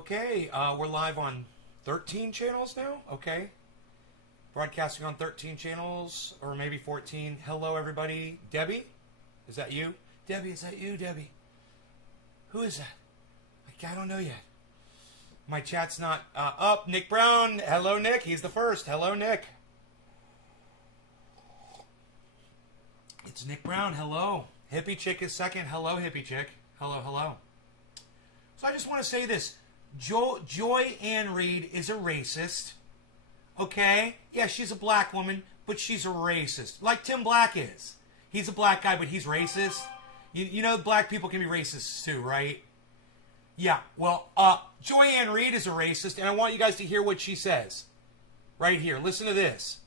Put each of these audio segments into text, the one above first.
Okay, we're live on 13 channels now. Okay. Broadcasting on 13 channels, or maybe 14. Hello, everybody. Debbie? Is that you? Debbie, is that you, Debbie? Who is that? I don't know yet. My chat's not up. Nick Brown. Hello, Nick. He's the first. Hello, Nick. It's Nick Brown. Hello. Hippie Chick is second. Hello, Hippie Chick. Hello, hello. So I just want to say this. Joy Ann Reid is a racist. Okay? Yeah, she's a black woman, but she's a racist. Like Tim Black is. He's a black guy, but he's racist. You know black people can be racist too, right? Yeah, well, Joy Ann Reid is a racist, and I want you guys to hear what she says. Right here. Listen to this.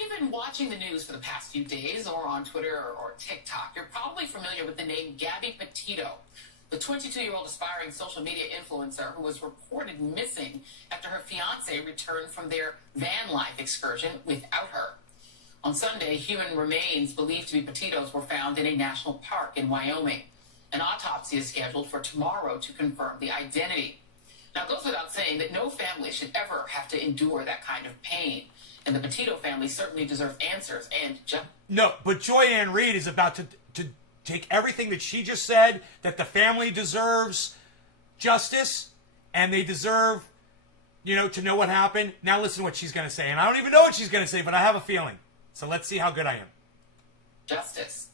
If you've been watching the news for the past few days or on Twitter or TikTok, you're probably familiar with the name Gabby Petito, the 22-year-old aspiring social media influencer who was reported missing after her fiancé returned from their van life excursion without her. On Sunday, human remains believed to be Petito's were found in a national park in Wyoming. An autopsy is scheduled for tomorrow to confirm the identity. Now, it goes without saying that no family should ever have to endure that kind of pain. And the Petito family certainly deserve answers and No, but Joy Ann Reid is about to take everything that she just said, that the family deserves justice, and they deserve, to know what happened. Now listen to what she's going to say. And I don't even know what she's going to say, but I have a feeling. So let's see how good I am. Justice.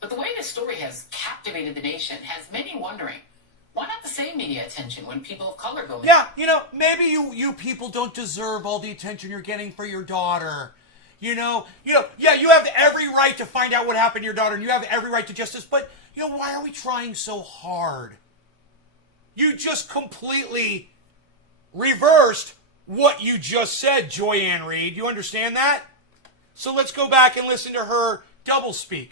But the way this story has captivated the nation has many wondering, why not the same media attention when people of color go missing? Yeah, maybe you people don't deserve all the attention you're getting for your daughter. You have every right to find out what happened to your daughter, and you have every right to justice, but, why are we trying so hard? You just completely reversed what you just said, Joy Ann Reid. You understand that? So let's go back and listen to her doublespeak.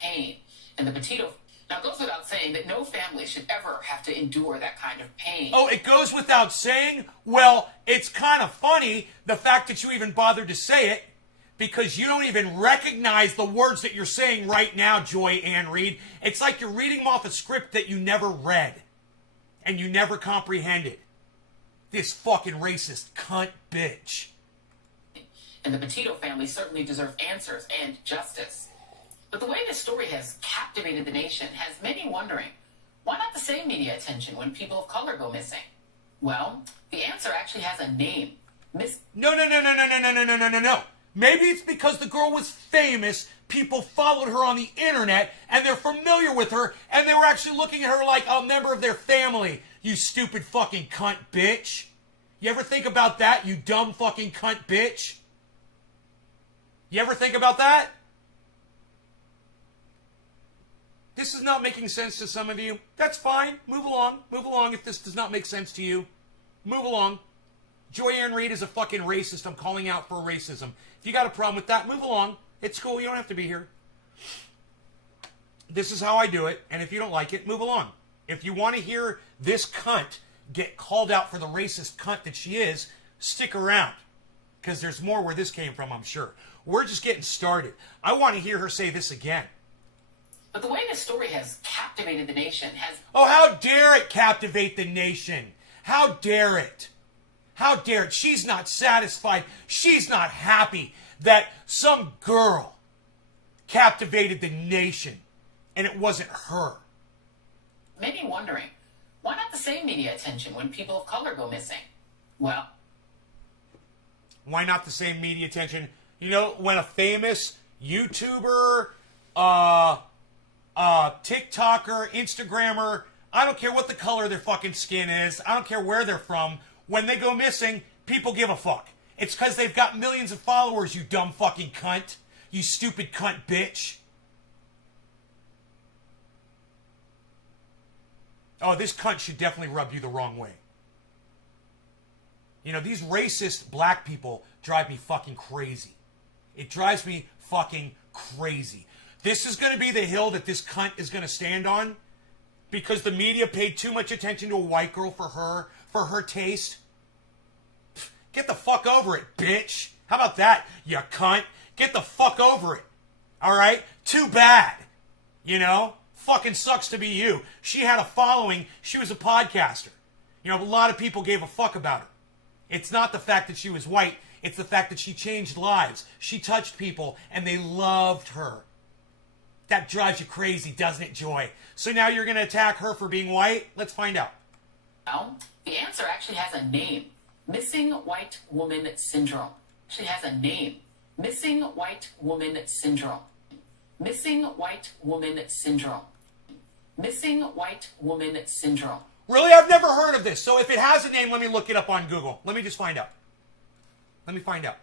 Pain. And the Petito... Now, it goes without saying that no family should ever have to endure that kind of pain. Oh, it goes without saying? Well, it's kind of funny, the fact that you even bothered to say it, because you don't even recognize the words that you're saying right now, Joy Ann Reid. It's like you're reading off a script that you never read, and you never comprehended. This fucking racist cunt bitch. And the Petito family certainly deserve answers and justice. But the way this story has captivated the nation has many wondering, why not the same media attention when people of color go missing? Well, the answer actually has a name. No. Maybe it's because the girl was famous, people followed her on the internet, and they're familiar with her, and they were actually looking at her like a member of their family. You stupid fucking cunt bitch. You ever think about that, you dumb fucking cunt bitch? You ever think about that? This is not making sense to some of you. That's fine. Move along. Move along if this does not make sense to you. Move along. Joy Ann Reid is a fucking racist. I'm calling out for racism. If you got a problem with that, move along. It's cool. You don't have to be here. This is how I do it. And if you don't like it, move along. If you want to hear this cunt get called out for the racist cunt that she is, stick around. Because there's more where this came from, I'm sure. We're just getting started. I want to hear her say this again. But the way this story has captivated the nation has... Oh, how dare it captivate the nation? How dare it? How dare it? She's not satisfied. She's not happy that some girl captivated the nation and it wasn't her. Many wondering, why not the same media attention when people of color go missing? Well... Why not the same media attention? When a famous YouTuber, TikToker, Instagrammer, I don't care what the color of their fucking skin is, I don't care where they're from, when they go missing, people give a fuck. It's because they've got millions of followers, you dumb fucking cunt. You stupid cunt bitch. Oh, this cunt should definitely rub you the wrong way. These racist black people drive me fucking crazy. It drives me fucking crazy. This is going to be the hill that this cunt is going to stand on because the media paid too much attention to a white girl for her taste. Get the fuck over it, bitch. How about that, you cunt? Get the fuck over it. All right? Too bad. You know? Fucking sucks to be you. She had a following. She was a podcaster. You know, a lot of people gave a fuck about her. It's not the fact that she was white. It's the fact that she changed lives. She touched people, and they loved her. That drives you crazy, doesn't it, Joy? So now you're going to attack her for being white? Let's find out. Well, the answer actually has a name. Missing white woman syndrome. Actually has a name. Missing white woman syndrome. Missing white woman syndrome. Missing white woman syndrome. Really? I've never heard of this. So if it has a name, let me look it up on Google. Let me just find out. Let me find out.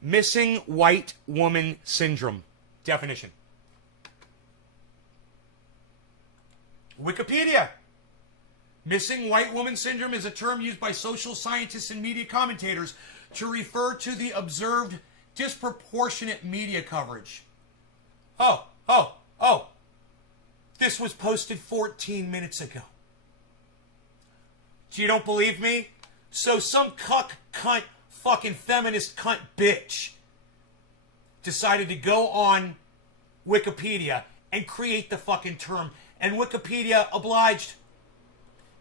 Missing white woman syndrome. Definition. Wikipedia. Missing white woman syndrome is a term used by social scientists and media commentators to refer to the observed disproportionate media coverage. Oh. This was posted 14 minutes ago. You don't believe me? So some cunt, fucking feminist cunt bitch decided to go on Wikipedia and create the fucking term. And Wikipedia obliged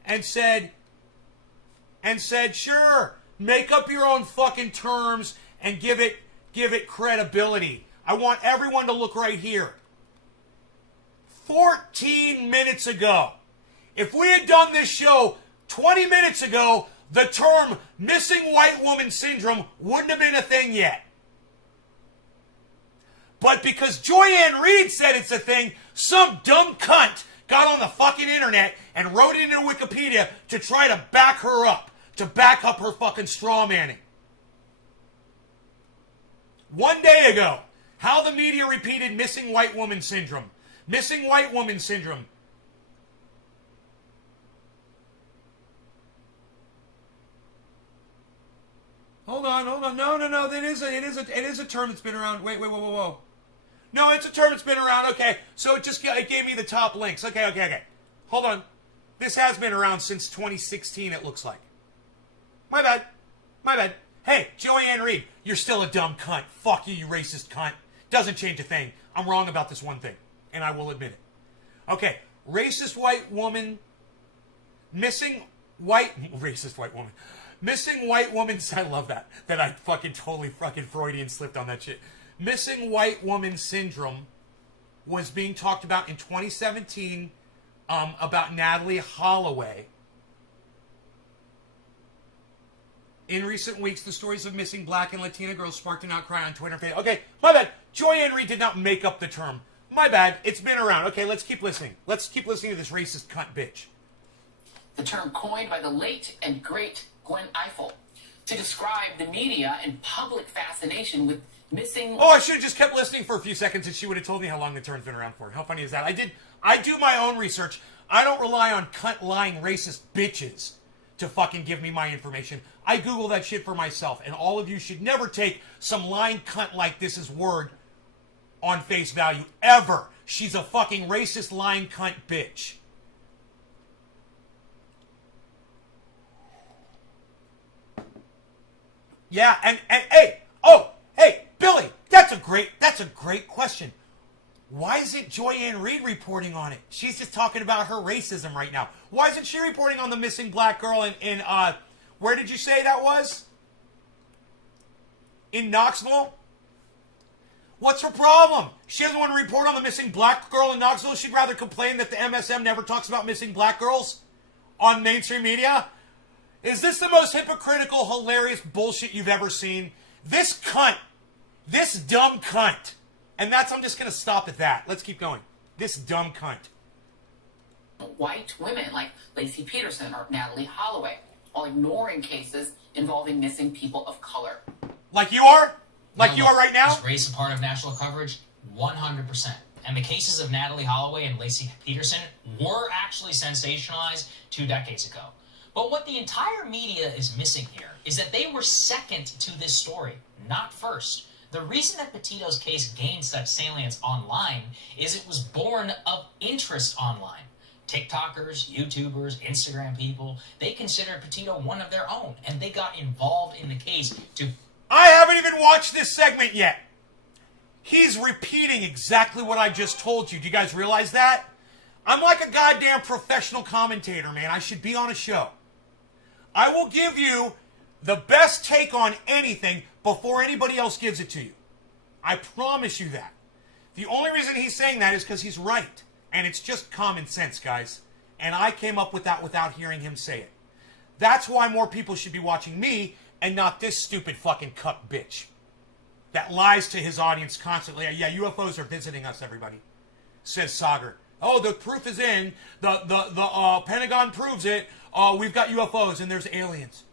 and said, sure, make up your own fucking terms and give it credibility. I want everyone to look right here. 14 minutes ago. If we had done this show 20 minutes ago, the term missing white woman syndrome wouldn't have been a thing yet. But because Joy-Ann Reid said it's a thing, some dumb cunt got on the fucking internet and wrote it into Wikipedia to try to back her up, to back up her fucking straw manning. 1 day ago, how the media repeated missing white woman syndrome. Missing white woman syndrome. Hold on. No. It is a term that's been around. Wait. Whoa. No, it's a term that's been around. Okay, so it gave me the top links. Okay. Hold on. This has been around since 2016, it looks like. My bad. Hey, Joy-Ann Reid, you're still a dumb cunt. Fuck you, you racist cunt. Doesn't change a thing. I'm wrong about this one thing, and I will admit it. Okay, racist white woman, missing white woman. I love that I fucking totally fucking Freudian slipped on that shit. Missing white woman syndrome was being talked about in 2017 about Natalie Holloway. In recent weeks, the stories of missing black and Latina girls sparked an outcry on Twitter. Okay, my bad. Joy-Ann Reid did not make up the term. My bad. It's been around. Okay, let's keep listening. Let's keep listening to this racist cunt bitch. The term coined by the late and great Gwen Ifill to describe the media and public fascination with missing... Oh, I should have just kept listening for a few seconds and she would have told me how long the term's been around for. How funny is that? I do my own research. I don't rely on cunt lying racist bitches to fucking give me my information. I Google that shit for myself, and all of you should never take some lying cunt like this as word on face value, ever. She's a fucking racist lying cunt bitch. Yeah, and hey, Billy, that's a great question. Why isn't Joy-Ann Reid reporting on it? She's just talking about her racism right now. Why isn't she reporting on the missing black girl in where did you say that was? In Knoxville? What's her problem? She doesn't want to report on the missing black girl in Knoxville. She'd rather complain that the MSM never talks about missing black girls on mainstream media. Is this the most hypocritical, hilarious bullshit you've ever seen? This cunt, this dumb cunt, and I'm just going to stop at that. Let's keep going. This dumb cunt. White women like Lacey Peterson or Natalie Holloway, while ignoring cases involving missing people of color. Like you are? Like you are right now? Is race a part of national coverage? 100%. And the cases of Natalie Holloway and Lacey Peterson were actually sensationalized 2 decades ago. But what the entire media is missing here is that they were second to this story, not first. The reason that Petito's case gained such salience online is it was born of interest online. TikTokers, YouTubers, Instagram people, they considered Petito one of their own, and they got involved in the case to... I haven't even watched this segment yet. He's repeating exactly what I just told you. Do you guys realize that? I'm like a goddamn professional commentator, man. I should be on a show. I will give you the best take on anything before anybody else gives it to you. I promise you that. The only reason he's saying that is because he's right. And it's just common sense, guys. And I came up with that without hearing him say it. That's why more people should be watching me and not this stupid fucking cuck bitch that lies to his audience constantly. Yeah, UFOs are visiting us, everybody, says Sagar. Oh, the proof is in. The Pentagon proves it. We've got UFOs and there's aliens.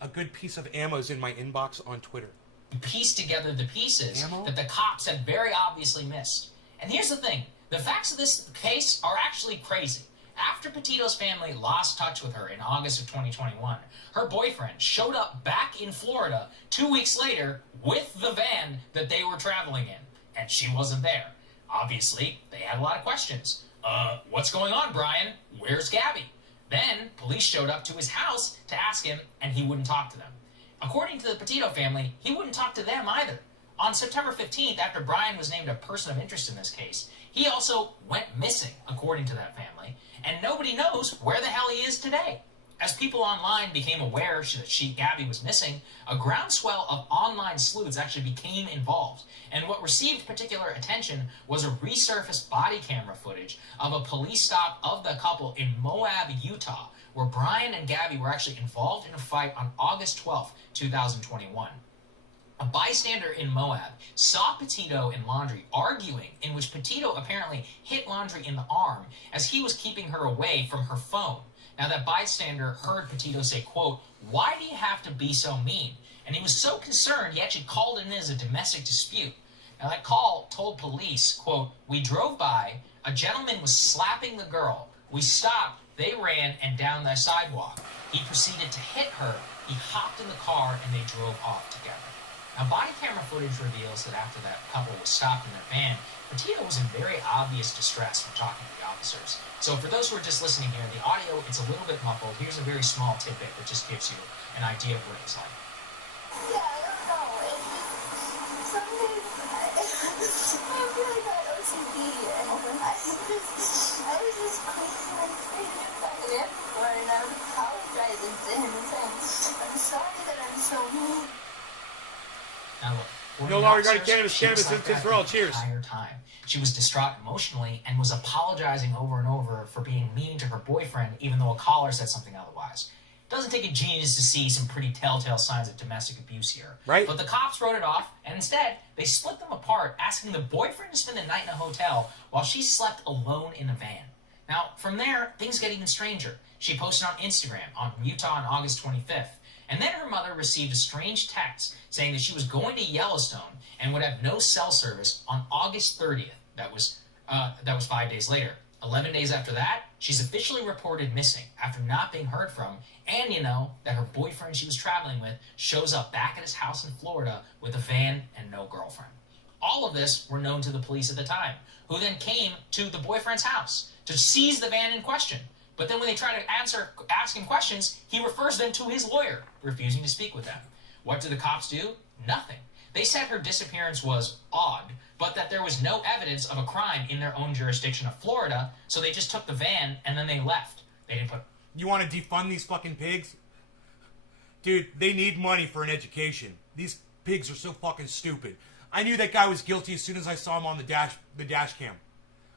A good piece of ammo is in my inbox on Twitter. Piece together the pieces that the cops had very obviously missed. And here's the thing. The facts of this case are actually crazy. After Petito's family lost touch with her in August of 2021, her boyfriend showed up back in Florida 2 weeks later with the van that they were traveling in. And she wasn't there. Obviously, they had a lot of questions. What's going on, Brian? Where's Gabby? Then, police showed up to his house to ask him, and he wouldn't talk to them. According to the Petito family, he wouldn't talk to them either. On September 15th, after Brian was named a person of interest in this case, he also went missing, according to that family, and nobody knows where the hell he is today. As people online became aware that Gabby was missing, a groundswell of online sleuths actually became involved. And what received particular attention was a resurfaced body camera footage of a police stop of the couple in Moab, Utah, where Brian and Gabby were actually involved in a fight on August 12th, 2021. A bystander in Moab saw Petito and Laundrie arguing, in which Petito apparently hit Laundrie in the arm as he was keeping her away from her phone. Now, that bystander heard Petito say, quote, "Why do you have to be so mean?" And he was so concerned, he actually called it in as a domestic dispute. Now, that call told police, quote, "We drove by, a gentleman was slapping the girl. We stopped, they ran, and down the sidewalk. He proceeded to hit her, he hopped in the car, and they drove off together." Now, body camera footage reveals that after that couple was stopped in their van, Petito was in very obvious distress from talking to the officers. So for those who are just listening here, the audio, it's a little bit muffled. Here's a very small tidbit that just gives you an idea of what it's like. Yeah, I don't know. It's some days I feel like I got OCD, and I was just cleaning my face back in the airport, and I was apologizing to him and saying, "I'm sorry that I'm so mean." Now look, no longer got a cannabis incense for all. Cheers. The entire time. She was distraught emotionally and was apologizing over and over for being mean to her boyfriend, even though a caller said something otherwise. It doesn't take a genius to see some pretty telltale signs of domestic abuse here. Right. But the cops wrote it off, and instead, they split them apart, asking the boyfriend to spend the night in a hotel while she slept alone in a van. Now, from there, things get even stranger. She posted on Instagram on Utah on August 25th. And then her mother received a strange text saying that she was going to Yellowstone and would have no cell service on August 30th. That was 5 days later. 11 days after that, she's officially reported missing after not being heard from. And that her boyfriend she was traveling with shows up back at his house in Florida with a van and no girlfriend. All of this were known to the police at the time, who then came to the boyfriend's house to seize the van in question. But then when they try to ask him questions, he refers them to his lawyer, refusing to speak with them. What did the cops do? Nothing. They said her disappearance was odd, but that there was no evidence of a crime in their own jurisdiction of Florida, so they just took the van and then they left. They didn't put... You want to defund these fucking pigs? Dude, they need money for an education. These pigs are so fucking stupid. I knew that guy was guilty as soon as I saw him on the dash cam.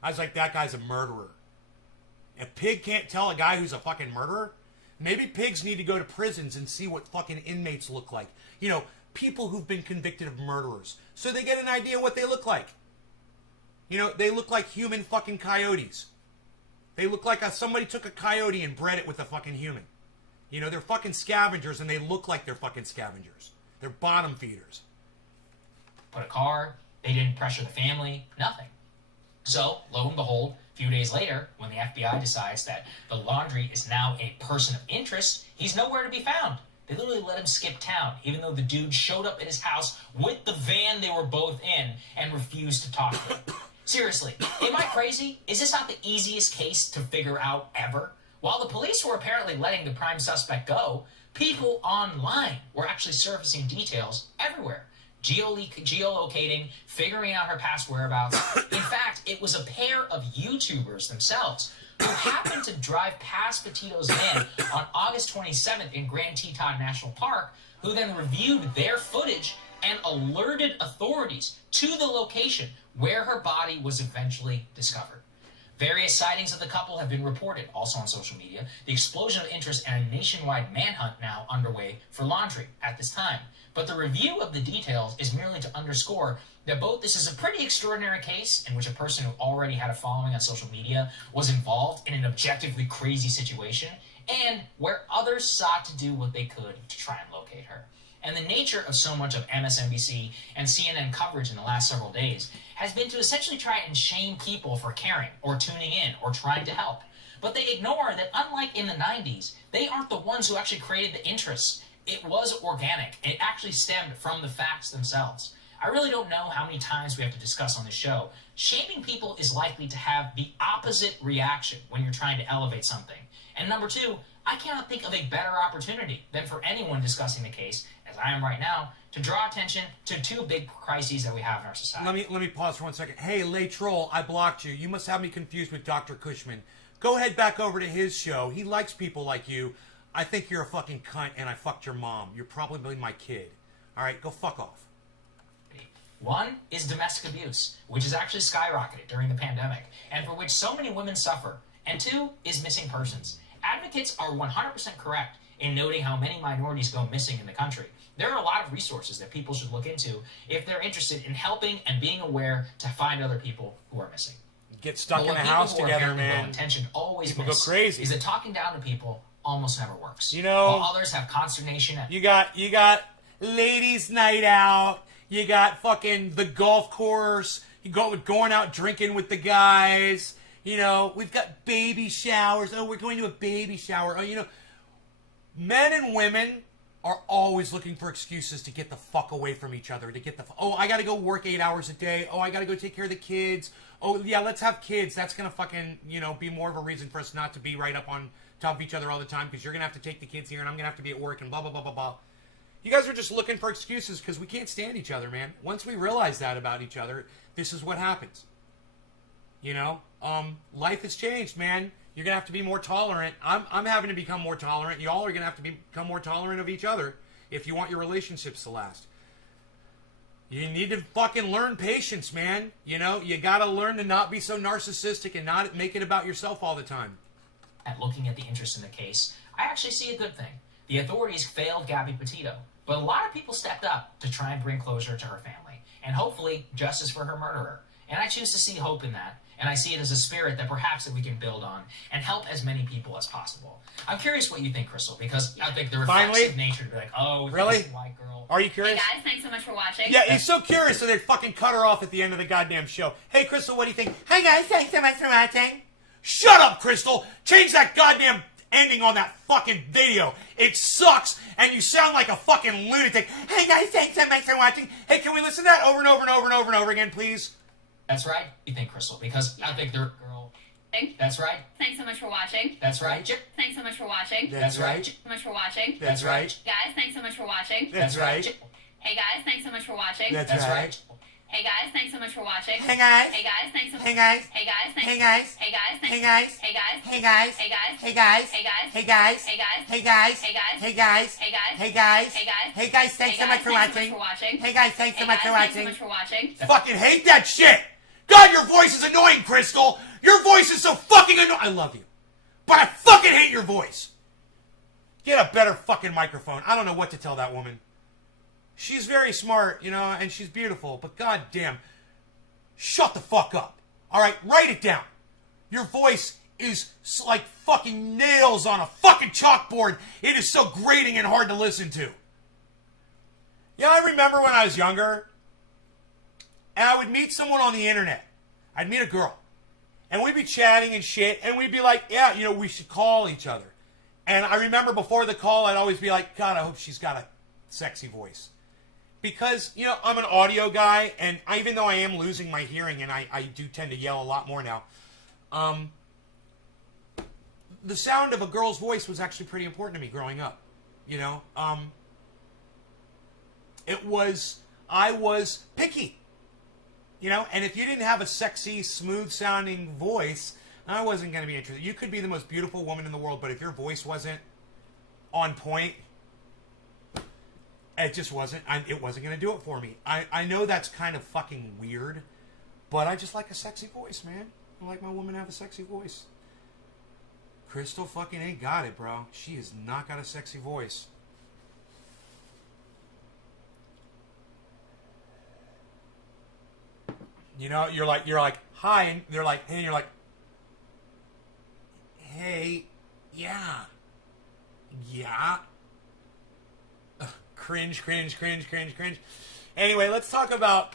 I was like, that guy's a murderer. A pig can't tell a guy who's a fucking murderer? Maybe pigs need to go to prisons and see what fucking inmates look like. People who've been convicted of murderers. So they get an idea what they look like. They look like human fucking coyotes. They look like somebody took a coyote and bred it with a fucking human. They're fucking scavengers and they look like they're fucking scavengers. They're bottom feeders. Put a car, they didn't pressure the family, nothing. So, lo and behold, a few days later, when the FBI decides that the Laundrie is now a person of interest, he's nowhere to be found. They literally let him skip town, even though the dude showed up at his house with the van they were both in and refused to talk to him. Seriously, am I crazy? Is this not the easiest case to figure out ever? While the police were apparently letting the prime suspect go, people online were actually surfacing details everywhere. Geolocating, figuring out her past whereabouts. In fact, it was a pair of YouTubers themselves who happened to drive past Petito's den on August 27th in Grand Teton National Park, who then reviewed their footage and alerted authorities to the location where her body was eventually discovered. Various sightings of the couple have been reported, also on social media. The explosion of interest and a nationwide manhunt now underway for Laundrie at this time. But the review of the details is merely to underscore that both this is a pretty extraordinary case in which a person who already had a following on social media was involved in an objectively crazy situation, and where others sought to do what they could to try and locate her. And the nature of so much of MSNBC and CNN coverage in the last several days has been to essentially try and shame people for caring or tuning in or trying to help. But they ignore that unlike in the 90s, they aren't the ones who actually created the interest. It was organic. It actually stemmed from the facts themselves. I really don't know how many times we have to discuss on this show. Shaming people is likely to have the opposite reaction when you're trying to elevate something. And number two, I cannot think of a better opportunity than for anyone discussing the case, as I am right now, to draw attention to two big crises that we have in our society. Let me pause for 1 second. Hey, Lay Troll, I blocked you. You must have me confused with Dr. Cushman. Go head back over to his show. He likes people like you. I think you're a fucking cunt and I fucked your mom. You're probably my kid. All right, go fuck off. One is domestic abuse, which has actually skyrocketed during the pandemic, and for which so many women suffer. And two is missing persons. Advocates are 100% correct in noting how many minorities go missing in the country. There are a lot of resources that people should look into if they're interested in helping and being aware to find other people who are missing. Get stuck in the house together, man. Intention always people go crazy. Is that talking down to people almost never works. You know, while others have consternation. You got ladies' night out. You got fucking the golf course. You go going out drinking with the guys. You know, we've got baby showers. Oh, we're going to a baby shower. Oh, you know, men and women are always looking for excuses to get the fuck away from each other. To get the oh, I got to go work 8 hours a day. Oh, I got to go take care of the kids. Oh, yeah, let's have kids. That's gonna fucking be more of a reason for us not to be right up on top of each other all the time because you're gonna have to take the kids here and I'm gonna have to be at work and blah blah blah blah blah. You guys are just looking for excuses because we can't stand each other, man. Once we realize that about each other, this is what happens. Life has changed, man. You're gonna have to be more tolerant. I'm having to become more tolerant. Y'all are gonna have to become more tolerant of each other if you want your relationships to last. You need to fucking learn patience, man. You gotta learn to not be so narcissistic and not make it about yourself all the time. At looking at the interest in the case, I actually see a good thing. The authorities failed Gabby Petito, but a lot of people stepped up to try and bring closure to her family, and hopefully justice for her murderer. And I choose to see hope in that, and I see it as a spirit that perhaps that we can build on and help as many people as possible. I'm curious what you think, Crystal, because I think the reflexive nature to be like, oh, really? This white girl. Are you curious? Hey guys, thanks so much for watching. Yeah, he's so curious, so they fucking cut her off at the end of the goddamn show. Hey, Crystal, what do you think? Hey guys, thanks so much for watching. Shut up, Crystal! Change that goddamn ending on that fucking video. It sucks, and you sound like a fucking lunatic. Hey guys, thanks so much for watching. Hey, can we listen to that over and over and over and over and over again, please? That's right, you think, Crystal, because I think they're girl. That's right. Thanks so much for watching. That's right. Thanks so much for watching. That's right. So much for watching. That's right. Guys, thanks so much for watching. That's right. Hey guys, thanks so much for watching. That's right. Hey guys, thanks so much for watching. Hey guys. Hey guys, thanks so much. Hey guys. Hey guys, thanks. Hey guys. Hey guys, thanks. Hey guys. Hey guys. Hey guys. Hey guys. Hey guys. Hey guys. Hey guys. Hey guys. Hey guys. Hey guys. Hey guys. Hey guys. Hey guys. Hey guys. Hey guys, thanks so much for watching. Hey guys, thanks so much for watching. Thanks so much for watching. Fucking hate that shit! God, your voice is annoying, Crystal! Your voice is so fucking annoying! I love you. But I fucking hate your voice! Get a better fucking microphone. I don't know what to tell that woman. She's very smart, and she's beautiful, but goddamn, shut the fuck up. Alright, write it down. Your voice is like fucking nails on a fucking chalkboard. It is so grating and hard to listen to. Yeah, I remember when I was younger, and I would meet someone on the internet. I'd meet a girl. And we'd be chatting and shit, and we'd be like, yeah, we should call each other. And I remember before the call, I'd always be like, God, I hope she's got a sexy voice. because, you know, I'm an audio guy, and even though I am losing my hearing, and I do tend to yell a lot more now, the sound of a girl's voice was actually pretty important to me growing up. You know, I was picky. You know, and if you didn't have a sexy, smooth-sounding voice, I wasn't going to be interested. You could be the most beautiful woman in the world, but if your voice wasn't on point, it just wasn't. It wasn't going to do it for me. I know that's kind of fucking weird, but I just like a sexy voice, man. I like my woman to have a sexy voice. Crystal fucking ain't got it, bro. She has not got a sexy voice. You know, you're like, hi, and they're like, hey, and you're like, hey, yeah. Ugh, cringe. Anyway, let's talk about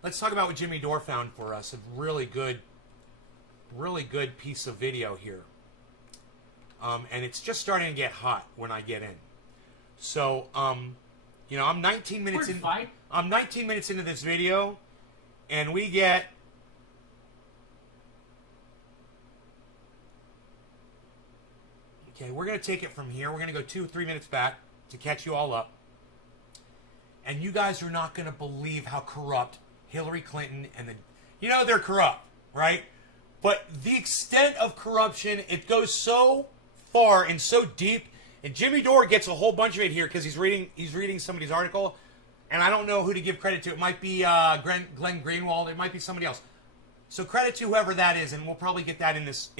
what Jimmy Dore found for us. A really good piece of video here. And it's just starting to get hot when I get in. So, you know, I'm 19 minutes into this video, and we get we're going to take it from here. We're going to go 2-3 minutes back to catch you all up. And you guys are not going to believe how corrupt Hillary Clinton you know, they're corrupt, right? But the extent of corruption, it goes so far and so deep. And Jimmy Dore gets a whole bunch of it here because he's reading somebody's article, and I don't know who to give credit to. It might be Glenn Greenwald. It might be somebody else. So credit to whoever that is, and we'll probably get that in this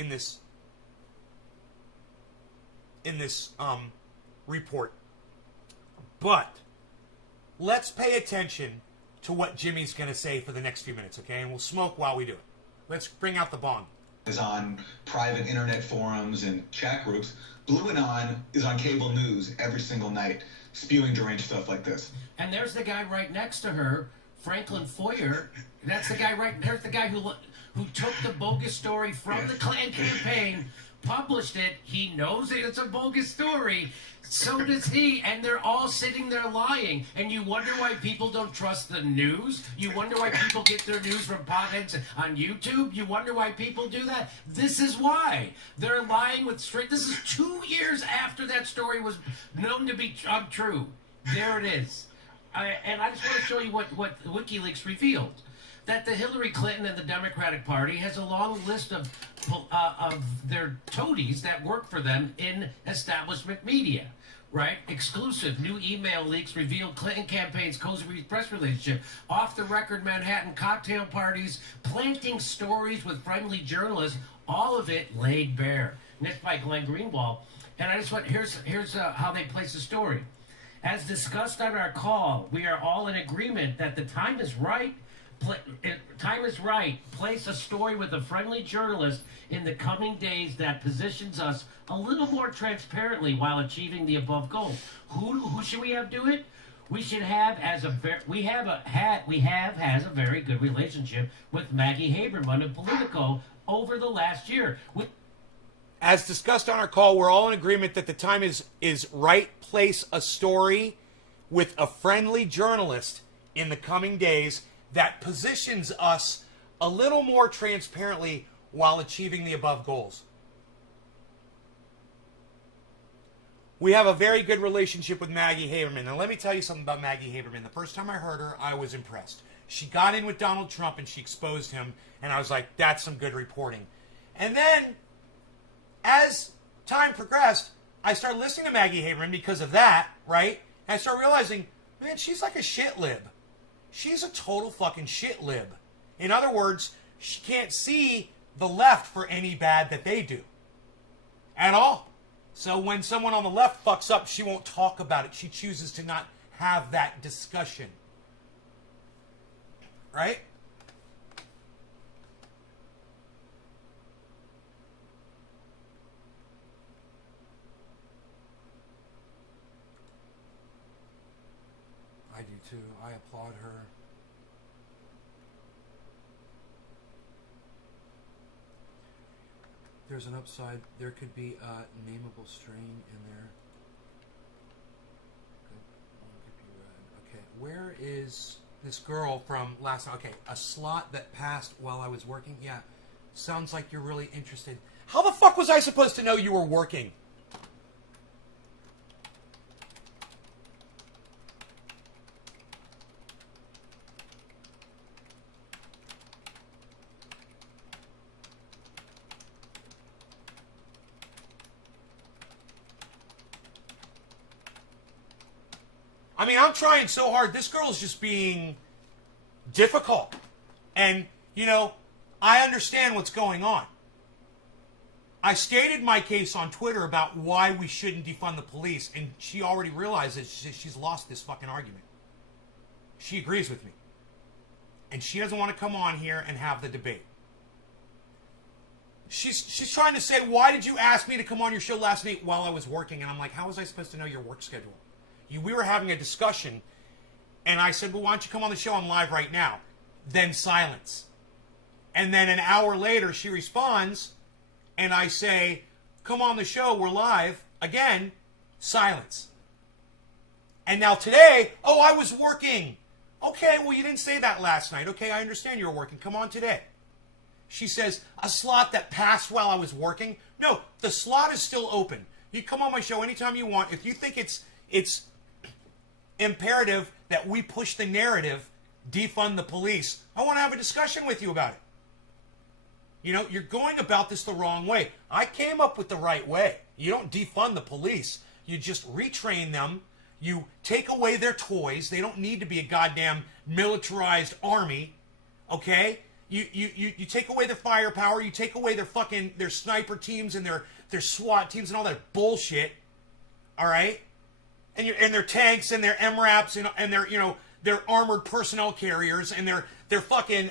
report. But let's pay attention to what Jimmy's going to say for the next few minutes, okay? And we'll smoke while we do it. Let's bring out the bong. Is on private internet forums and chat groups. Blue Anon is on cable news every single night, spewing deranged stuff like this. And there's the guy right next to her, Franklin Foyer. That's the guy there's the guy who took the bogus story from the Clinton campaign, published it. He knows it's a bogus story. So does he, and they're all sitting there lying. And you wonder why people don't trust the news? You wonder why people get their news from potheads on YouTube? You wonder why people do that? This is why. They're lying with straight... This is 2 years after that story was known to be untrue. There it is. And I just want to show you what WikiLeaks revealed. That the Hillary Clinton and the Democratic Party has a long list of their toadies that work for them in establishment media, right? Exclusive new email leaks revealed Clinton campaign's cozy press relationship, off-the-record Manhattan cocktail parties, planting stories with friendly journalists, all of it laid bare. And it's by Glenn Greenwald. And I just want, here's how they place the story. As discussed on our call, we are all in agreement that the time is right. Place a story with a friendly journalist in the coming days that positions us a little more transparently while achieving the above goal. Who should we have do it? We should have has a very good relationship with Maggie Haberman of Politico over the last year. As discussed on our call, we're all in agreement that the time is right. Place a story with a friendly journalist in the coming days that positions us a little more transparently while achieving the above goals. We have a very good relationship with Maggie Haberman. Now, let me tell you something about Maggie Haberman. The first time I heard her, I was impressed. She got in with Donald Trump and she exposed him, and I was like, that's some good reporting. And then, as time progressed, I started listening to Maggie Haberman because of that, right? And I started realizing, man, she's like a shit lib. She's a total fucking shit lib. In other words, she can't see the left for any bad that they do. At all. So when someone on the left fucks up, she won't talk about it. She chooses to not have that discussion. Right? I do too. I applaud her. There's an upside. There could be a nameable strain in there. Could be red. Where is this girl from last night? Okay, a slot that passed while I was working. Yeah, sounds like you're really interested. How the fuck was I supposed to know you were working? I mean, I'm trying so hard. This girl's just being difficult. And, you know, I understand what's going on. I stated my case on Twitter about why we shouldn't defund the police, and she already realizes she's lost this fucking argument. She agrees with me. And she doesn't want to come on here and have the debate. She's trying to say, why did you ask me to come on your show last night while I was working? And I'm like, how was I supposed to know your work schedule? We were having a discussion, and I said, well, why don't you come on the show? I'm live right now. Then silence. And then an hour later, she responds, and I say, come on the show, we're live. Again, silence. And now today, oh, I was working. Okay, well, you didn't say that last night. Okay, I understand you were working. Come on today. She says, a slot that passed while I was working? No, the slot is still open. You come on my show anytime you want. If you think it's imperative that we push the narrative, defund the police, I want to have a discussion with you about it. You know, you're going about this the wrong way. I came up with the right way. You don't defund the police. You just retrain them. You take away their toys. They don't need to be a goddamn militarized army. Okay? You take away their firepower. You take away their sniper teams and their SWAT teams and all that bullshit. All right? And their tanks and their MRAPs and their, you know, their armored personnel carriers and their fucking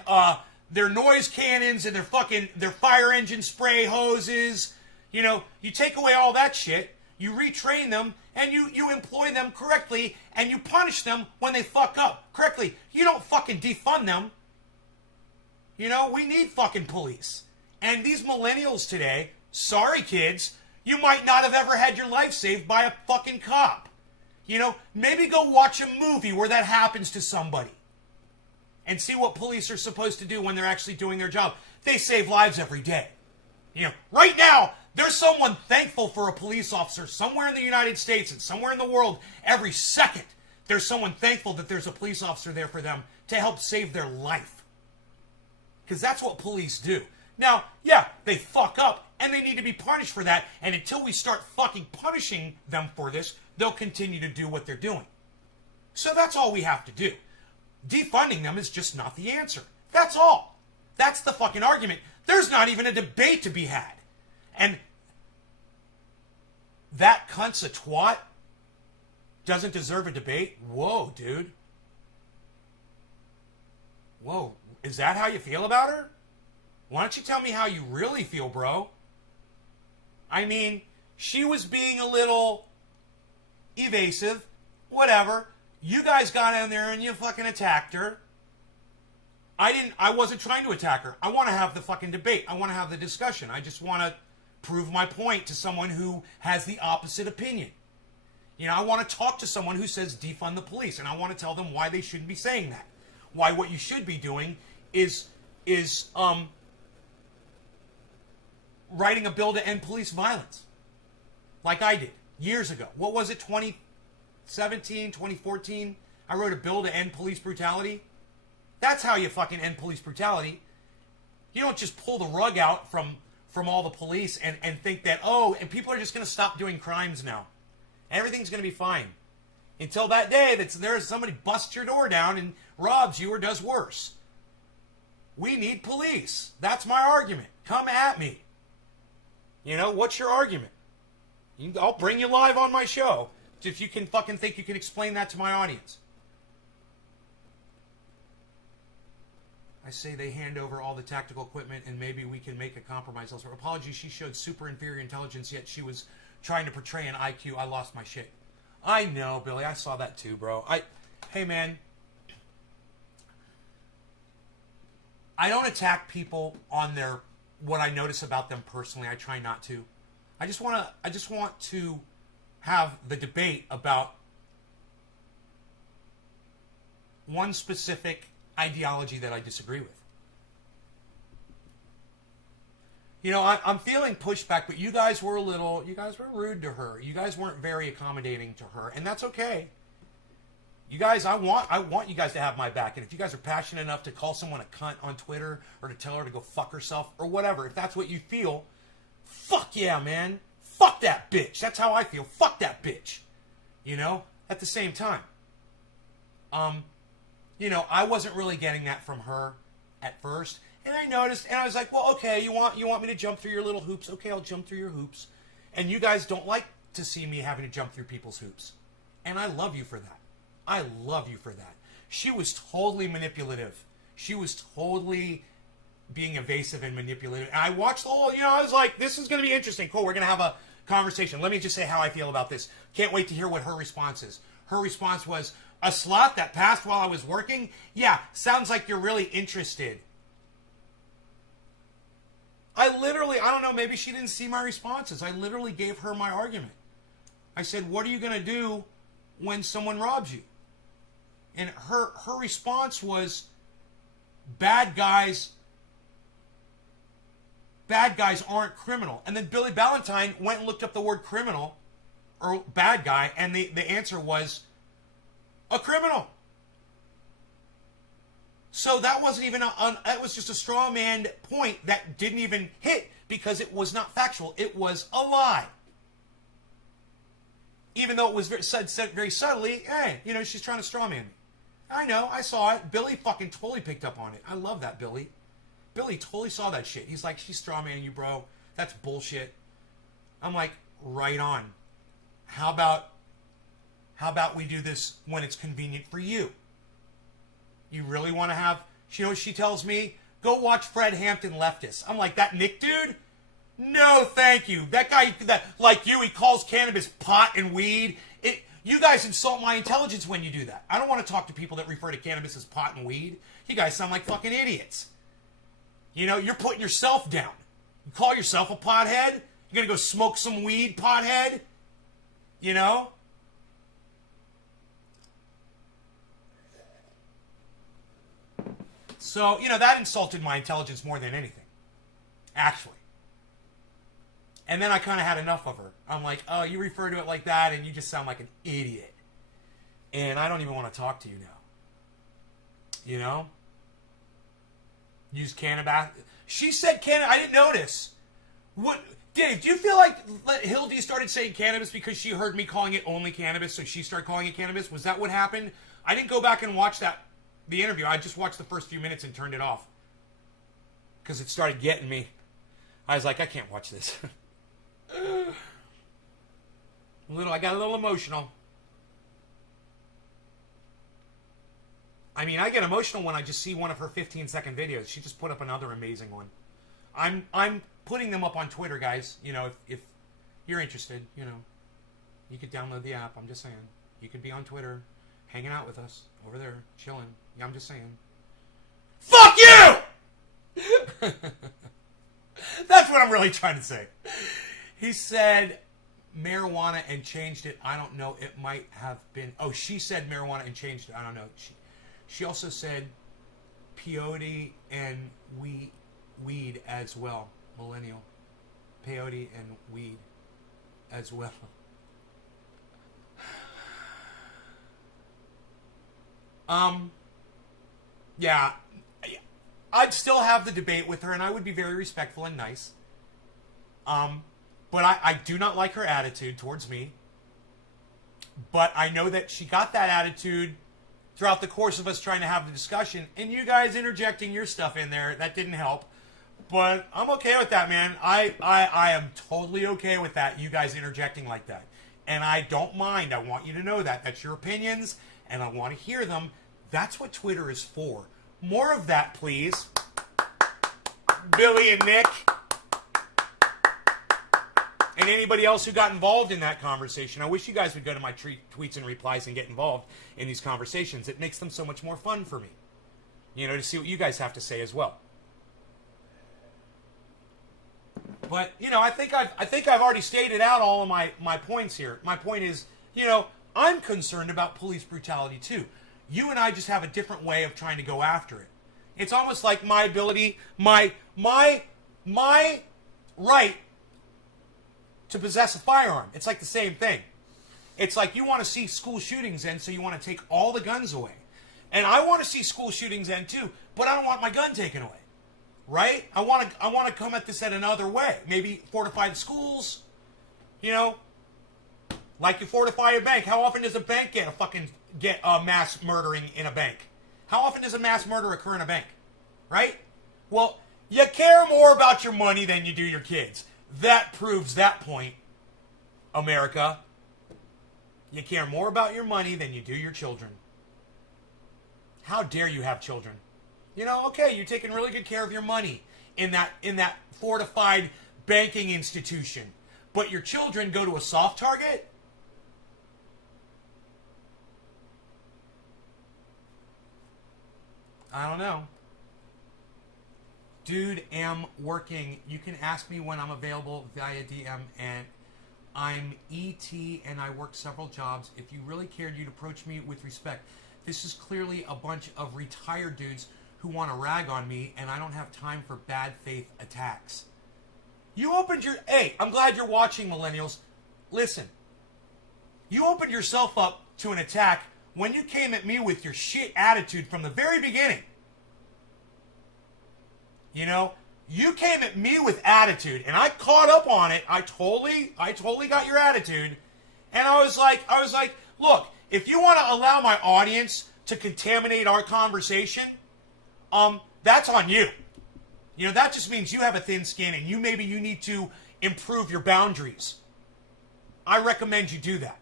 their noise cannons and their fire engine spray hoses. You know, you take away all that shit, you retrain them, and you employ them correctly, and you punish them when they fuck up correctly. You don't fucking defund them. You know, we need fucking police. And these millennials today, sorry kids, you might not have ever had your life saved by a fucking cop. You know, maybe go watch a movie where that happens to somebody and see what police are supposed to do when they're actually doing their job. They save lives every day. You know, right now, there's someone thankful for a police officer somewhere in the United States and somewhere in the world. Every second, there's someone thankful that there's a police officer there for them to help save their life. Because that's what police do. Now, yeah, they fuck up, and they need to be punished for that. And until we start fucking punishing them for this, they'll continue to do what they're doing. So that's all we have to do. Defunding them is just not the answer. That's all. That's the fucking argument. There's not even a debate to be had. And that cunt's a twat doesn't deserve a debate? Whoa, dude. Whoa, is that how you feel about her? Why don't you tell me how you really feel, bro? I mean, she was being a little evasive, whatever. You guys got in there and you fucking attacked her. I wasn't trying to attack her. I want to have the fucking debate. I want to have the discussion. I just want to prove my point to someone who has the opposite opinion. You know, I want to talk to someone who says defund the police, and I want to tell them why they shouldn't be saying that. Why what you should be doing is writing a bill to end police violence. Like I did years ago. What was it, 2017, 2014? I wrote a bill to end police brutality. That's how you fucking end police brutality. You don't just pull the rug out from all the police and think that, oh, and people are just going to stop doing crimes now. Everything's going to be fine. Until that day that there's somebody busts your door down and robs you or does worse. We need police. That's my argument. Come at me. You know, what's your argument? I'll bring you live on my show if you can fucking think you can explain that to my audience. I say they hand over all the tactical equipment and maybe we can make a compromise elsewhere. Apologies, she showed super inferior intelligence, yet she was trying to portray an IQ. I lost my shit. I know, Billy. I saw that too, bro. Hey, man. I don't attack people on what I notice about them personally. I try not to. I just want to have the debate about one specific ideology that I disagree with. You know, I'm feeling pushback, but you guys were rude to her. You guys weren't very accommodating to her, and that's okay. You guys, I want you guys to have my back, and if you guys are passionate enough to call someone a cunt on Twitter or to tell her to go fuck herself or whatever, if that's what you feel, fuck yeah, man. Fuck that bitch. That's how I feel. Fuck that bitch. You know, at the same time. You know, I wasn't really getting that from her at first. And I noticed, and I was like, well, okay, you want me to jump through your little hoops? Okay, I'll jump through your hoops. And you guys don't like to see me having to jump through people's hoops. And I love you for that. I love you for that. She was totally manipulative. She was totally being evasive and manipulative. And I watched the whole, you know, I was like, this is going to be interesting. Cool, we're going to have a conversation. Let me just say how I feel about this. Can't wait to hear what her response is. Her response was, a slot that passed while I was working? Yeah, sounds like you're really interested. I don't know, maybe she didn't see my responses. I literally gave her my argument. I said, what are you going to do when someone robs you? And her response was, bad guys aren't criminal. And then Billy Ballantyne went and looked up the word criminal, or bad guy, and the answer was a criminal. So that wasn't even that was just a straw man point that didn't even hit because it was not factual. It was a lie. Even though it was said very subtly, hey, you know, she's trying to straw man me. I know, I saw it. Billy fucking totally picked up on it. I love that, Billy. Billy totally saw that shit. He's like, she's straw manning you, bro. That's bullshit. I'm like, right on. How about we do this when it's convenient for you? You really want to have... You know what she tells me? Go watch Fred Hampton Leftist. I'm like, that Nick dude? No, thank you. That guy, like you, he calls cannabis pot and weed. You guys insult my intelligence when you do that. I don't want to talk to people that refer to cannabis as pot and weed. You guys sound like fucking idiots. You know, you're putting yourself down. You call yourself a pothead? You're going to go smoke some weed, pothead? You know? So, you know, that insulted my intelligence more than anything. Actually. And then I kind of had enough of her. I'm like, oh, you refer to it like that and you just sound like an idiot. And I don't even want to talk to you now. You know? Use cannabis. She said cannabis. I didn't notice. What, Dave, do you feel like Hildy started saying cannabis because she heard me calling it only cannabis, so she started calling it cannabis? Was that what happened? I didn't go back and watch the interview. I just watched the first few minutes and turned it off. Because it started getting me. I was like, I can't watch this. I got a little emotional. I mean, I get emotional when I just see one of her 15-second videos. She just put up another amazing one. I'm putting them up on Twitter, guys. You know, if you're interested, you know, you could download the app. I'm just saying. You could be on Twitter, hanging out with us over there, chilling. Yeah, I'm just saying. Fuck you! That's what I'm really trying to say. He said marijuana and changed it. I don't know. It might have been... Oh, she said marijuana and changed it. I don't know. She also said peyote and weed as well. Millennial. Peyote and weed as well. Yeah. I'd still have the debate with her, and I would be very respectful and nice. But I do not like her attitude towards me. But I know that she got that attitude throughout the course of us trying to have the discussion, and you guys interjecting your stuff in there, that didn't help. But I'm okay with that, man. I am totally okay with that, you guys interjecting like that. And I don't mind. I want you to know that. That's your opinions, and I want to hear them. That's what Twitter is for. More of that, please. Billy and Nick. And anybody else who got involved in that conversation. I wish you guys would go to my tweets and replies and get involved in these conversations. It makes them so much more fun for me. You know, to see what you guys have to say as well. But, you know, I think I've already stated out all of my points here. My point is, you know, I'm concerned about police brutality too. You and I just have a different way of trying to go after it. It's almost like my ability, my right to possess a firearm. It's like the same thing. It's like you want to see school shootings end, so you want to take all the guns away. And I want to see school shootings end too, but I don't want my gun taken away. Right? I want to come at this at another way. Maybe fortify the schools, you know, like you fortify a bank. How often does a bank get a mass murdering in a bank? How often does a mass murder occur in a bank? Right? Well, you care more about your money than you do your kids. That proves that point, America. You care more about your money than you do your children. How dare you have children? You know, okay, you're taking really good care of your money in that fortified banking institution. But your children go to a soft target? I don't know. Dude, am working. You can ask me when I'm available via DM, and I'm ET and I work several jobs. If you really cared, you'd approach me with respect. This is clearly a bunch of retired dudes who want to rag on me, and I don't have time for bad faith attacks. You opened your... Hey, I'm glad you're watching, millennials. Listen. You opened yourself up to an attack when you came at me with your shit attitude from the very beginning. You know, you came at me with attitude, and I caught up on it. I totally got your attitude. And I was like, look, if you want to allow my audience to contaminate our conversation, that's on you. You know, that just means you have a thin skin, and maybe you need to improve your boundaries. I recommend you do that.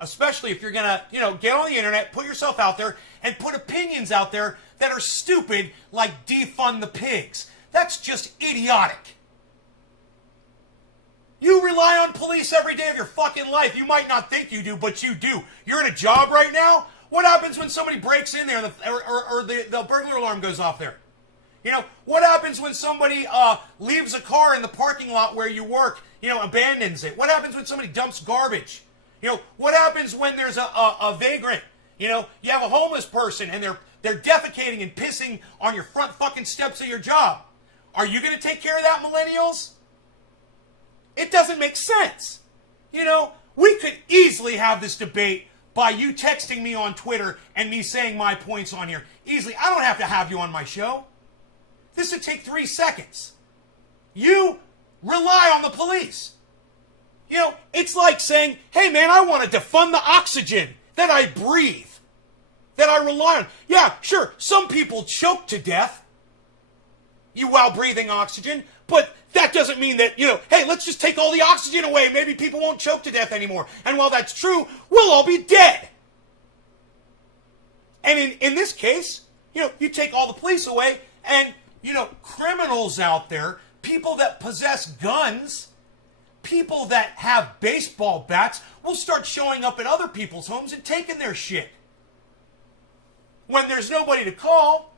Especially if you're going to, you know, get on the internet, put yourself out there, and put opinions out there that are stupid, like defund the pigs. That's just idiotic. You rely on police every day of your fucking life. You might not think you do, but you do. You're in a job right now. What happens when somebody breaks in there or the burglar alarm goes off there? You know, what happens when somebody leaves a car in the parking lot where you work, you know, abandons it? What happens when somebody dumps garbage? You know, what happens when there's a vagrant? You know, you have a homeless person and they're defecating and pissing on your front fucking steps of your job. Are you going to take care of that, millennials? It doesn't make sense. You know, we could easily have this debate by you texting me on Twitter and me saying my points on here. Easily. I don't have you on my show. This would take 3 seconds. You rely on the police. You know, it's like saying, hey man, I want to defund the oxygen that I breathe, that I rely on. Yeah, sure, some people choke to death while breathing oxygen, but that doesn't mean that, you know, hey, let's just take all the oxygen away. Maybe people won't choke to death anymore. And while that's true, we'll all be dead. And in this case, you know, you take all the police away and, you know, criminals out there, people that possess guns, people that have baseball bats will start showing up at other people's homes and taking their shit. When there's nobody to call.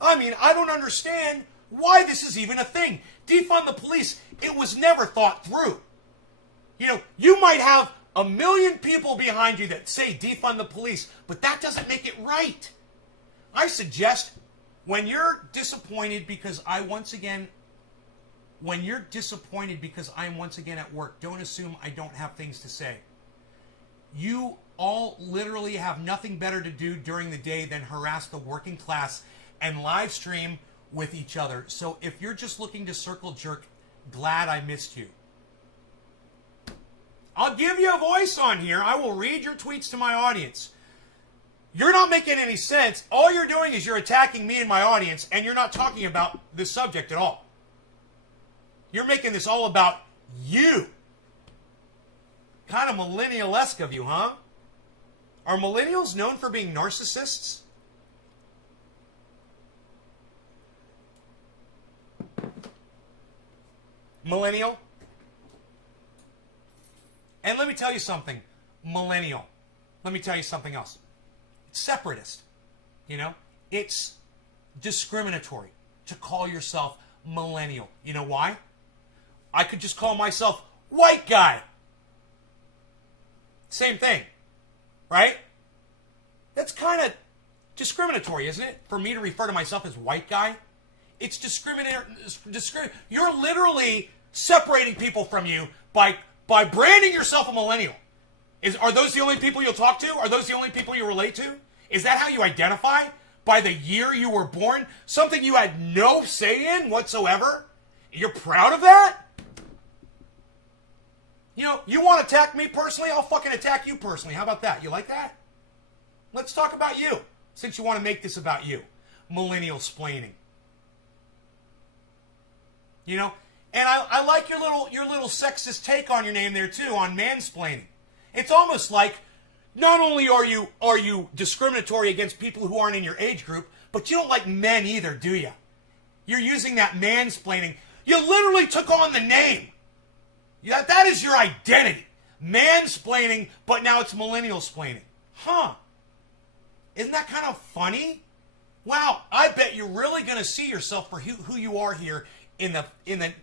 I mean, I don't understand why this is even a thing. Defund the police, it was never thought through. You know, you might have 1 million people behind you that say defund the police, but that doesn't make it right. I suggest when you're disappointed because I'm once again at work, don't assume I don't have things to say. You all literally have nothing better to do during the day than harass the working class and live stream with each other. So if you're just looking to circle jerk, glad I missed you. I'll give you a voice on here. I will read your tweets to my audience. You're not making any sense. All you're doing is you're attacking me and my audience, and you're not talking about this subject at all. You're making this all about you. Kind of millennial-esque of you, huh? Are millennials known for being narcissists? Millennial? And let me tell you something, millennial. Let me tell you something else. It's separatist. You know? It's discriminatory to call yourself millennial. You know why? I could just call myself white guy. Same thing. right? That's kind of discriminatory, isn't it? For me to refer to myself as white guy? It's discriminatory. You're literally separating people from you by branding yourself a millennial. Are those the only people you'll talk to? Are those the only people you relate to? Is that how you identify? By the year you were born? Something you had no say in whatsoever? You're proud of that? You know, you want to attack me personally? I'll fucking attack you personally. How about that? You like that? Let's talk about you, since you want to make this about you. Millennial splaining. You know? And I like your little sexist take on your name there too, on mansplaining. It's almost like not only are you discriminatory against people who aren't in your age group, but you don't like men either, do you? You're using that mansplaining. You literally took on the name. Yeah, that is your identity. Mansplaining, but now it's millennial splaining. Huh. Isn't that kind of funny? Wow, I bet you're really going to see yourself for who you are here in the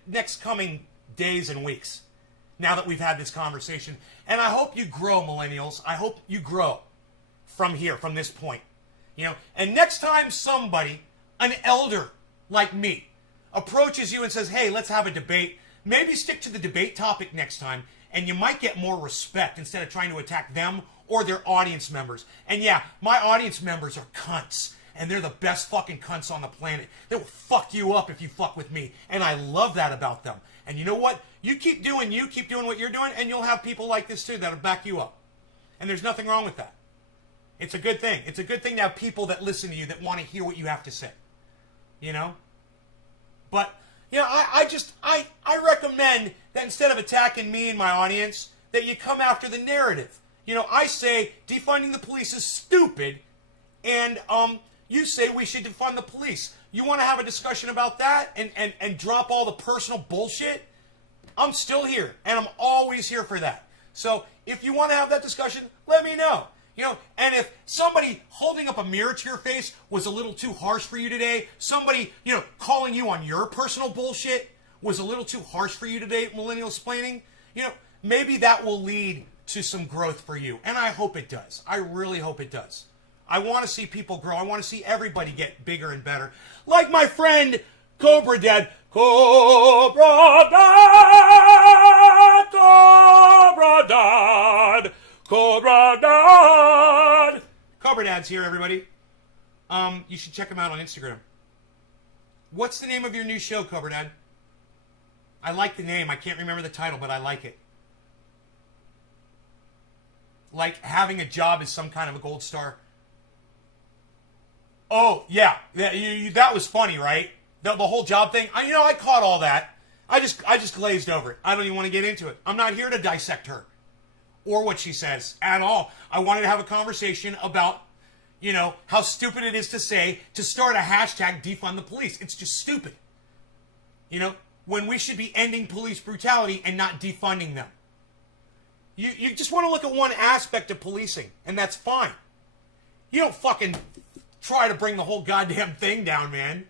next coming days and weeks, now that we've had this conversation. And I hope you grow, millennials. I hope you grow from here, from this point. You know, and next time somebody, an elder like me, approaches you and says, hey, let's have a debate, maybe stick to the debate topic next time, and you might get more respect instead of trying to attack them or their audience members. And yeah, my audience members are cunts. And they're the best fucking cunts on the planet. They will fuck you up if you fuck with me. And I love that about them. And you know what? You keep doing what you're doing, and you'll have people like this too that'll back you up. And there's nothing wrong with that. It's a good thing. It's a good thing to have people that listen to you, that want to hear what you have to say. You know? But, you know, I recommend that instead of attacking me and my audience, that you come after the narrative. You know, I say defunding the police is stupid, and, you say we should defund the police. You want to have a discussion about that and drop all the personal bullshit? I'm still here, and I'm always here for that. So if you want to have that discussion, let me know. You know, and if somebody holding up a mirror to your face was a little too harsh for you today, somebody, you know, calling you on your personal bullshit was a little too harsh for you today, millennial splaining, you know, maybe that will lead to some growth for you. And I hope it does. I really hope it does. I want to see people grow. I want to see everybody get bigger and better. Like my friend Cobra Dad. Cobra Dad! Cobra Dad! Cobra Dad! Cobra Dad's here, everybody. You should check him out on Instagram. What's the name of your new show, Cobra Dad? I like the name. I can't remember the title, but I like it. Like having a job is some kind of a gold star. Oh, yeah. That was funny, right? The whole job thing. I caught all that. I just glazed over it. I don't even want to get into it. I'm not here to dissect her or what she says at all. I wanted to have a conversation about, you know, how stupid it is to say to start a hashtag defund the police. It's just stupid. You know, when we should be ending police brutality and not defunding them. You just want to look at one aspect of policing, and that's fine. You don't fucking try to bring the whole goddamn thing down, man.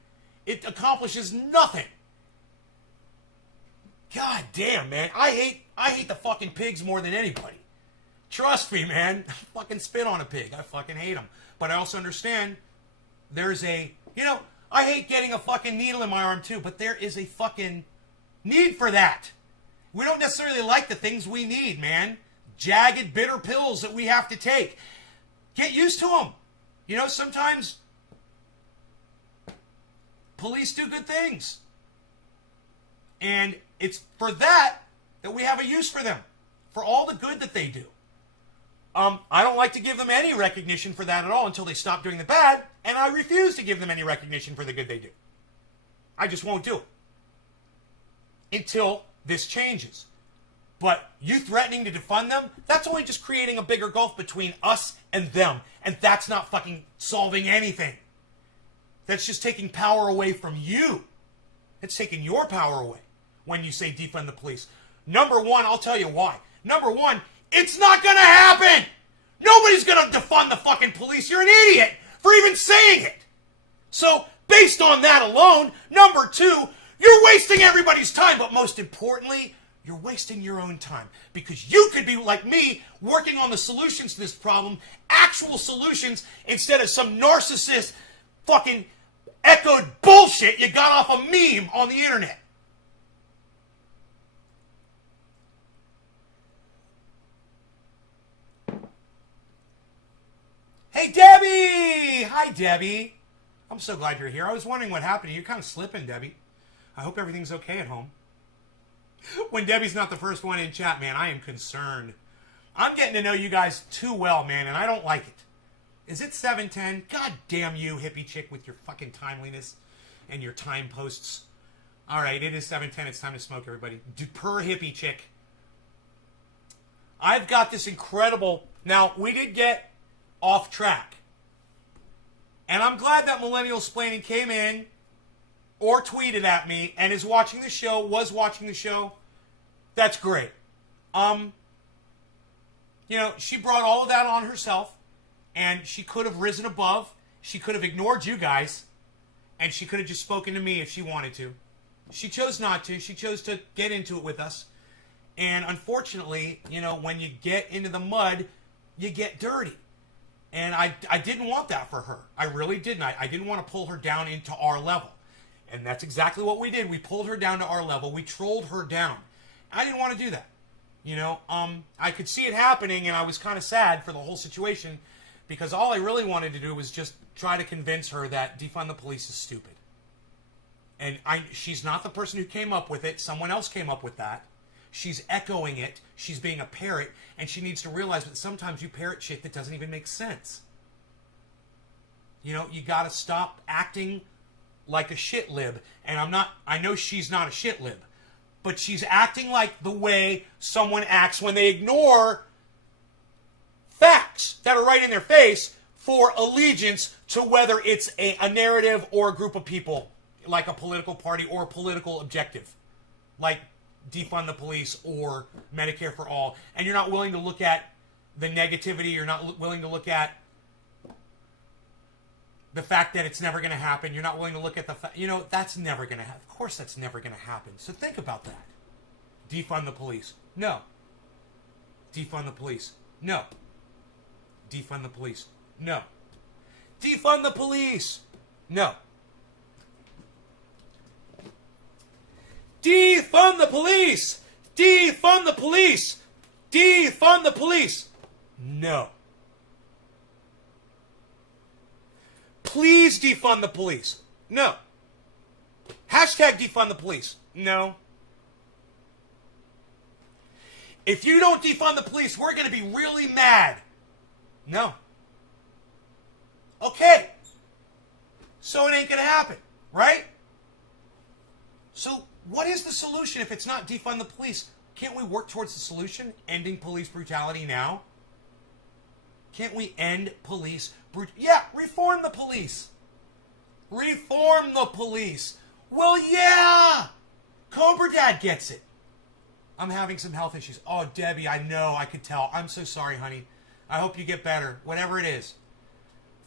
It accomplishes nothing. God damn, man. I hate the fucking pigs more than anybody. Trust me, man. I fucking spit on a pig. I fucking hate them. But I also understand there's I hate getting a fucking needle in my arm too, but there is a fucking need for that. We don't necessarily like the things we need, man. Jagged, bitter pills that we have to take. Get used to them. You know, sometimes police do good things. And it's for that we have a use for them. For all the good that they do. I don't like to give them any recognition for that at all until they stop doing the bad. And I refuse to give them any recognition for the good they do. I just won't do it. Until this changes. But you threatening to defund them, that's only just creating a bigger gulf between us and them. And that's not fucking solving anything. That's just taking power away from you. It's taking your power away when you say defund the police. Number one, I'll tell you why. Number one, it's not going to happen. Nobody's going to defund the fucking police. You're an idiot for even saying it. So, based on that alone, number two, you're wasting everybody's time. But most importantly, you're wasting your own time because you could be like me working on the solutions to this problem, actual solutions, instead of some narcissist fucking echoed bullshit you got off a meme on the internet. Hey, Debbie! Hi, Debbie. I'm so glad you're here. I was wondering what happened to you. You're kind of slipping, Debbie. I hope everything's okay at home. When Debbie's not the first one in chat, man, I am concerned. I'm getting to know you guys too well, man, and I don't like it. Is it 7:10? God damn you, hippie chick, with your fucking timeliness and your time posts. All right, it is 7:10. It's time to smoke, everybody. Per hippie chick. I've got this incredible... Now, we did get off track. And I'm glad that Millennial Explaining came in or tweeted at me and is watching the show, was watching the show. That's great. She brought all of that on herself, and she could have risen above. She could have ignored you guys, and she could have just spoken to me if she wanted to. She chose not to. She chose to get into it with us. And unfortunately, when you get into the mud, you get dirty. And I didn't want that for her. I really didn't. I didn't want to pull her down into our level. And that's exactly what we did. We pulled her down to our level. We trolled her down. I didn't want to do that. I could see it happening, and I was kind of sad for the whole situation because all I really wanted to do was just try to convince her that defund the police is stupid. And she's not the person who came up with it. Someone else came up with that. She's echoing it. She's being a parrot, and she needs to realize that sometimes you parrot shit that doesn't even make sense. You got to stop acting like a shit lib. And I know she's not a shit lib, but she's acting like the way someone acts when they ignore facts that are right in their face for allegiance to whether it's a narrative or a group of people, like a political party or a political objective, like defund the police or Medicare for all. And you're not willing to look at the negativity. You're not willing to look at the fact that it's never going to happen. You're not willing to look at the fact, that's never going to happen. Of course that's never going to happen. So think about that. Defund the police. No. Defund the police. No. Defund the police. No. Defund the police. No. Defund the police. Defund the police. Defund the police. No. Please defund the police. No. Hashtag defund the police. No. If you don't defund the police, we're going to be really mad. No. Okay. So it ain't going to happen, right? So what is the solution if it's not defund the police? Can't we work towards the solution? Ending police brutality now? Can't we end police brutality? Yeah, reform the police. Reform the police. Well, yeah. Cobra Dad gets it. I'm having some health issues. Oh, Debbie, I know. I could tell. I'm so sorry, honey. I hope you get better. Whatever it is.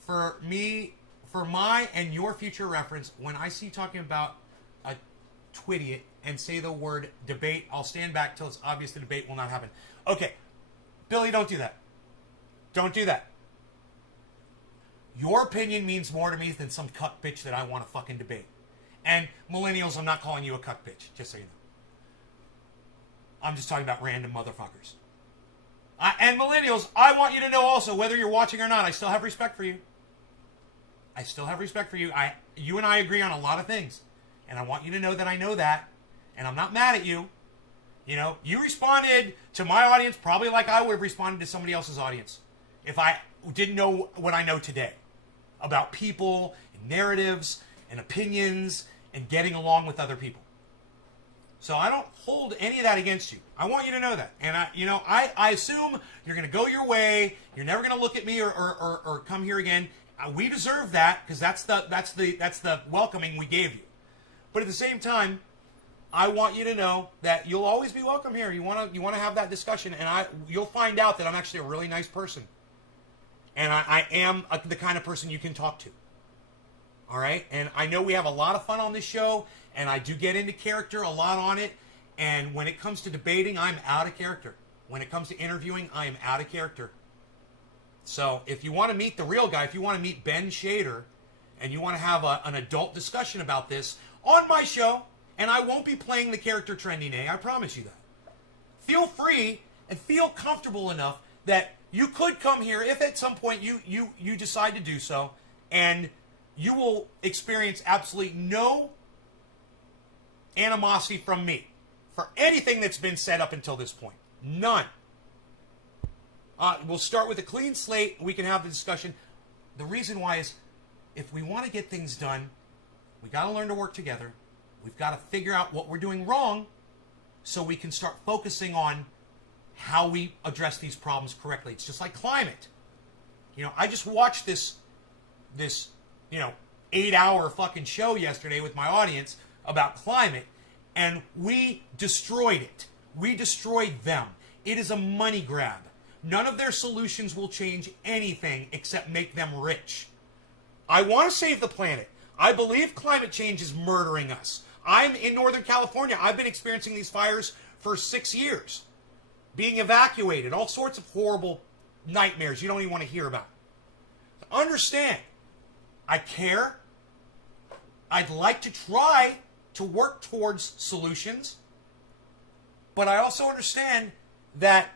For me, for my and your future reference, when I see you talking about a twitty and say the word debate, I'll stand back till it's obvious the debate will not happen. Okay. Billy, don't do that. Don't do that. Your opinion means more to me than some cuck bitch that I want to fucking debate. And millennials, I'm not calling you a cuck bitch, just so you know. I'm just talking about random motherfuckers. And millennials, I want you to know also, whether you're watching or not, I still have respect for you. I still have respect for you. You and I agree on a lot of things. And I want you to know that I know that. And I'm not mad at you. You responded to my audience probably like I would have responded to somebody else's audience if I didn't know what I know today about people and narratives and opinions and getting along with other people. So I don't hold any of that against you. I want you to know that. And I assume you're going to go your way. You're never going to look at me or come here again. We deserve that because that's the welcoming we gave you. But at the same time, I want you to know that you'll always be welcome here. You want to have that discussion, and you'll find out that I'm actually a really nice person. And I am the kind of person you can talk to. All right? And I know we have a lot of fun on this show, and I do get into character a lot on it. And when it comes to debating, I'm out of character. When it comes to interviewing, I am out of character. So if you want to meet the real guy, if you want to meet Ben Shader, and you want to have an adult discussion about this on my show, and I won't be playing the character Trendy Nay, I promise you that. Feel free and feel comfortable enough that you could come here if at some point you decide to do so, and you will experience absolutely no animosity from me for anything that's been said up until this point. None. We'll start with a clean slate. We can have the discussion. The reason why is if we want to get things done, we got to learn to work together. We've got to figure out what we're doing wrong so we can start focusing on how we address these problems correctly. It's just like climate. You know, I just watched this 8-hour fucking show yesterday with my audience about climate, and we destroyed it. We destroyed them. It is a money grab. None of their solutions will change anything except make them rich. I want to save the planet. I believe climate change is murdering us. I'm in Northern California. I've been experiencing these fires for 6 years. Being evacuated, all sorts of horrible nightmares you don't even want to hear about. Understand, I care. I'd like to try to work towards solutions. But I also understand that,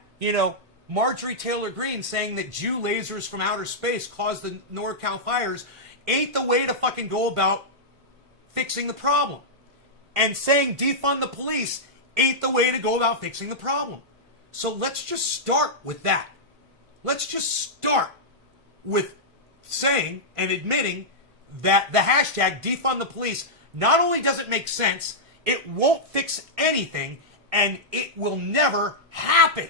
Marjorie Taylor Greene saying that Jew lasers from outer space caused the NorCal fires ain't the way to fucking go about fixing the problem. And saying defund the police ain't the way to go about fixing the problem. So let's just start with that. Let's just start with saying and admitting that the hashtag defund the police not only doesn't make sense, it won't fix anything, and it will never happen.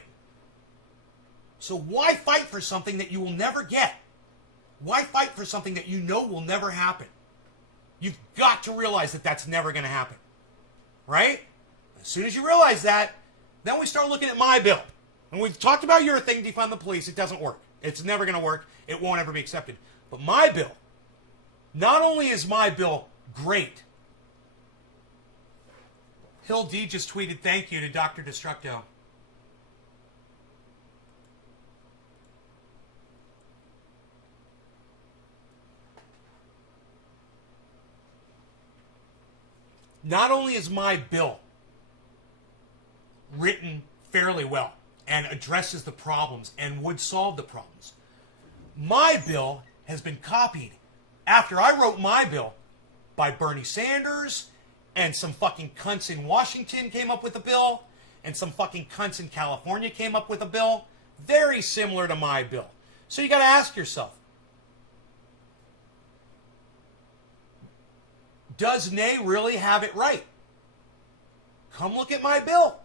So why fight for something that you will never get? Why fight for something that you know will never happen? You've got to realize that that's never going to happen. Right? As soon as you realize that, then we start looking at my bill. And we've talked about your thing, defund the police. It doesn't work. It's never going to work. It won't ever be accepted. But my bill, not only is my bill great. Hill D just tweeted thank you to Dr. Destructo. Not only is my bill written fairly well and addresses the problems and would solve the problems, my bill has been copied after I wrote my bill by Bernie Sanders, and some fucking cunts in Washington came up with a bill, and some fucking cunts in California came up with a bill very similar to my bill. So you got to ask yourself, does Nay really have it right? Come look at my bill.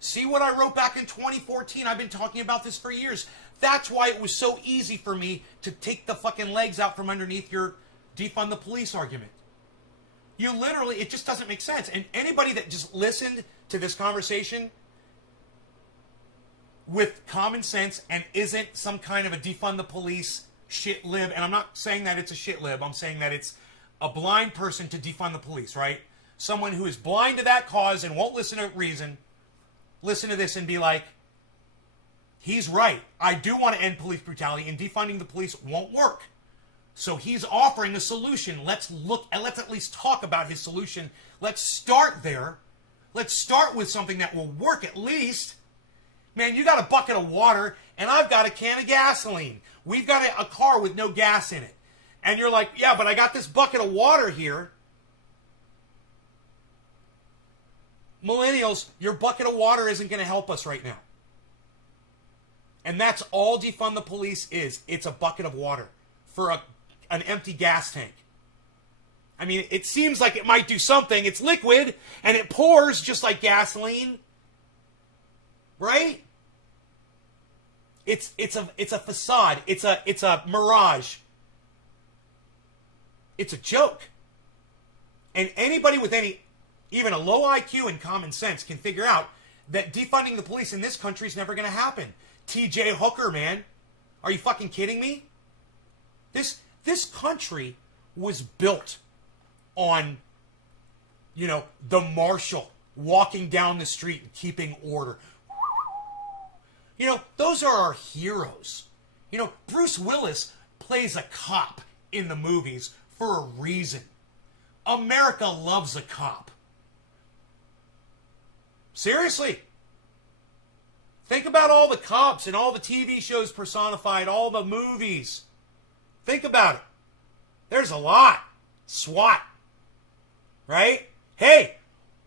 See what I wrote back in 2014. I've been talking about this for years. That's why it was so easy for me to take the fucking legs out from underneath your defund the police argument. You literally, it just doesn't make sense. And anybody that just listened to this conversation with common sense and isn't some kind of a defund the police shit lib, and I'm not saying that it's a shit lib, I'm saying that it's a blind person to defund the police, right? Someone who is blind to that cause and won't listen to reason, listen to this and be like, he's right. I do want to end police brutality, and defunding the police won't work. So he's offering a solution. Let's look and let's at least talk about his solution. Let's start there. Let's start with something that will work at least. Man, you got a bucket of water and I've got a can of gasoline. We've got a car with no gas in it. And you're like, yeah, but I got this bucket of water here. Millennials, your bucket of water isn't going to help us right now. And that's all defund the police is. It's a bucket of water for an empty gas tank. I mean, it seems like it might do something. It's liquid, and it pours just like gasoline. Right? It's a facade. It's a mirage. It's a joke. And anybody with even a low IQ and common sense can figure out that defunding the police in this country is never going to happen. TJ Hooker, man. Are you fucking kidding me? This country was built on, the Marshall walking down the street and keeping order. You know, those are our heroes. You know, Bruce Willis plays a cop in the movies for a reason. America loves a cop. Seriously. Think about all the cops and all the TV shows personified, all the movies. Think about it. There's a lot. SWAT. Right? Hey,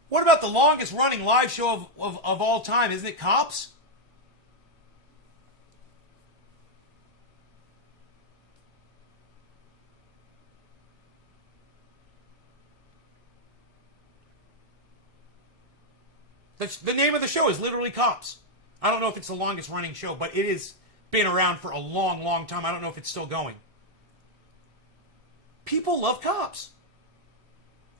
what about the longest running live show of all time? Isn't it Cops? The name of the show is literally Cops. I don't know if it's the longest running show, but it has been around for a long, long time. I don't know if it's still going. People love Cops.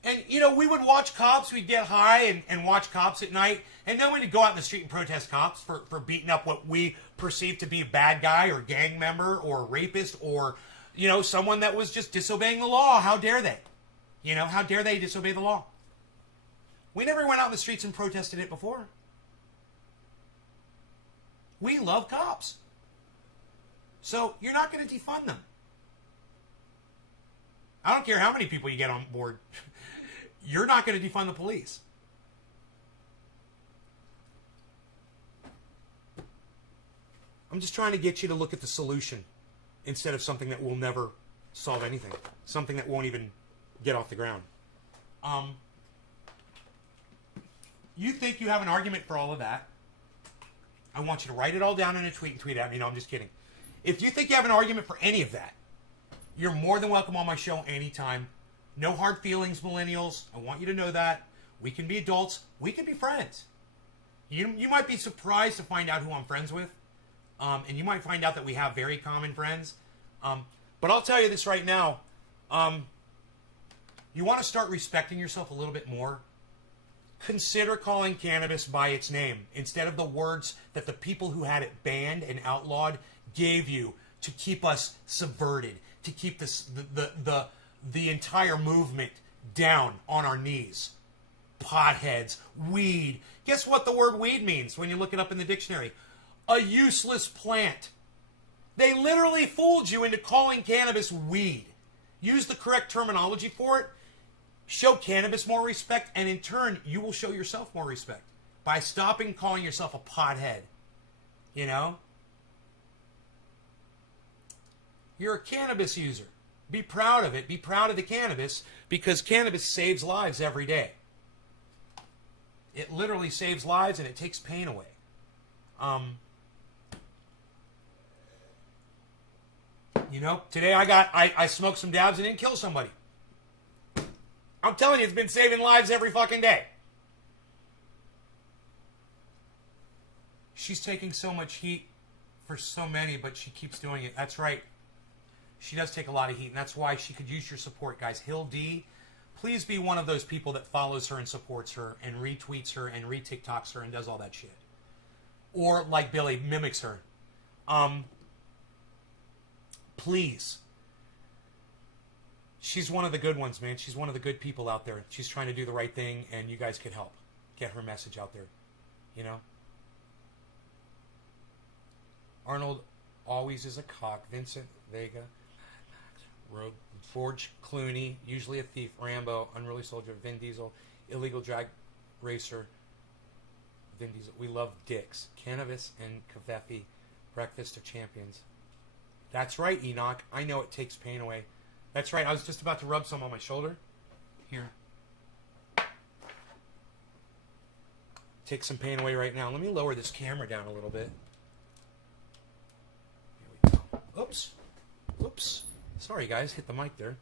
And, you know, we would watch Cops. We'd get high and watch Cops at night. And then we'd go out in the street and protest cops for beating up what we perceived to be a bad guy or gang member or rapist or, you know, someone that was just disobeying the law. How dare they? You know, how dare they disobey the law? We never went out in the streets and protested it before. We love cops. So you're not going to defund them. I don't care how many people you get on board. You're not going to defund the police. I'm just trying to get you to look at the solution instead of something that will never solve anything. Something that won't even get off the ground. You think you have an argument for all of that? I want you to write it all down in a tweet and tweet at me. No, I'm just kidding. If you think you have an argument for any of that, you're more than welcome on my show anytime. No hard feelings, millennials. I want you to know that. We can be adults. We can be friends. You might be surprised to find out who I'm friends with. And you might find out that we have very common friends. But I'll tell you this right now. You want to start respecting yourself a little bit more? Consider calling cannabis by its name instead of the words that the people who had it banned and outlawed gave you to keep us subverted, to keep the entire movement down on our knees. Potheads, weed. Guess what the word weed means when you look it up in the dictionary? A useless plant. They literally fooled you into calling cannabis weed. Use the correct terminology for it. Show cannabis more respect, and in turn, you will show yourself more respect by stopping calling yourself a pothead. You know? You're a cannabis user. Be proud of it. Be proud of the cannabis, because cannabis saves lives every day. It literally saves lives, and it takes pain away. You know, today I smoked some dabs and didn't kill somebody. I'm telling you, it's been saving lives every fucking day. She's taking so much heat for so many, but she keeps doing it. That's right. She does take a lot of heat, and that's why she could use your support, guys. Hill D, please be one of those people that follows her and supports her and retweets her and re-TikToks her and does all that shit. Or, like Billy, mimics her. Please. She's one of the good ones, man. She's one of the good people out there. She's trying to do the right thing, and you guys could help get her message out there. You know? Arnold always is a cock. Vincent Vega. Forge Clooney. Usually a thief. Rambo. Unruly soldier. Vin Diesel. Illegal drag racer. Vin Diesel. We love dicks. Cannabis and Kaveffi. Breakfast of Champions. That's right, Enoch. I know it takes pain away. That's right. I was just about to rub some on my shoulder. Here. Take some pain away right now. Let me lower this camera down a little bit. Here we go. Oops. Oops. Sorry, guys. Hit the mic there.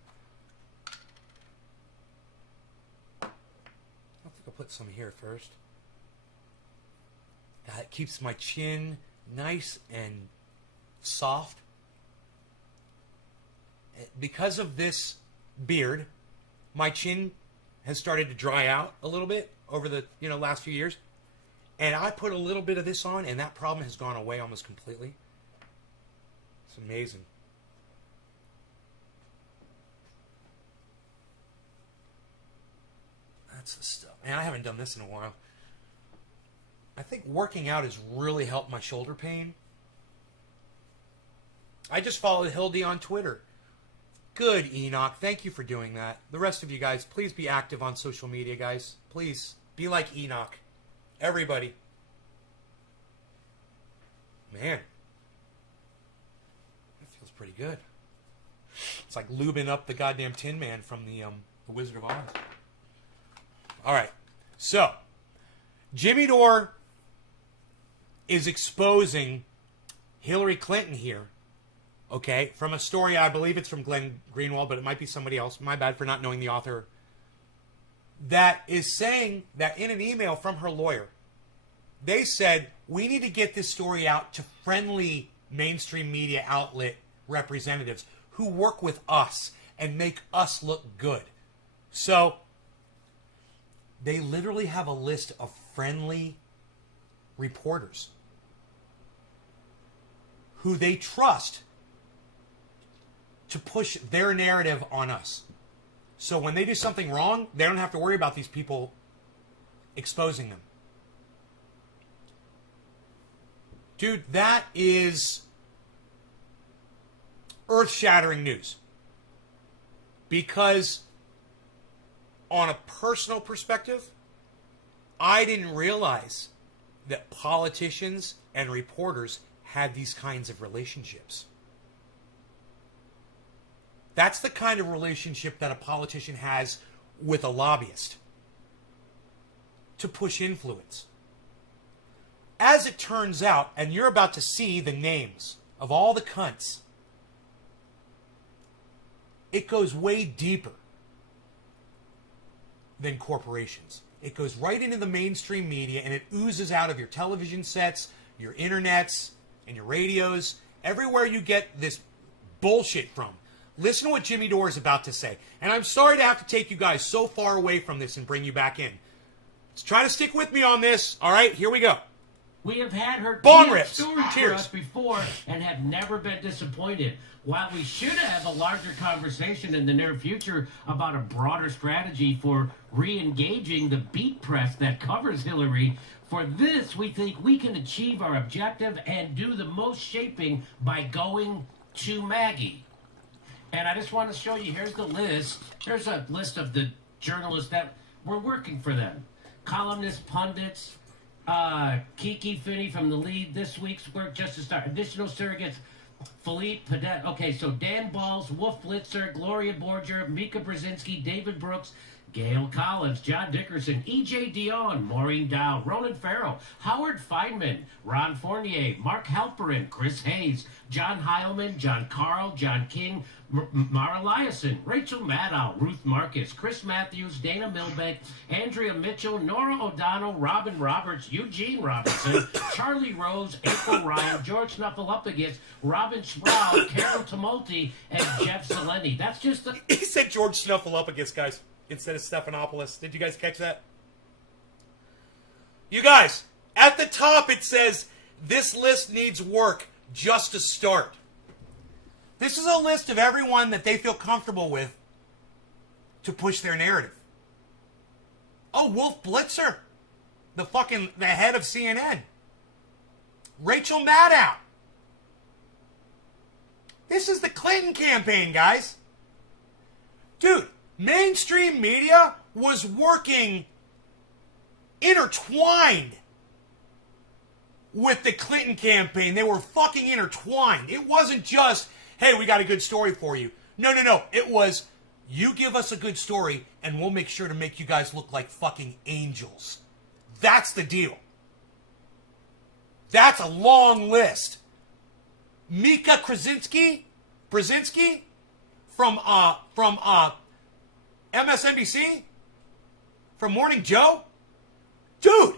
I think I'll put some here first. That keeps my chin nice and soft. Because of this beard, my chin has started to dry out a little bit over the last few years. And I put a little bit of this on, and that problem has gone away almost completely. It's amazing. That's the stuff. Man, I haven't done this in a while. I think working out has really helped my shoulder pain. I just followed Hildy on Twitter. Good, Enoch. Thank you for doing that. The rest of you guys, please be active on social media, guys. Please be like Enoch. Everybody. Man. That feels pretty good. It's like lubing up the goddamn Tin Man from the Wizard of Oz. All right. So, Jimmy Dore is exposing Hillary Clinton here. Okay, from a story, I believe it's from Glenn Greenwald, but it might be somebody else. My bad for not knowing the author. That is saying that in an email from her lawyer, they said, we need to get this story out to friendly mainstream media outlet representatives who work with us and make us look good. So, they literally have a list of friendly reporters who they trust to push their narrative on us. So when they do something wrong, they don't have to worry about these people exposing them. Dude, that is earth-shattering news. Because on a personal perspective, I didn't realize that politicians and reporters had these kinds of relationships. That's the kind of relationship that a politician has with a lobbyist to push influence. As it turns out, and you're about to see the names of all the cunts, it goes way deeper than corporations. It goes right into the mainstream media, and it oozes out of your television sets, your internets, and your radios, everywhere you get this bullshit from. Listen to what Jimmy Dore is about to say. And I'm sorry to have to take you guys so far away from this and bring you back in. Let's try to stick with me on this. All right, here we go. We have had her Bong tell rips. stories for Cheers. us before and have never been disappointed. While we should have a larger conversation in the near future about a broader strategy for re-engaging the beat press that covers Hillary, for this we think we can achieve our objective and do the most shaping by going to Maggie. And I just want to show you, here's the list. There's a list of the journalists that were working for them. Columnists, pundits, Kiki Finney from the Lead, this week's work, just to start. Additional surrogates, Philippe Padet. Okay, so Dan Balls, Wolf Blitzer, Gloria Borger, Mika Brzezinski, David Brooks, Gail Collins, John Dickerson, E.J. Dion, Maureen Dow, Ronan Farrow, Howard Feynman, Ron Fournier, Mark Halperin, Chris Hayes, John Heilman, John Carl, John King, Mara Eliason, Rachel Maddow, Ruth Marcus, Chris Matthews, Dana Milbank, Andrea Mitchell, Nora O'Donnell, Robin Roberts, Eugene Robinson, Charlie Rose, April Ryan, George Snuffleupagus, Robin Sproul, Carol Tumulty, and Jeff Seleni. That's just the... He said George Snuffleupagus, guys, instead of Stephanopoulos. Did you guys catch that? You guys, at the top it says, this list needs work just to start. This is a list of everyone that they feel comfortable with to push their narrative. Oh, Wolf Blitzer, the head of CNN. Rachel Maddow. This is the Clinton campaign, guys. Dude, mainstream media was working intertwined with the Clinton campaign. They were fucking intertwined. It wasn't just, hey, we got a good story for you. No. It was, you give us a good story, and we'll make sure to make you guys look like fucking angels. That's the deal. That's a long list. Mika Brzezinski from MSNBC, from Morning Joe. Dude,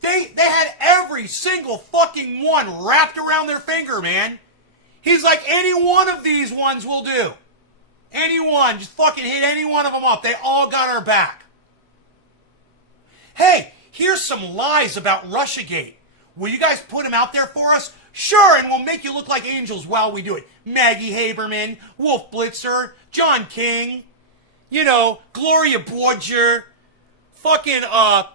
they had every single fucking one wrapped around their finger, man. He's like, any one of these ones will do. Any one. Just fucking hit any one of them up. They all got our back. Hey, here's some lies about Russiagate. Will you guys put them out there for us? Sure, and we'll make you look like angels while we do it. Maggie Haberman, Wolf Blitzer, John King, Gloria Borger, fucking, I'm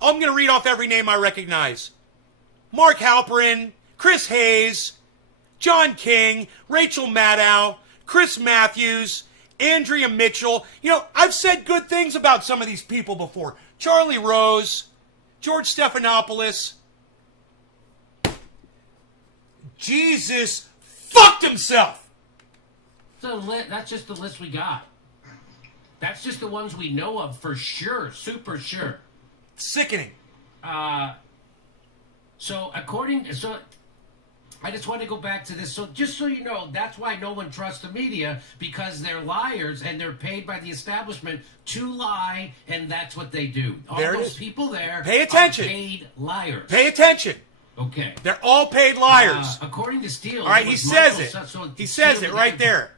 going to read off every name I recognize. Mark Halperin, Chris Hayes, John King, Rachel Maddow, Chris Matthews, Andrea Mitchell. You know, I've said good things about some of these people before. Charlie Rose, George Stephanopoulos. Jesus fucked himself. That's just the list we got. That's just the ones we know of for sure, super sure. Sickening. So I just want to go back to this. So just so you know, that's why no one trusts the media, because they're liars and they're paid by the establishment to lie, and that's what they do. All There it those is. people there Pay attention. are paid liars. Pay attention. Okay. They're all paid liars. According to Steele, All right, it he was says Michael it. So He says Steele it the right guy- there.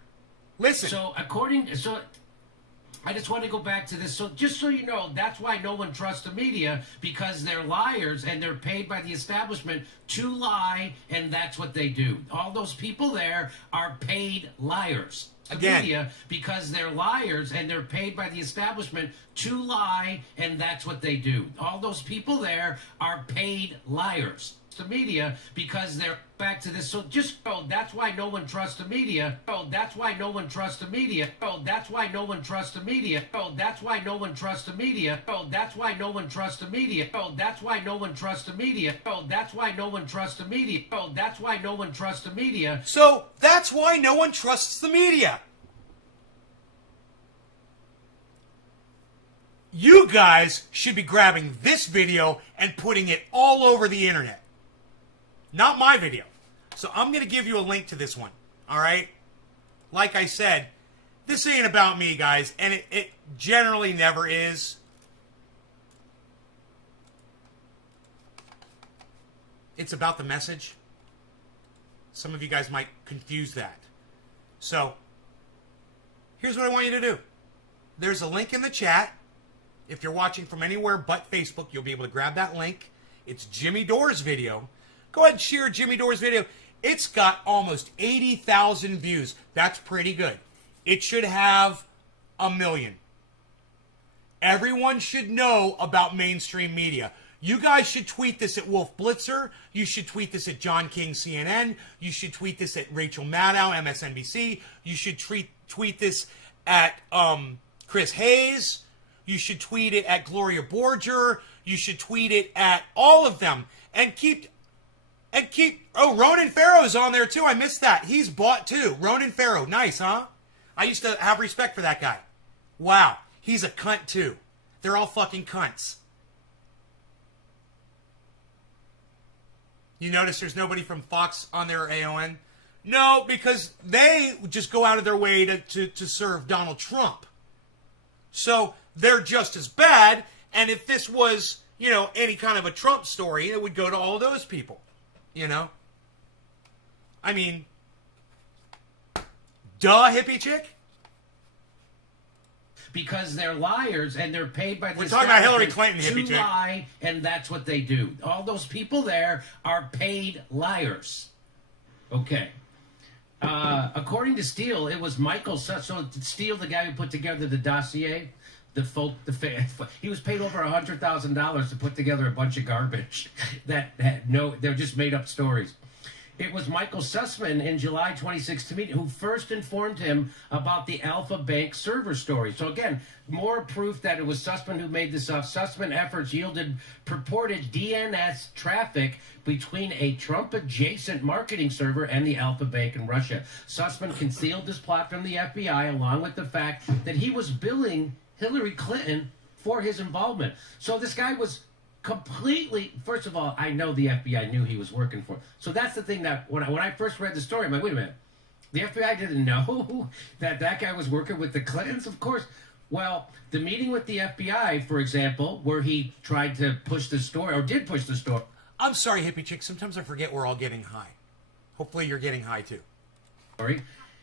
Listen. So I just want to go back to this. So just so you know, that's why no one trusts the media, because they're liars and they're paid by the establishment to lie, and that's what they do. All those people there are paid liars. The Again. media, because they're liars and they're paid by the establishment to lie, and that's what they do. All those people there are paid liars. The media, because they're back to this. So just that's why no one trusts the media. That's why no one trusts the media. That's why no one trusts the media. That's why no one trusts the media. That's why no one trusts the media. That's why no one trusts the media. That's why no one trusts the media. That's why no one trusts the media. So that's why no one trusts the media. You guys should be grabbing this video and putting it all over the internet. Not my video. So I'm going to give you a link to this one. All right? Like I said, this ain't about me, guys. And it generally never is. It's about the message. Some of you guys might confuse that. So, here's what I want you to do. There's a link in the chat. If you're watching from anywhere but Facebook, you'll be able to grab that link. It's Jimmy Dore's video. Go ahead and share Jimmy Dore's video. It's got almost 80,000 views. That's pretty good. It should have 1 million. Everyone should know about mainstream media. You guys should tweet this at Wolf Blitzer. You should tweet this at John King CNN. You should tweet this at Rachel Maddow, MSNBC. You should tweet this at Chris Hayes. You should tweet it at Gloria Borger. You should tweet it at all of them. And keep, Ronan Farrow's on there too. I missed that. He's bought too. Ronan Farrow. Nice, huh? I used to have respect for that guy. Wow. He's a cunt too. They're all fucking cunts. You notice there's nobody from Fox on there or AON? No, because they just go out of their way to serve Donald Trump. So they're just as bad. And if this was, any kind of a Trump story, it would go to all those people. I mean, duh, hippie chick? Because they're liars and they're paid by the We're talking about Hillary establishment Clinton, hippie to chick. lie, and that's what they do. All those people there are paid liars. Okay. According to Steele, it was Michael. So Steele, the guy who put together the dossier, he was paid over $100,000 to put together a bunch of garbage they're just made up stories. It was Michael Sussman in July 2016 who first informed him about the Alpha Bank server story. So again, more proof that it was Sussman who made this up. Sussman efforts yielded purported DNS traffic between a Trump-adjacent marketing server and the Alpha Bank in Russia. Sussman concealed this plot from the FBI along with the fact that he was billing Hillary Clinton for his involvement. So this guy was completely, first of all, I know the FBI knew he was working for. So that's the thing that when I first read the story, I'm like, wait a minute. The FBI didn't know that guy was working with the Clintons? Of course. Well, the meeting with the FBI, for example, where he tried to push the story, or did push the story. I'm sorry, hippie chick. Sometimes I forget we're all getting high. Hopefully you're getting high too.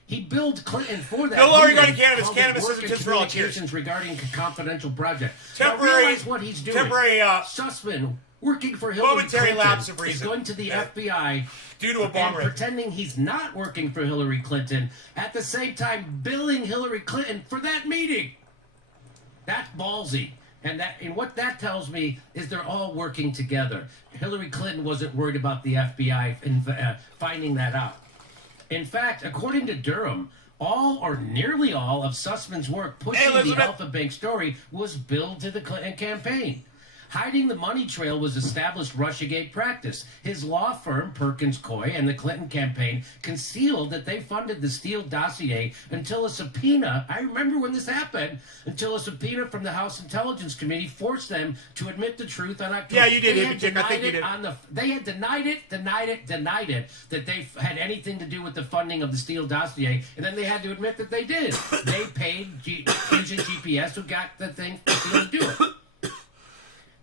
He billed Clinton for that. No longer meeting going to cannabis. called Cannabis Work isn't and just for all. Cheers. Communications regarding a confidential project. Temporary- Now realize what he's doing. Sussman, working for Hillary Momentary Clinton, lapse of is reason. going to the FBI Due to a bomb and raid. pretending he's not working for Hillary Clinton, at the same time billing Hillary Clinton for that meeting. That's ballsy. And what that tells me is they're all working together. Hillary Clinton wasn't worried about the FBI finding that out. In fact, according to Durham, all or nearly all of Sussman's work pushing the Alpha Bank story was billed to the Clinton campaign. Hiding the money trail was established Russiagate practice. His law firm, Perkins Coie, and the Clinton campaign concealed that they funded the Steele dossier until a subpoena, I remember when this happened, until a subpoena from the House Intelligence Committee forced them to admit the truth on October. Yeah, you did. They had denied I think you did. They had denied it, that they had anything to do with the funding of the Steele dossier, and then they had to admit that they did. They paid Fusion GPS who got the thing for Steele to do it.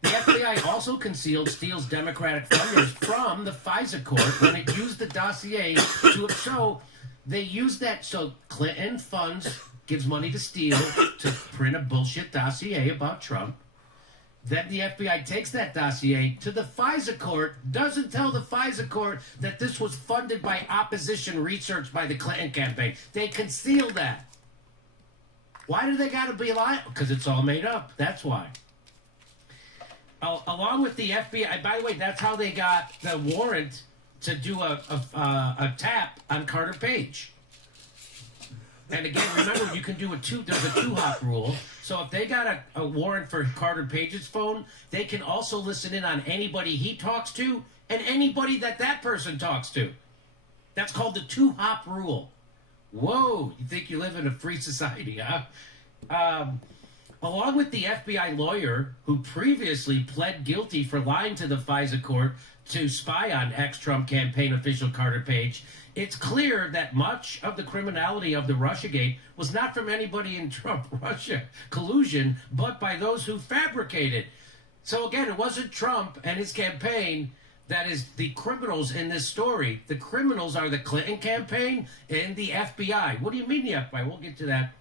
The FBI also concealed Steele's Democratic funders from the FISA court when it used the dossier to show they used that. So Clinton funds, gives money to Steele to print a bullshit dossier about Trump. Then the FBI takes that dossier to the FISA court, doesn't tell the FISA court that this was funded by opposition research by the Clinton campaign. They conceal that. Why do they got to be lying? Because it's all made up. That's why. Along with the FBI, by the way, that's how they got the warrant to do a tap on Carter Page. And again, remember, you can do there's a two-hop rule. So if they got a warrant for Carter Page's phone, they can also listen in on anybody he talks to and anybody that person talks to. That's called the two-hop rule. Whoa, you think you live in a free society, huh? Along with the FBI lawyer who previously pled guilty for lying to the FISA court to spy on ex-Trump campaign official Carter Page, it's clear that much of the criminality of the Russiagate was not from anybody in Trump-Russia collusion, but by those who fabricated. So again, it wasn't Trump and his campaign that is the criminals in this story. The criminals are the Clinton campaign and the FBI. What do you mean the FBI? We'll get to that.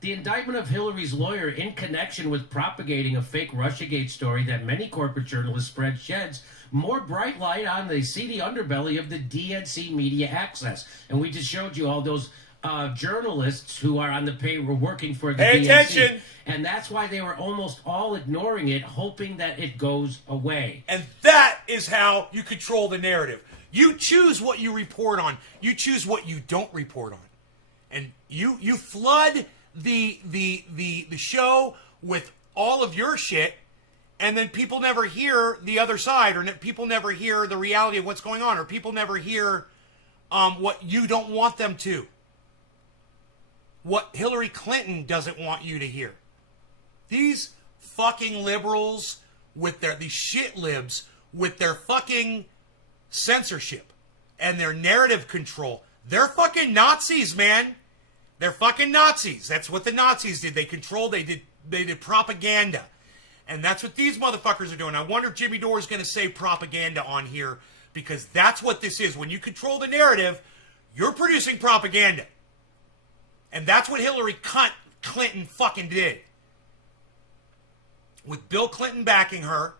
The indictment of Hillary's lawyer in connection with propagating a fake Russiagate story that many corporate journalists spread sheds more bright light on the seedy underbelly of the DNC media access. And we just showed you all those journalists who are on the payroll working for the DNC. Attention! And that's why they were almost all ignoring it, hoping that it goes away. And that is how you control the narrative. You choose what you report on. You choose what you don't report on. And you flood the show with all of your shit, and then people never hear the other side, or people never hear the reality of what's going on, or people never hear what you don't want them to. What Hillary Clinton doesn't want you to hear. These fucking liberals with these shit libs with their fucking censorship and their narrative control. They're fucking Nazis, man. They're fucking Nazis. That's what the Nazis did. They did propaganda. And that's what these motherfuckers are doing. I wonder if Jimmy Dore is going to say propaganda on here, because that's what this is. When you control the narrative, you're producing propaganda. And that's what Hillary Clinton fucking did. With Bill Clinton backing her,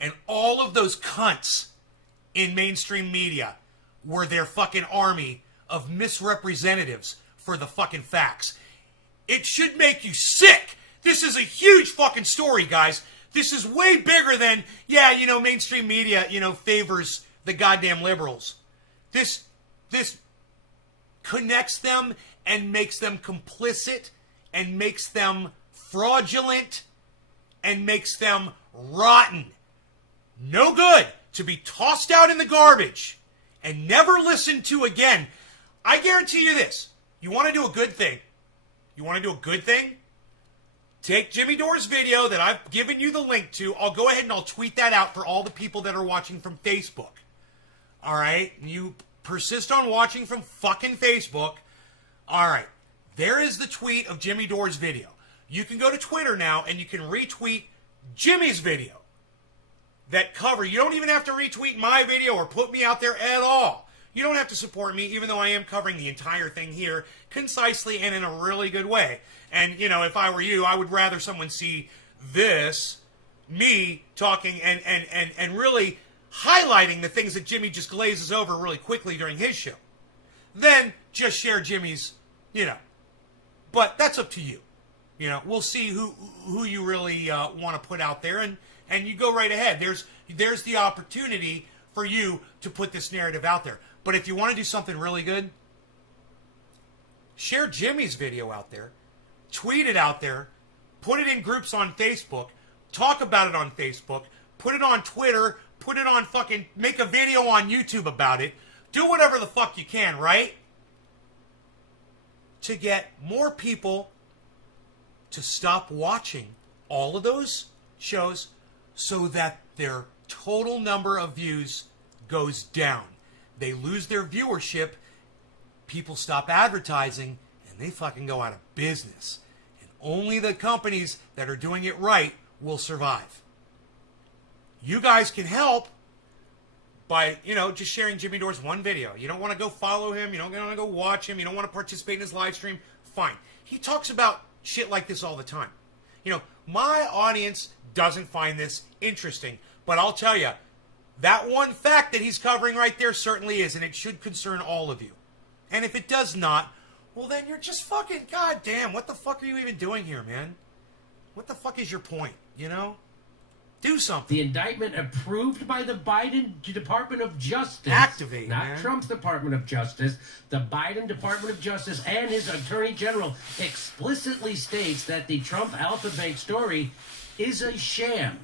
and all of those cunts in mainstream media were their fucking army of misrepresentatives for the fucking facts. It should make you sick. This is a huge fucking story, guys. This is way bigger than, mainstream media, favors the goddamn liberals. This connects them and makes them complicit and makes them fraudulent and makes them rotten. No good, to be tossed out in the garbage and never listened to again. I guarantee you this. You want to do a good thing? Take Jimmy Dore's video that I've given you the link to. I'll go ahead and I'll tweet that out for all the people that are watching from Facebook. All right? You persist on watching from fucking Facebook. All right. There is the tweet of Jimmy Dore's video. You can go to Twitter now and you can retweet Jimmy's video. That cover. You don't even have to retweet my video or put me out there at all. You don't have to support me, even though I am covering the entire thing here concisely and in a really good way. And, if I were you, I would rather someone see this, me talking and really highlighting the things that Jimmy just glazes over really quickly during his show, than just share Jimmy's, But that's up to you. You know, we'll see who you really want to put out there, and you go right ahead. There's the opportunity for you to put this narrative out there. But if you want to do something really good, share Jimmy's video out there, tweet it out there, put it in groups on Facebook, talk about it on Facebook, put it on Twitter, put it on fucking, make a video on YouTube about it. Do whatever the fuck you can, right? To get more people to stop watching all of those shows so that their total number of views goes down. They lose their viewership, people stop advertising, and they fucking go out of business. And only the companies that are doing it right will survive. You guys can help by, just sharing Jimmy Dore's one video. You don't want to go follow him. You don't want to go watch him. You don't want to participate in his live stream. Fine. He talks about shit like this all the time. My audience doesn't find this interesting. But I'll tell you, that one fact that he's covering right there certainly is, and it should concern all of you. And if it does not, well, then you're just fucking, goddamn, what the fuck are you even doing here, man? What the fuck is your point, Do something. The indictment approved by the Biden Department of Justice. Activate, not man. Trump's Department of Justice. The Biden Department of Justice and his Attorney General explicitly states that the Trump Alpha Bank story is a sham.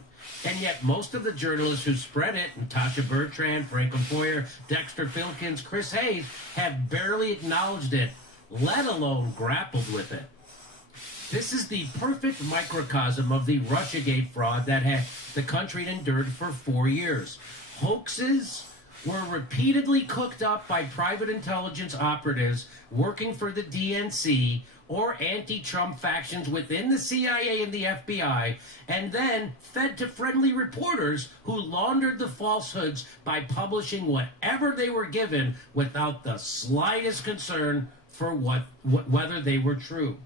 And yet most of the journalists who spread it, Natasha Bertrand, Franklin Foyer, Dexter Filkins, Chris Hayes, have barely acknowledged it, let alone grappled with it. This is the perfect microcosm of the Russiagate fraud that the country endured for 4 years. Hoaxes were repeatedly cooked up by private intelligence operatives working for the DNC or anti-Trump factions within the CIA and the FBI, and then fed to friendly reporters who laundered the falsehoods by publishing whatever they were given without the slightest concern for whether they were true.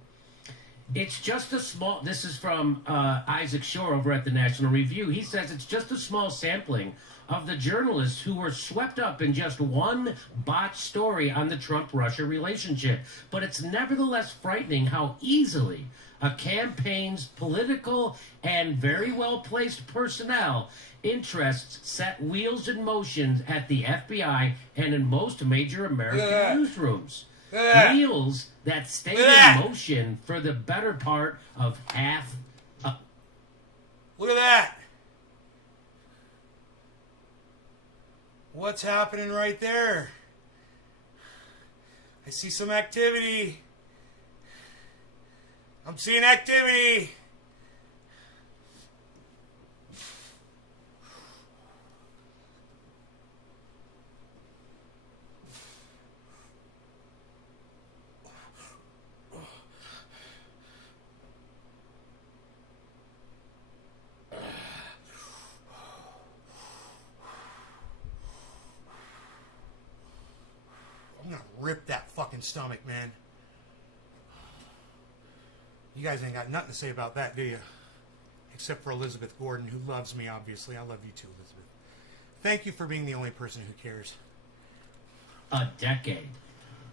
It's just a small, this is from Isaac Shore over at the National Review. He says it's just a small sampling of the journalists who were swept up in just one botched story on the Trump-Russia relationship. But it's nevertheless frightening how easily a campaign's political and very well-placed personnel interests set wheels in motion at the FBI and in most major American newsrooms. Wheels that stayed in motion for the better part of half a... Look at that. What's happening right there? I see some activity. I'm seeing activity. I'm gonna rip that fucking stomach, man. You guys ain't got nothing to say about that, do you? Except for Elizabeth Gordon, who loves me, obviously. I love you too, Elizabeth. Thank you for being the only person who cares. A decade.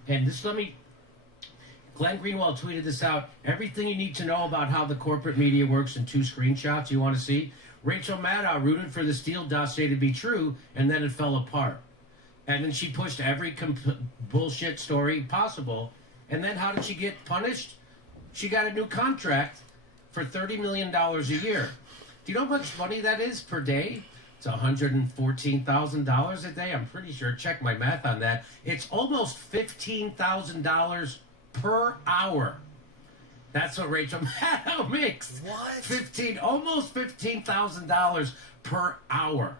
And this, Glenn Greenwald tweeted this out. Everything you need to know about how the corporate media works in 2 screenshots you want to see. Rachel Maddow rooted for the Steele dossier to be true, and then it fell apart. And then she pushed every bullshit story possible. And then how did she get punished? She got a new contract for $30 million a year. Do you know how much money that is per day? It's $114,000 a day. I'm pretty sure. Check my math on that. It's almost $15,000 per hour. That's what Rachel Maddow makes. What? Almost $15,000 per hour.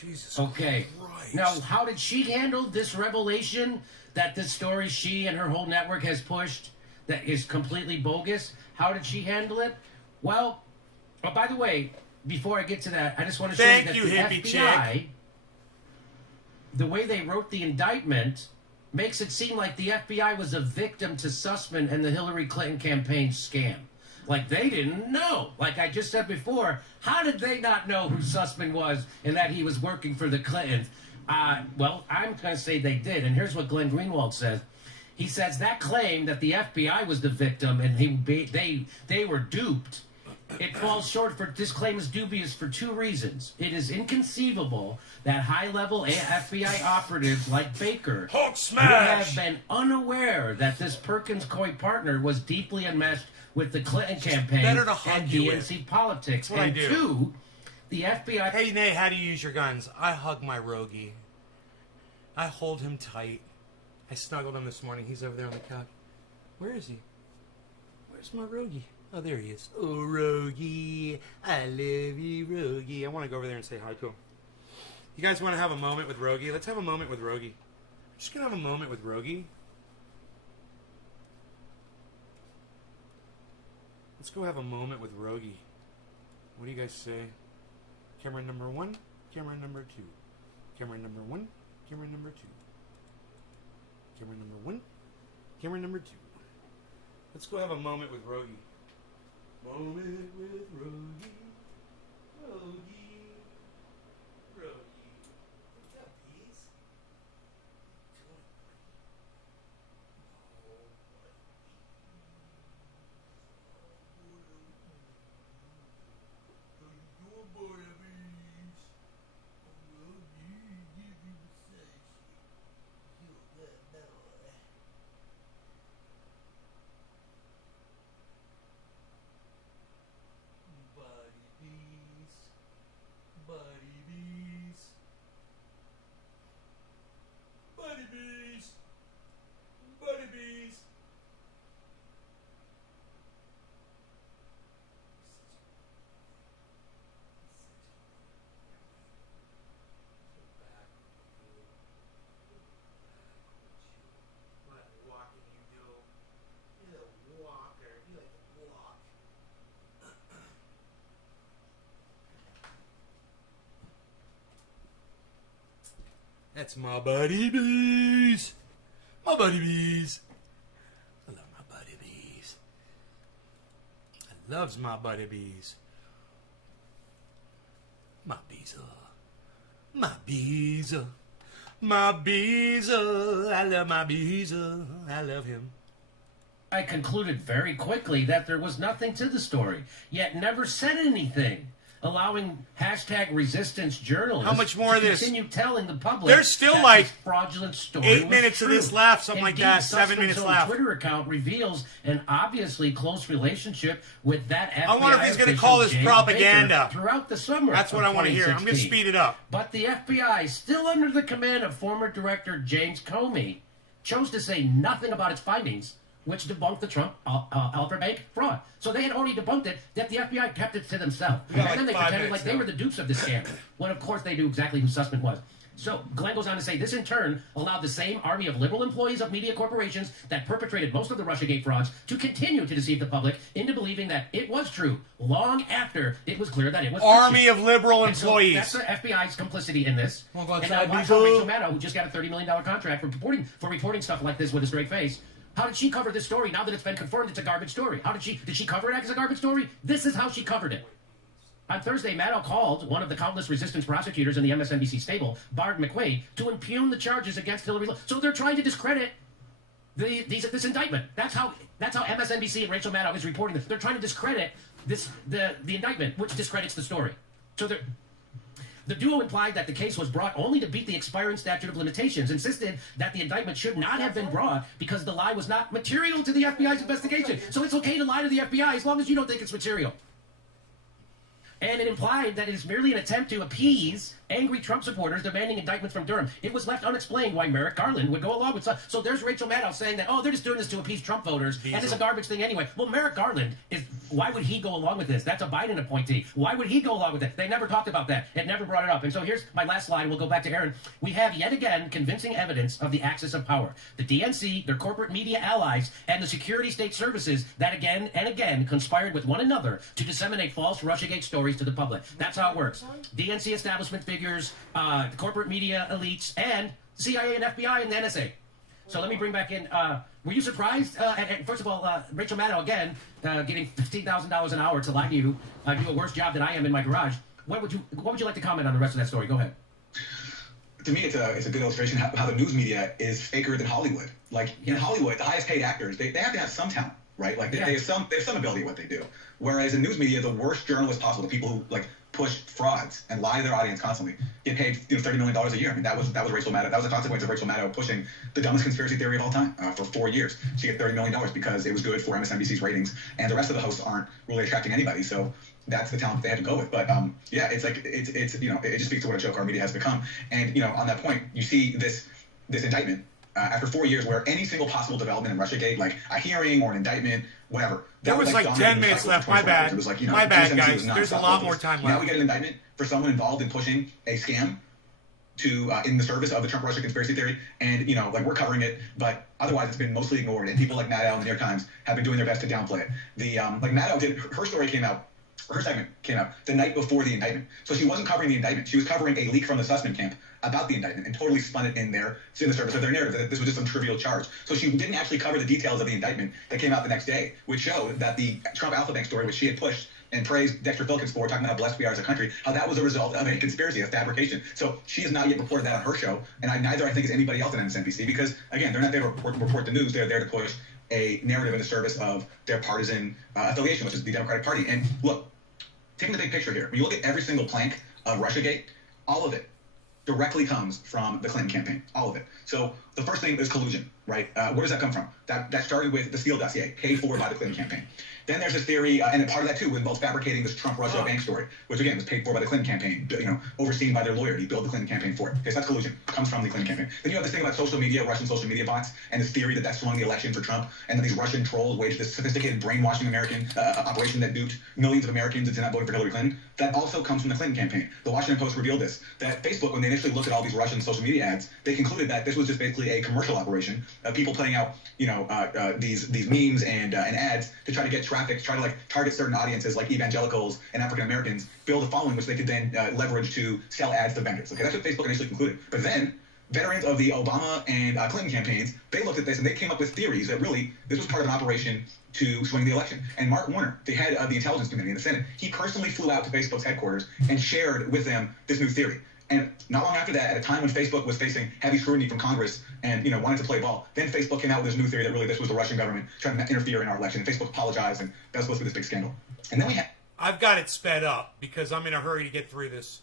Jesus Okay. Christ. Now, how did she handle this revelation that this story she and her whole network has pushed that is completely bogus? How did she handle it? Well, by the way, before I get to that, I just want to show you that the FBI, the way they wrote the indictment, makes it seem like the FBI was a victim to Sussman and the Hillary Clinton campaign scam. Like they didn't know. Like I just said before, how did they not know who Sussman was and that he was working for the Clintons? Well, I'm going to say they did. And here's what Glenn Greenwald says. He says that claim that the FBI was the victim and they were duped, it falls short. This claim is dubious for two reasons. It is inconceivable that high-level FBI operatives like Baker Hulk would smash! have been unaware that this Perkins Coie partner was deeply enmeshed with the Clinton campaign better to hug and you DNC politics. That's what I And do. two, the FBI... Hey, Nate, how do you use your guns? I hug my rogie. I hold him tight. I snuggled him this morning. He's over there on the couch. Where is he? Where's my rogie? Oh, there he is. Oh, rogie. I love you, rogie. I want to go over there and say hi to him. You guys want to have a moment with rogie? Let's have a moment with rogie. Just going to have a moment with rogie. Let's go have a moment with rogie. What do you guys say? Camera number 1, camera number 2. Camera number 1, camera number 2. Camera number 1, camera number 2. Let's go have a moment with Rogie. Moment with Rogie. Rogie. Rogie. What's up, peas? Buddy bees. What walking you do? You're a walker. You like to walk. That's my buddy bees. My buddy bees. I love my buddy bees. I loves my buddy bees. My bees are. My bees are. My bees are. I love my bees are. I love him. I concluded very quickly that there was nothing to the story, yet never said anything, allowing #resistance journalists How much more to of this? continue telling the public There's still that like this fraudulent story 8 was minutes of true. this left, something like Indeed, that, 7 Sussman's minutes own left. Twitter account reveals an obviously close relationship with that FBI I wonder if he's gonna official, call this James propaganda. Baker, throughout the summer. That's what of I want to hear. I'm going to 2016. speed it up. But the FBI, still under the command of former director James Comey, chose to say nothing about its findings, which debunked the Trump Alpha Bank fraud. So they had already debunked it, yet the FBI kept it to themselves. got And like then they 5 pretended minutes like they now. were the dupes of this scam, when of course they knew exactly who Sussman was. So Glenn goes on to say, this in turn allowed the same army of liberal employees of media corporations that perpetrated most of the Russiagate frauds to continue to deceive the public into believing that it was true, long after it was clear that it was Army fiction. of liberal And so employees. that's the FBI's complicity in this. Wanna go And outside, now watch Beagle? how Rachel Maddow, who just got a $30 million contract for reporting stuff like this with a straight face, how did she cover this story now that it's been confirmed it's a garbage story? Did she cover it as a garbage story? This is how she covered it. On Thursday, Maddow called one of the countless resistance prosecutors in the MSNBC stable, Bart McQuaid, to impugn the charges against Hillary. So they're trying to discredit this indictment. That's how MSNBC and Rachel Maddow is reporting this. They're trying to discredit the indictment, which discredits the story. So the duo implied that the case was brought only to beat the expiring statute of limitations, insisted that the indictment should not have been brought because the lie was not material to the FBI's investigation. So it's okay to lie to the FBI as long as you don't think it's material. And it implied that it is merely an attempt to appease angry Trump supporters demanding indictments from Durham. It was left unexplained why Merrick Garland would go along with such. So there's Rachel Maddow saying that, they're just doing this to appease Trump voters, and it's a garbage thing anyway. Well, Merrick Garland why would he go along with this? That's a Biden appointee. Why would he go along with it? They never talked about that. It never brought it up. And so here's my last slide. We'll go back to Aaron. We have yet again convincing evidence of the axis of power. The DNC, their corporate media allies, and the security state services that again and again conspired with one another to disseminate false Russiagate stories to the public. That's how it works. DNC establishment figures, the corporate media elites, and CIA and FBI and the NSA. So let me bring back in. Were you surprised? And first of all, Rachel Maddow again getting $15,000 an hour to lie to you, do a worse job than I am in my garage. What would you like to comment on the rest of that story? Go ahead. to me, it's a good illustration how the news media is faker than Hollywood. Like in Hollywood, the highest paid actors, they have to have some talent, right? Like they have some ability at what they do. Whereas in news media, the worst journalists possible, the people who like push frauds and lie to their audience constantly, get paid $30 million a year. I mean, that was Rachel Maddow. That was a consequence of Rachel Maddow pushing the dumbest conspiracy theory of all time for 4 years. She got $30 million because it was good for MSNBC's ratings, and the rest of the hosts aren't really attracting anybody. So that's the talent that they had to go with. But it's like it's it just speaks to what a joke our media has become. And on that point, you see this indictment after 4 years, where any single possible development in Russiagate, like a hearing or an indictment, whatever. There was like 10 minutes left. My bad. It was like, my bad, guys. There's a lot more time left. Now we get an indictment for someone involved in pushing a scam to in the service of the Trump-Russia conspiracy theory, and like we're covering it, but otherwise it's been mostly ignored. And people like Maddow and the New York Times have been doing their best to downplay it. The like Maddow did, her story came out. Her segment came out the night before the indictment. So she wasn't covering the indictment. She was covering a leak from the Sussman camp about the indictment and totally spun it in the service of their narrative that this was just some trivial charge. So she didn't actually cover the details of the indictment that came out the next day, which showed that the Trump Alpha Bank story, which she had pushed and praised Dexter Filkins for, talking about how blessed we are as a country, how that was a result of a conspiracy, a fabrication. So she has not yet reported that on her show, and neither I think is anybody else at MSNBC, because, again, they're not there to report the news. They're there to push a narrative in the service of their partisan affiliation, which is the Democratic Party. And look, taking the big picture here, when you look at every single plank of Russiagate, all of it directly comes from the Clinton campaign, all of it. So the first thing is collusion, right? Where does that come from? That started with the Steele dossier, paid for by the Clinton campaign. Then there's this theory, and part of that too involves fabricating this Trump-Russia bank story, which again was paid for by the Clinton campaign, overseen by their lawyer. He built the Clinton campaign for it. Okay, so that's collusion. It comes from the Clinton campaign. Then you have this thing about social media, Russian social media bots, and this theory that swung the election for Trump, and then these Russian trolls waged this sophisticated brainwashing American operation that duped millions of Americans into not voting for Hillary Clinton. That also comes from the Clinton campaign. The Washington Post revealed this, that Facebook, when they initially looked at all these Russian social media ads, they concluded that this was just basically a commercial operation, people putting out, these memes and ads to try to get traffic, to try to target certain audiences like evangelicals and African Americans, build a following which they could then leverage to sell ads to vendors. Okay, that's what Facebook initially concluded. But then veterans of the Obama and Clinton campaigns, they looked at this and they came up with theories that really this was part of an operation to swing the election. And Mark Warner, the head of the Intelligence Committee in the Senate, he personally flew out to Facebook's headquarters and shared with them this new theory. And not long after that, at a time when Facebook was facing heavy scrutiny from Congress and wanted to play ball, then Facebook came out with this new theory that really this was the Russian government trying to interfere in our election. And Facebook apologized, and that was supposed to be this big scandal. And then we had... I've got it sped up because I'm in a hurry to get through this.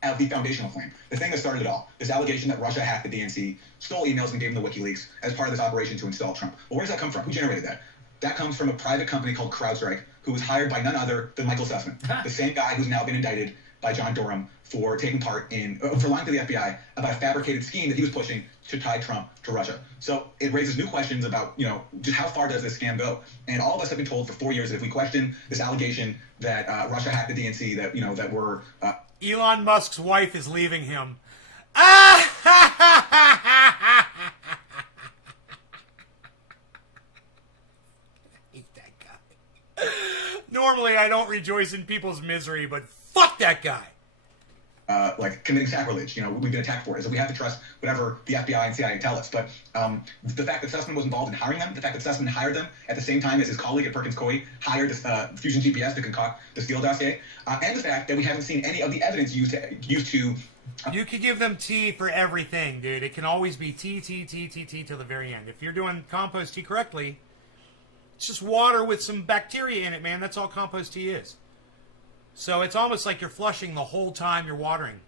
The foundational claim, the thing that started it all, this allegation that Russia hacked the DNC, stole emails and gave them to WikiLeaks as part of this operation to install Trump. Well, where does that come from? Who generated that? That comes from a private company called CrowdStrike, who was hired by none other than Michael Sussman, the same guy who's now been indicted by John Durham for taking part in, for lying to the FBI about a fabricated scheme that he was pushing to tie Trump to Russia. So it raises new questions about, just how far does this scam go? And all of us have been told for 4 years that if we question this allegation that Russia hacked the DNC, that we're... Elon Musk's wife is leaving him. Normally, I don't rejoice in people's misery, but fuck that guy. Committing sacrilege, we've been attacked for it. So we have to trust whatever the FBI and CIA tell us. But the fact that Sussman was involved in hiring them, the fact that Sussman hired them at the same time as his colleague at Perkins Coie hired Fusion GPS to concoct the Steele dossier, and the fact that we haven't seen any of the evidence used to you could give them tea for everything, dude. It can always be tea till the very end. If you're doing compost tea correctly, it's just water with some bacteria in it, man. That's all compost tea is. So it's almost like you're flushing the whole time you're watering.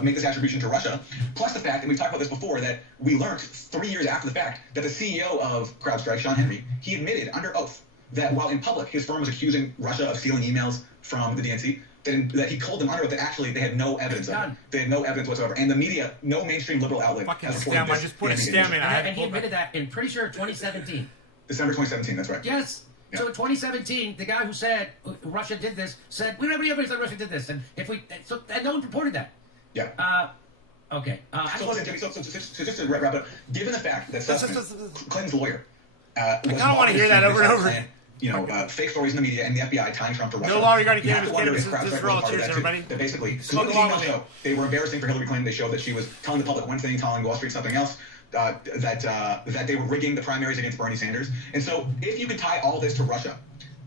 Make this attribution to Russia, plus the fact, and we've talked about this before, that we learned 3 years after the fact that the CEO of CrowdStrike, Sean Henry, he admitted under oath that while in public his firm was accusing Russia of stealing emails from the DNC, that he told them under oath that actually they had no evidence of it. They had no evidence whatsoever. And the media, no mainstream liberal outlet fucking has stem. I just put a stem in. And he admitted that in, pretty sure, 2017. December 2017, that's right. Yes. Yeah. So in 2017, the guy who said Russia did this said, we don't have any evidence that Russia did this. And and no one reported that. Yeah. Okay. So listen, Jimmy, so just to wrap up, given the fact that Clinton's lawyer I kind of want to hear that over and over. Fake stories in the media and the FBI tying Trump to Russia. No longer going to get this for all. Cheers, everybody. That basically, smoke along with me. They were embarrassing for Hillary Clinton. They showed that she was telling the public one thing, telling Wall Street something else. That they were rigging the primaries against Bernie Sanders. And so if you can tie all this to Russia,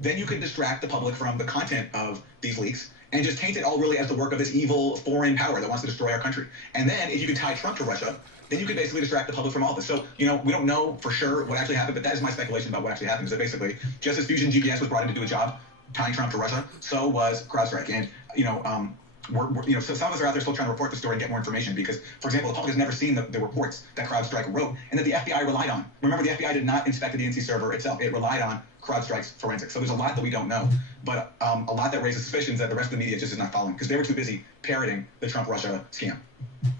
then you can distract the public from the content of these leaks and just taint it all really as the work of this evil foreign power that wants to destroy our country. And then if you can tie Trump to Russia, then you can basically distract the public from all this. So, we don't know for sure what actually happened, but that is my speculation about what actually happened. Is that basically, just as Fusion GPS was brought in to do a job tying Trump to Russia, so was CrowdStrike. And, so some of us are out there still trying to report the story and get more information because, for example, the public has never seen the reports that CrowdStrike wrote and that the FBI relied on. Remember, the FBI did not inspect the DNC server itself. It relied on CrowdStrike's forensics. So there's a lot that we don't know, but a lot that raises suspicions that the rest of the media just is not following because they were too busy parroting the Trump-Russia scam.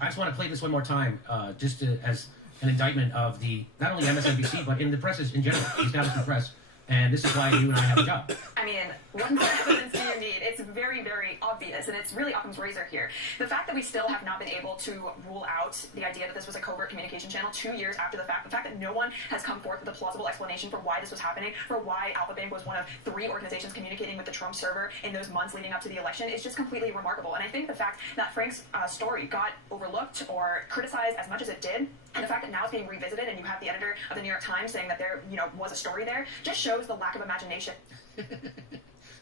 I just want to play this one more time, as an indictment of not only MSNBC, but in the press in general, the establishment press. And this is why you and I have a job. I mean, one evidence do you need? It's very, very obvious, and it's really Occam's razor here. The fact that we still have not been able to rule out the idea that this was a covert communication channel 2 years after the fact that no one has come forth with a plausible explanation for why this was happening, for why Alpha Bank was one of 3 organizations communicating with the Trump server in those months leading up to the election is just completely remarkable. And I think the fact that Frank's story got overlooked or criticized as much as it did, and the fact that now it's being revisited and you have the editor of the New York Times saying that there, was a story there, just shows the lack of imagination.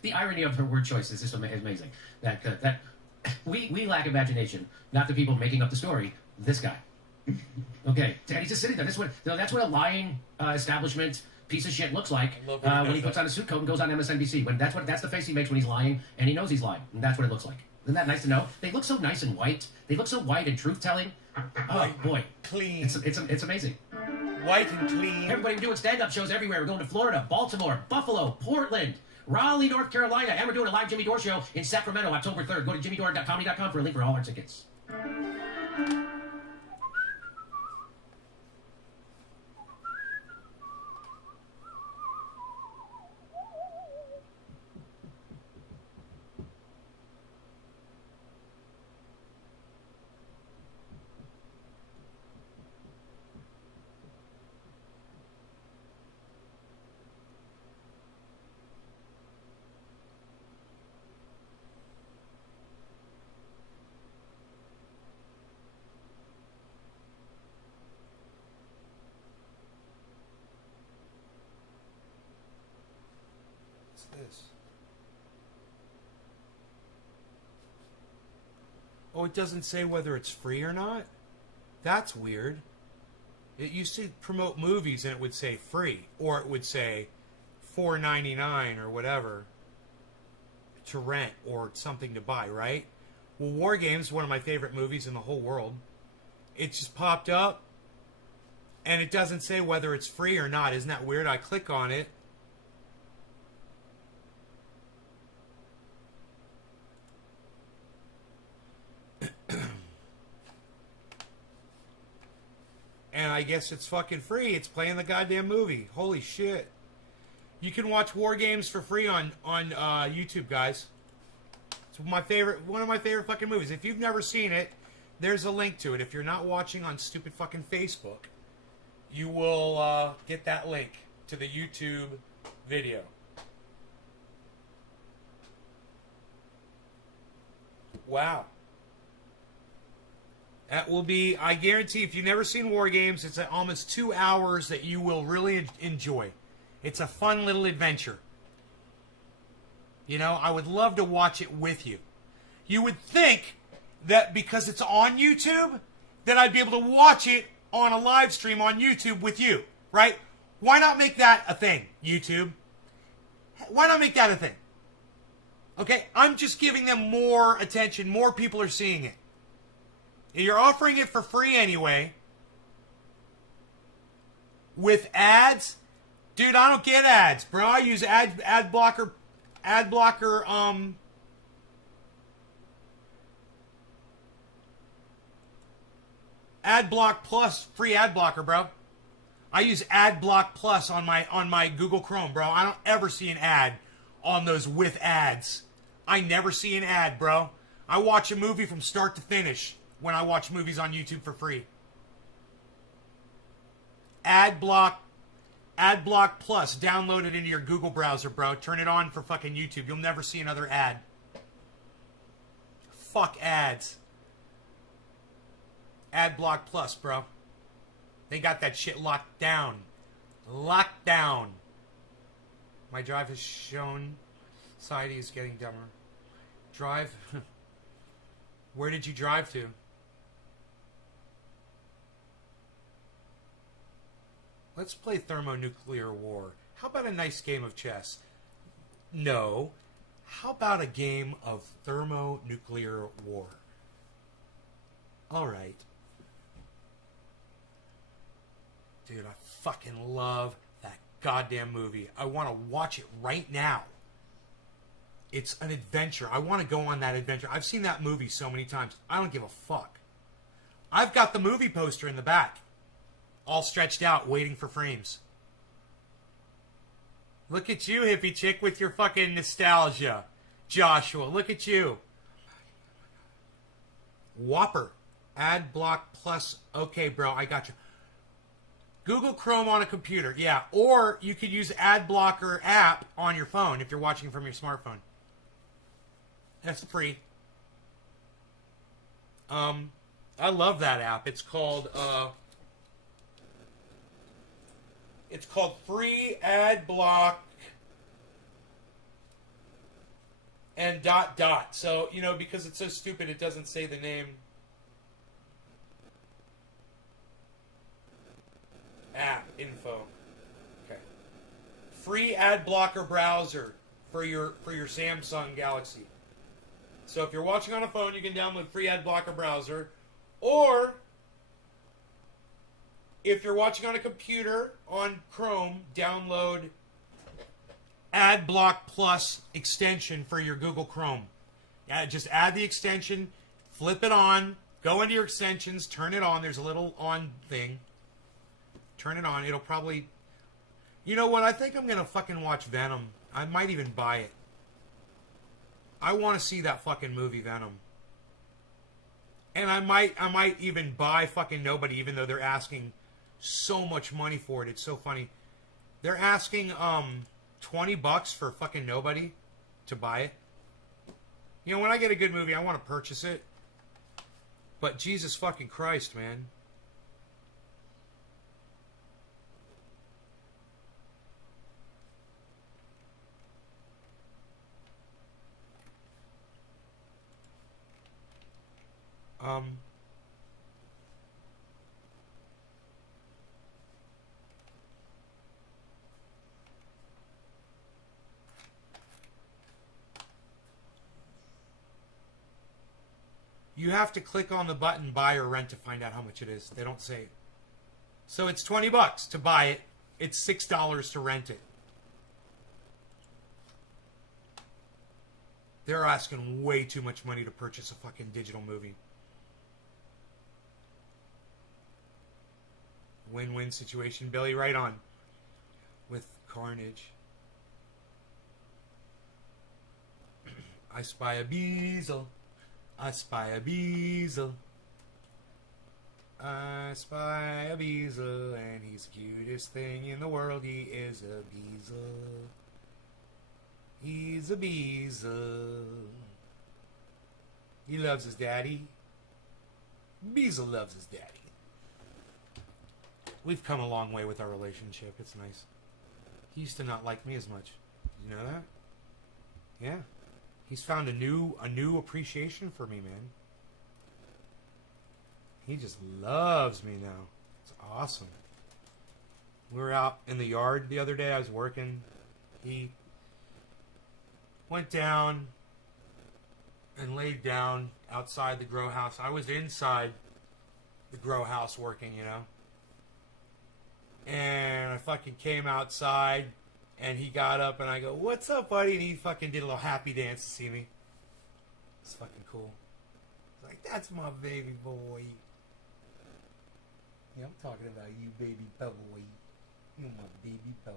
The irony of her word choice is just amazing. That we lack imagination, not the people making up the story. This guy. Okay, and he's just sitting there. That's what a lying establishment piece of shit looks like when he puts on a suit coat and goes on MSNBC. That's the face he makes when he's lying, and he knows he's lying. And that's what it looks like. Isn't that nice to know? They look so nice and white. They look so white and truth-telling. Oh boy, clean. It's amazing. White and clean. Everybody, we're doing stand-up shows everywhere. We're going to Florida, Baltimore, Buffalo, Portland, Raleigh, North Carolina, and we're doing a live Jimmy Dore show in Sacramento, October 3rd. Go to jimmydore.comedy.com for a link for all our tickets. This. Oh, it doesn't say whether it's free or not? That's weird. It used to promote movies and it would say free, or it would say $4.99 or whatever to rent or something to buy, right? Well, War Games, one of my favorite movies in the whole world, it just popped up and it doesn't say whether it's free or not. Isn't that weird? I click on it. And I guess it's fucking free. It's playing the goddamn movie. Holy shit. You can watch War Games for free on YouTube, guys. It's one of my favorite fucking movies. If you've never seen it, there's a link to it. If you're not watching on stupid fucking Facebook, you will get that link to the YouTube video. Wow. That will be, I guarantee, if you've never seen War Games, it's almost 2 hours that you will really enjoy. It's a fun little adventure. I would love to watch it with you. You would think that because it's on YouTube, that I'd be able to watch it on a live stream on YouTube with you, right? Why not make that a thing, YouTube? Why not make that a thing? Okay, I'm just giving them more attention. More people are seeing it. You're offering it for free anyway. With ads? Dude, I don't get ads, bro. I use ad blocker ad blocker Plus, free ad blocker, bro. I use AdBlock Plus on my Google Chrome, bro. I don't ever see an ad on those with ads. I never see an ad, bro. I watch a movie from start to finish when I watch movies on YouTube for free. AdBlock Plus. Download it into your Google browser, bro. Turn it on for fucking YouTube. You'll never see another ad. Fuck ads. AdBlock Plus, bro. They got that shit locked down. Locked down. My drive has shown society is getting dumber. Drive? Where did you drive to? Let's play thermonuclear war. How about a nice game of chess? No. How about a game of thermonuclear war? All right. Dude, I fucking love that goddamn movie. I want to watch it right now. It's an adventure. I want to go on that adventure. I've seen that movie so many times. I don't give a fuck. I've got the movie poster in the back, all stretched out, waiting for frames. Look at you, hippie chick, with your fucking nostalgia. Joshua, look at you. Whopper. Ad block plus. Okay, bro, I got you. Google Chrome on a computer. Yeah, or you could use ad blocker app on your phone if you're watching from your smartphone. That's free. I love that app. It's called Free Ad Block and ... So, you know, because it's so stupid, it doesn't say the name. App info. Okay. Free ad blocker browser for your Samsung Galaxy. So if you're watching on a phone, you can download free ad blocker browser, or if you're watching on a computer on Chrome, download AdBlock Plus extension for your Google Chrome. Yeah, just add the extension, flip it on, go into your extensions, turn it on. There's a little on thing. Turn it on. It'll probably... You know what? I think I'm going to fucking watch Venom. I might even buy it. I want to see that fucking movie, Venom. And I might even buy fucking Nobody, even though they're asking so much money for it. It's so funny. They're asking $20 for fucking Nobody to buy it. You know, when I get a good movie, I want to purchase it. But Jesus fucking Christ, man. You have to click on the button buy or rent to find out how much it is. They don't say. So it's $20 to buy it. It's $6 to rent it. They're asking way too much money to purchase a fucking digital movie. Win-win situation, Billy. Right on. With Carnage. I spy a beezel. I spy a beezel. I spy a beezel, and he's the cutest thing in the world. He is a beezel. He's a beezel. He loves his daddy. Beezel loves his daddy. We've come a long way with our relationship. It's nice. He used to not like me as much. Did you know that? Yeah. He's found a new appreciation for me, man. He just loves me now. It's awesome. We were out in the yard the other day. I was working. He went down and laid down outside the grow house. I was inside the grow house working, you know. And I fucking came outside, and he got up, and I go, "What's up, buddy?" And he fucking did a little happy dance to see me. It's fucking cool. It's like, that's my baby boy. Yeah, I'm talking about you, baby boy. You're my baby boy.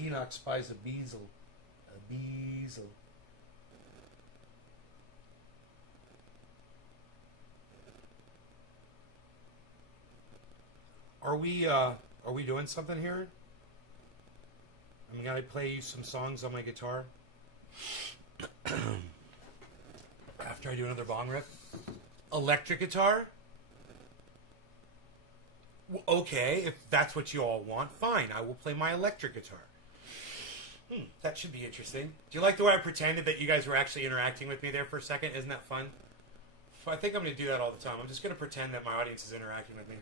Enoch spies a beezel. A beezel. Are we doing something here? I'm gonna play you some songs on my guitar after I do another bong rip. Electric guitar. Okay, if that's what you all want, fine. I will play my electric guitar. That should be interesting. Do you like the way I pretended that you guys were actually interacting with me there for a second? Isn't that fun? I think I'm going to do that all the time. I'm just going to pretend that my audience is interacting with me.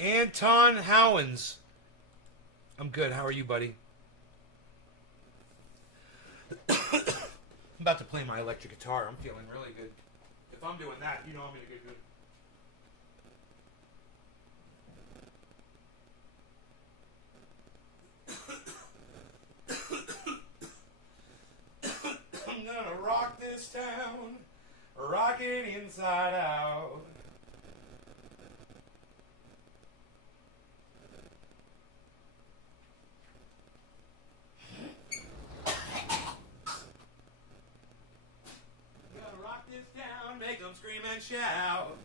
Anton Howens. I'm good. How are you, buddy? I'm about to play my electric guitar. I'm feeling really good. If I'm doing that, you know I'm going to get good. I'm going to rock this town. Rock it inside out. Make them scream and shout.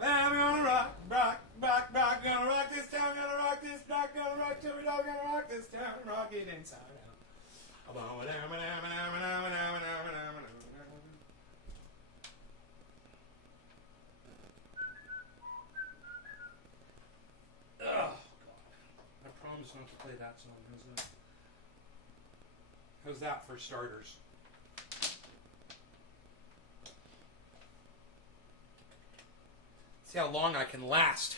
I'm gonna rock, rock, rock, rock. Gonna rock this town, gonna rock this block, gonna rock till we don't gonna rock this town, rock it inside out. Oh God! I promise not to play that song. How's that for starters? See how long I can last.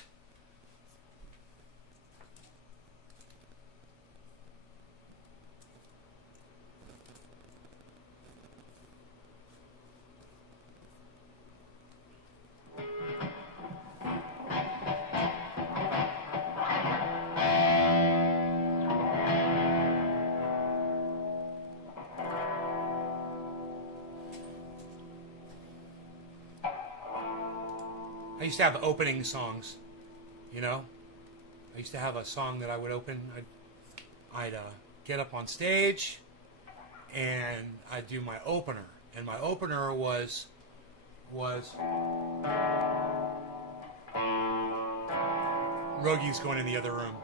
I used to have opening songs, you know? I used to have a song that I would open. I'd get up on stage, and I'd do my opener. And my opener was Rogie's Going in the Other Room.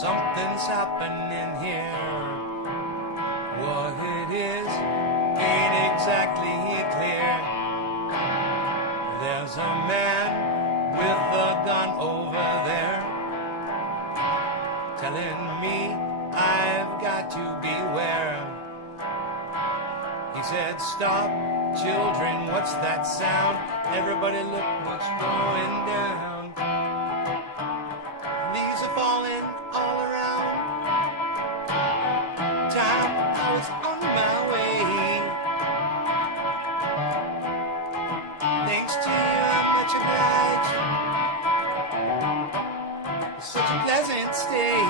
Something's happening here. What it is ain't exactly clear. There's a man with a gun over there telling me I've got to beware. He said, stop, children, what's that sound? Everybody look what's going down. Leaves are falling all around. Time I was on my way. Thanks to you, I'm much obliged. Such a pleasant stay.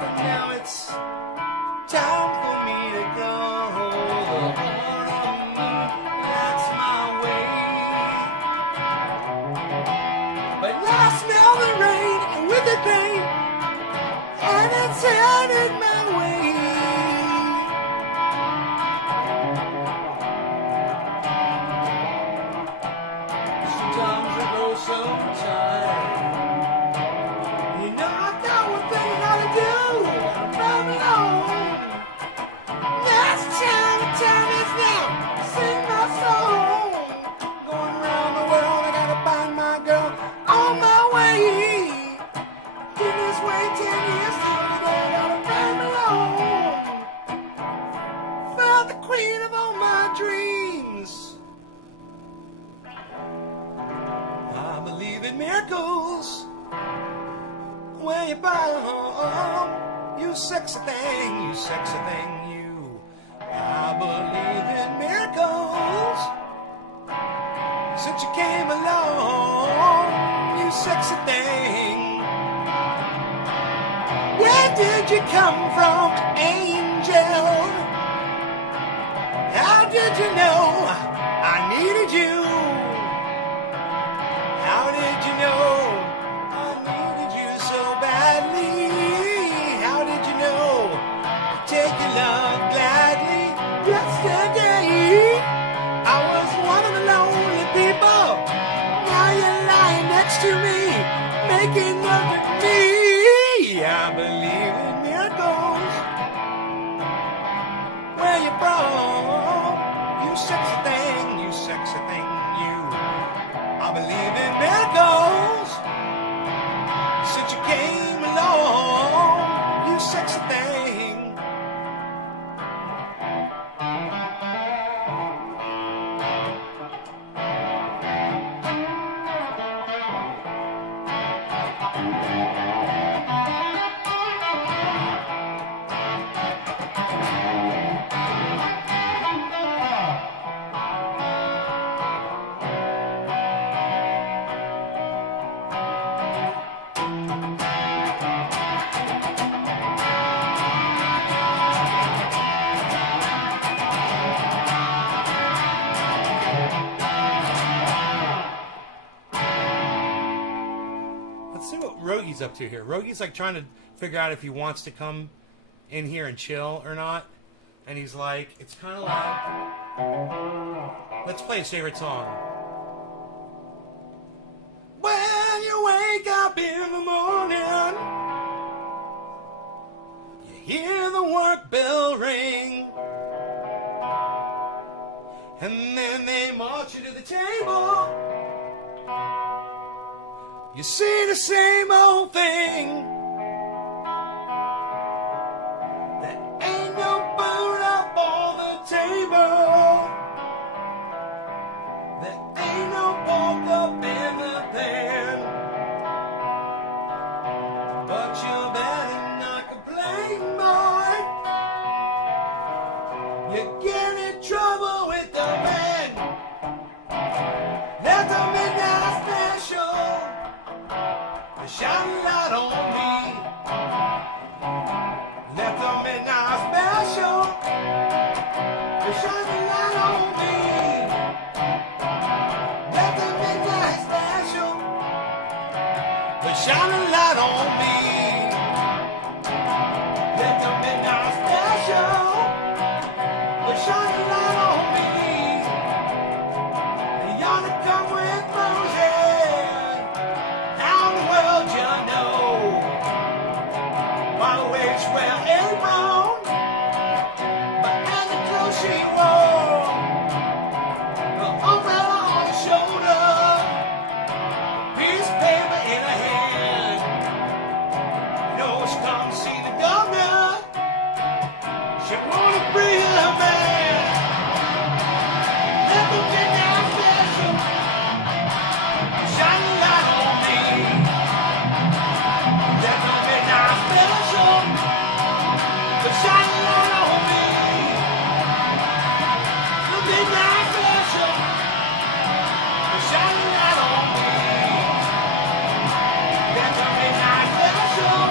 But now it's time for me to go. That's my way. But now I smell the rain, and with the pain, and it's headed my way. Sometimes I go so tired. You know I got one thing I gotta do. I'm running home. Last time is now. Sing my song. Going around the world, I gotta find my girl on my way. Been this way 10 years, so I gotta find my where you from? You sexy thing, you sexy thing, you. I believe in miracles. Since you came along, you sexy thing. Where did you come from, angel? How did you know I needed you? How did you know I needed you so badly? How did you know to take your love gladly? Yesterday, I was one of the lonely people. Now you're lying next to me, making love with me. I believe in miracles. Where you from? You sexy thing, you sexy thing, you. I believe in miracles. Since you came along, you sexy thing. Let's see what Rogi's up to here. Rogi's like trying to figure out if he wants to come in here and chill or not. And he's like, it's kind of loud. Let's play his favorite song. When you wake up in the morning, you hear the work bell ring. And then they march you to the table. You see the same old thing. There ain't no food up on the table. There ain't no pork up in the pan. But you better not complain, boy. You get in trouble with the man. Let the midnight special shine a light on me. Let the midnight special shine a light on me. Let the midnight special shine a light on me. Let the midnight special shine a light on me. You ought to come with Moses. How in the world you know? By the way, it's well ain't wrong, but as the clothes she wore, the umbrella on her shoulder, piece of paper in her hand. You know she come to see the governor. She wanna free her man. Let the midnight special shine a light on me. Let the midnight special shine a light on me. The midnight special shine a light on me. Let the midnight special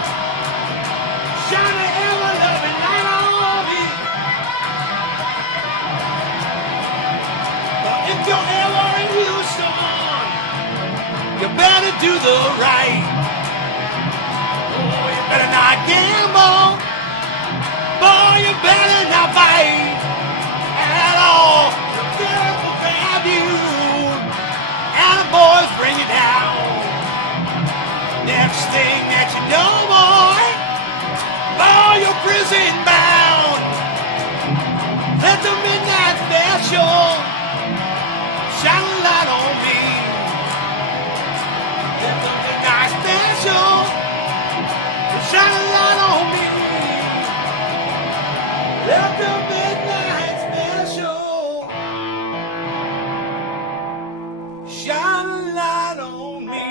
shine a ever-loving light on me. Well, if you're ever in Houston, you better do the right. Oh, you better not gamble. Boy, you better not fight at all. The girls will grab you, and the boys bring you down. Next thing that you know, boy, you're prison bound. Let the midnight special shine a light on me. Let the midnight special shine a light on me. Let the midnight special shine a light on me.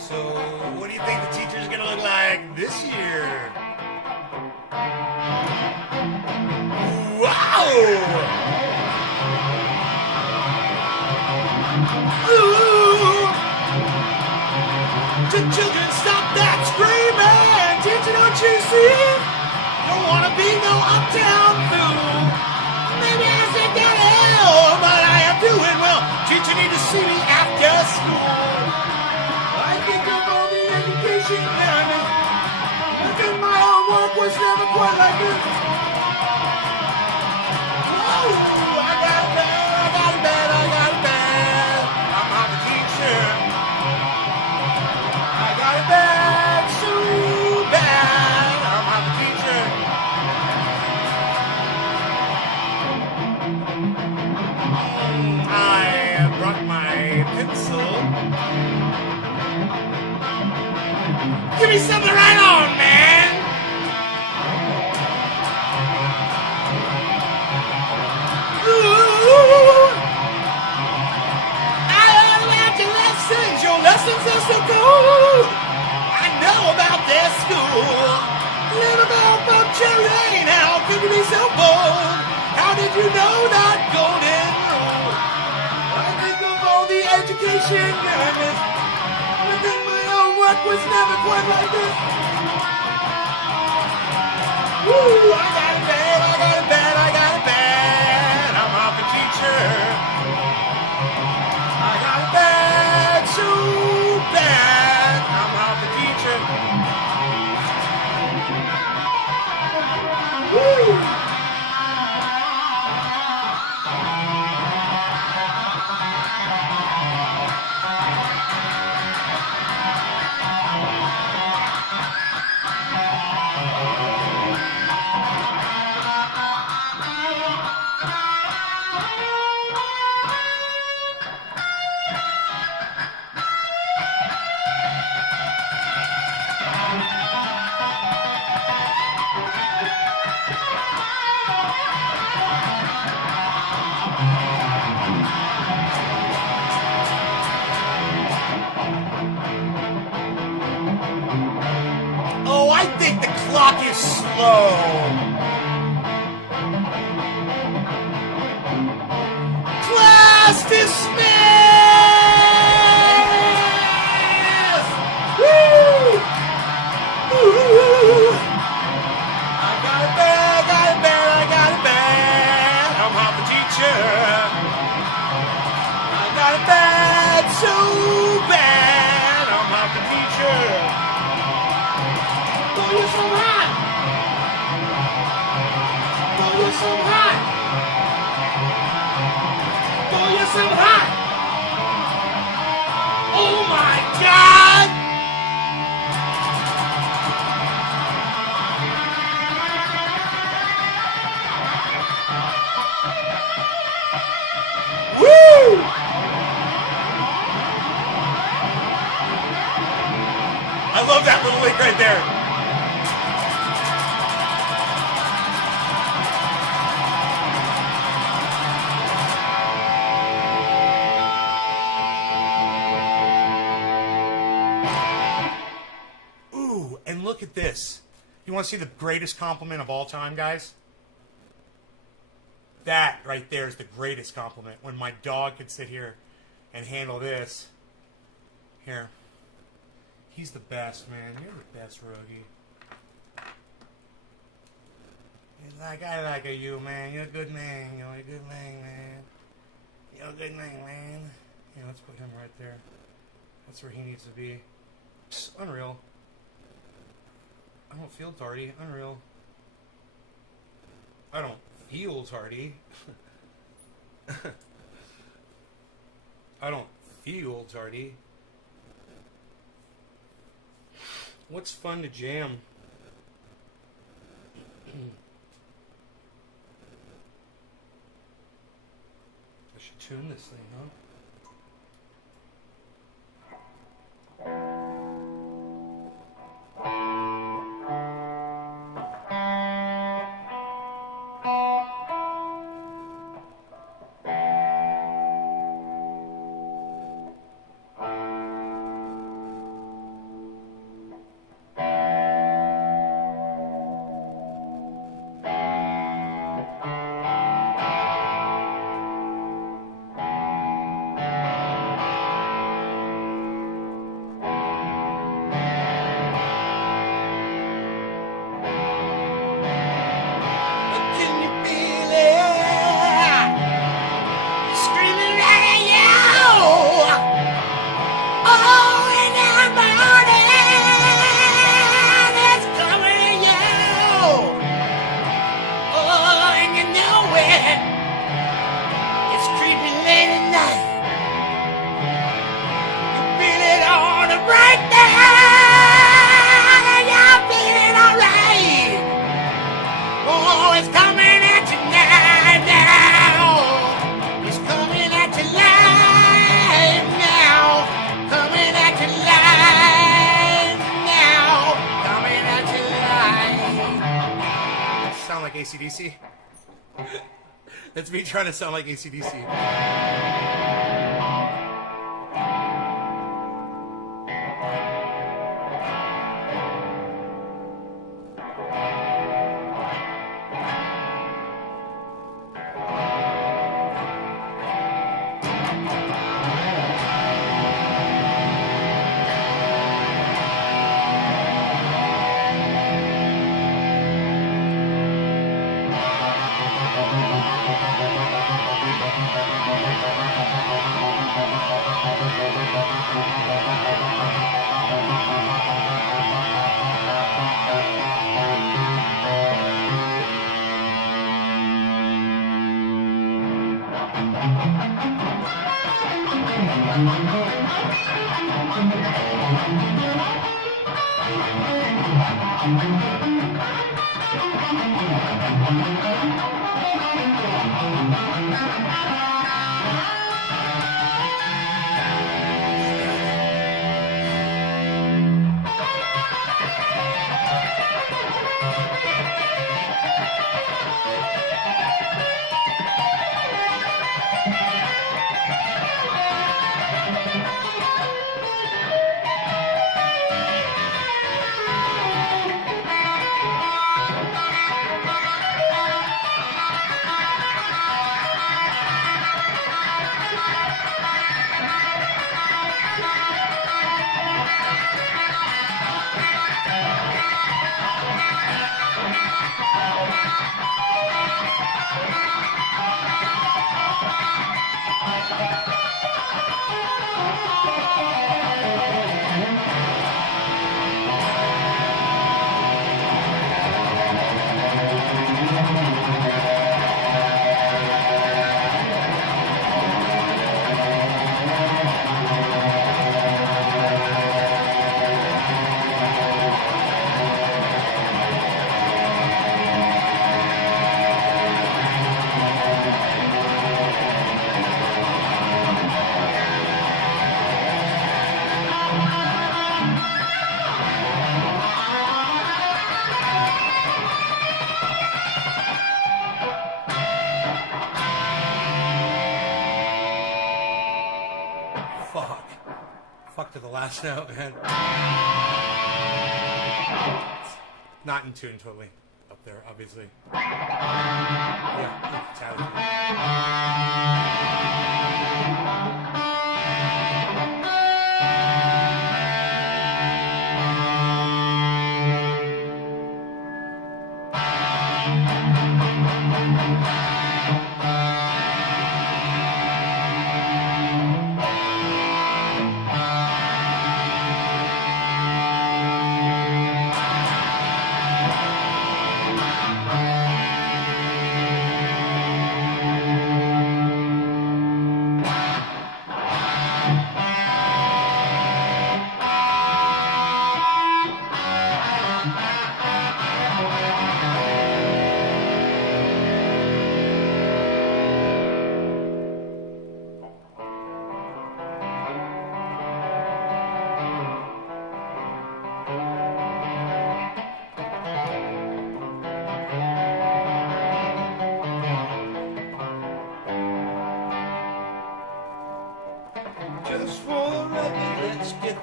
So, what do you think the teacher's gonna look like this year? Wow! Ooh! Children, stop that screaming! Teacher, don't you see? Don't wanna be no uptown fool. Maybe I said that hell, but I am doing well. Teacher, need to see me after school. I think of all the education that I think my homework was never quite like this. Whoa! I got bad, I got bad, I got bad. I'm the teacher. I got bad, so bad. I'm the teacher. I brought my pencil. Give me something to write on, man! Ooh! I learned your lessons. Your lessons are so cool. I know about this school. Little girl from Cherry Lane, how could you be so bold? How did you know that golden rule? I think of all the education that I missed. Within my own work was never quite like this. Woo! I got it bad, I got it bad, I got it bad. I'm off the teacher. I got it bad, so bad. I'm off the teacher. Woo! Oh, I think the clock is slow. Class dismissed! Woo! Woo! I got it bad, I got it bad, I got it bad. I'm half the teacher. I got it bad, so bad. I'm half the teacher. Oh, you're so hot! Oh, you're so hot! Oh, you're so hot! Oh my God! Woo! I love that little link right there. And look at this. You want to see the greatest compliment of all time, guys? That right there is the greatest compliment. When my dog could sit here and handle this. Here. He's the best, man. You're the best, Rogie. He's like, I like you, man. You're a good man. You're a good man, man. You're a good man, man. Yeah, let's put him right there. That's where he needs to be. Psst, unreal. I don't feel tardy. Unreal. I don't feel tardy. I don't feel tardy. What's fun to jam? I should tune this thing, huh? AC/DC. That's me trying to sound like AC/DC. To the last note, man. Not in tune, totally. Up there, obviously. Yeah, it's out of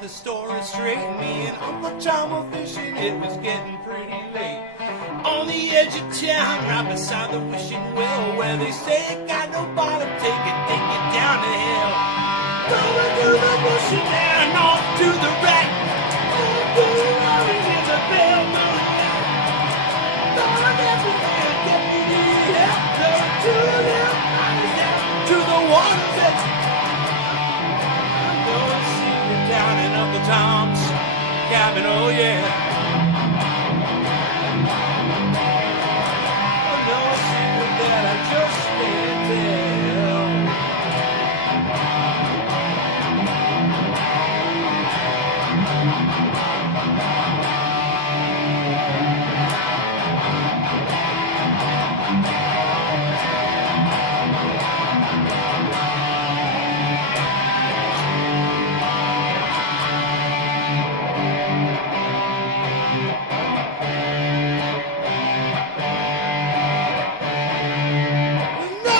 the store is straight. Me and Uncle Tom were fishing, it was getting pretty late. On the edge of town, right beside the wishing well, where they say it got no bottom, take it down the hill. Going through the bush and then off to the right. Oh, there's a bell going out. Gonna get me there, going to the left, to the water's edge. I'm going to see you down in Uncle Tom's cabin, oh yeah. Just stand there.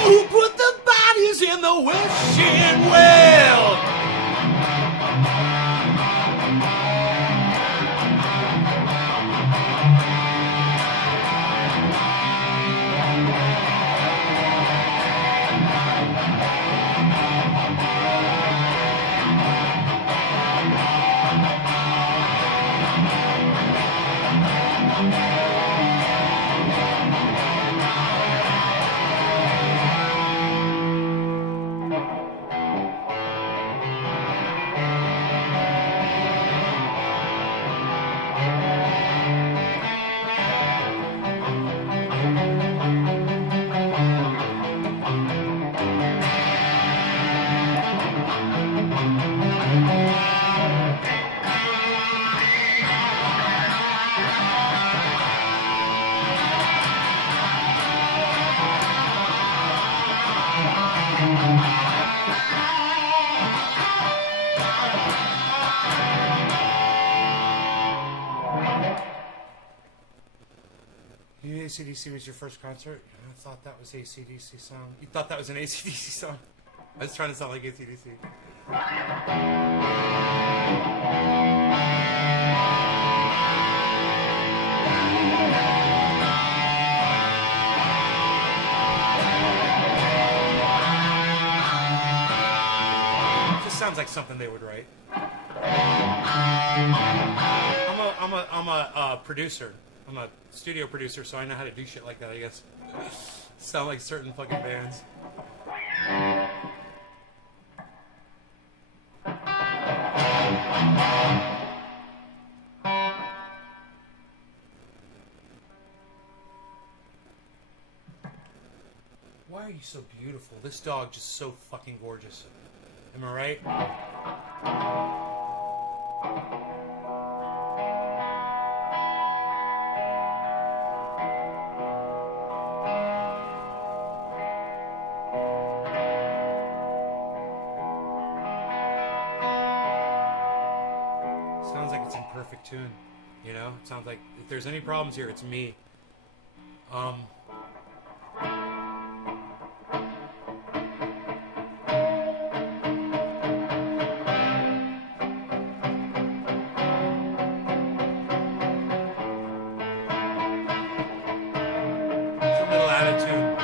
Who put the bodies in the wishing well? You knew AC/DC was your first concert? I thought that was AC/DC song. You thought that was an AC/DC song? I was trying to sound like AC/DC. Just sounds like something they would write. I'm a producer. I'm a studio producer, so I know how to do shit like that, I guess. Sound like certain fucking bands. Why are you so beautiful? This dog just so fucking gorgeous. Am I right? Sounds like it's in perfect tune, you know? It sounds like if there's any problems here, it's me. It's a little out of tune.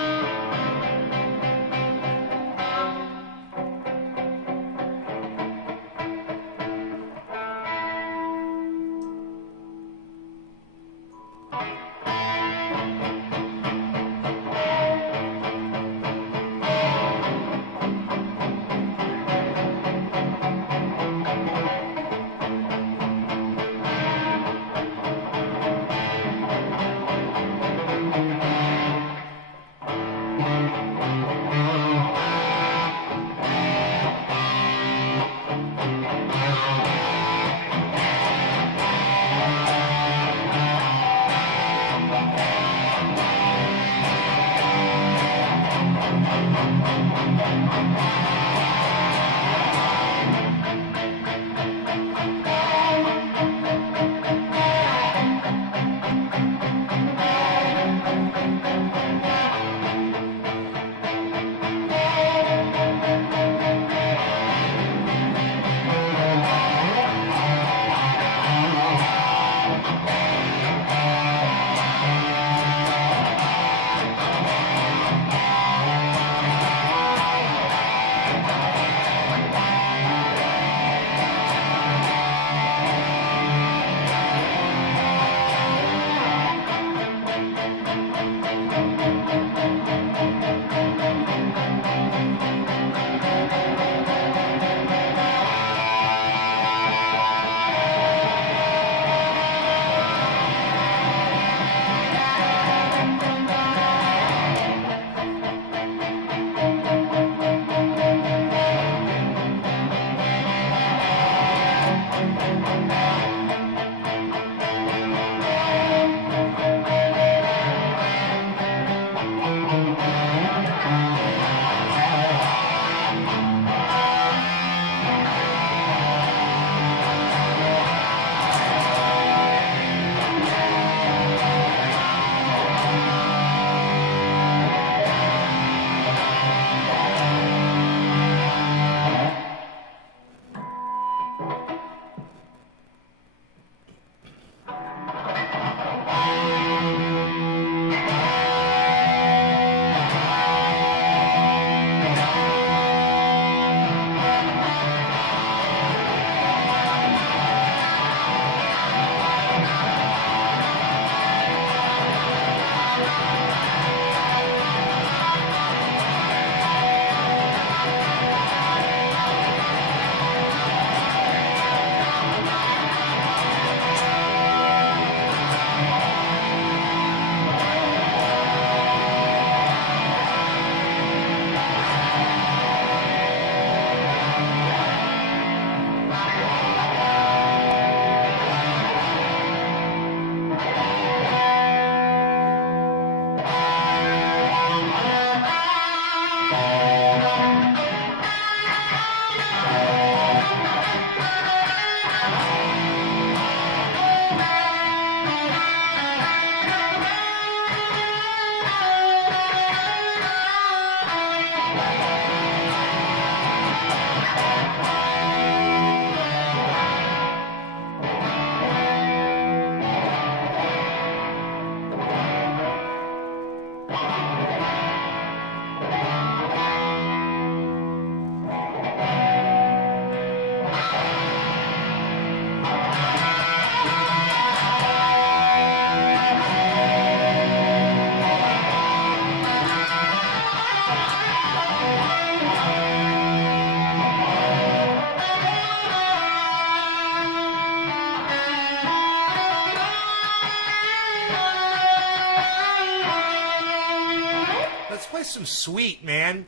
some Sweet, man.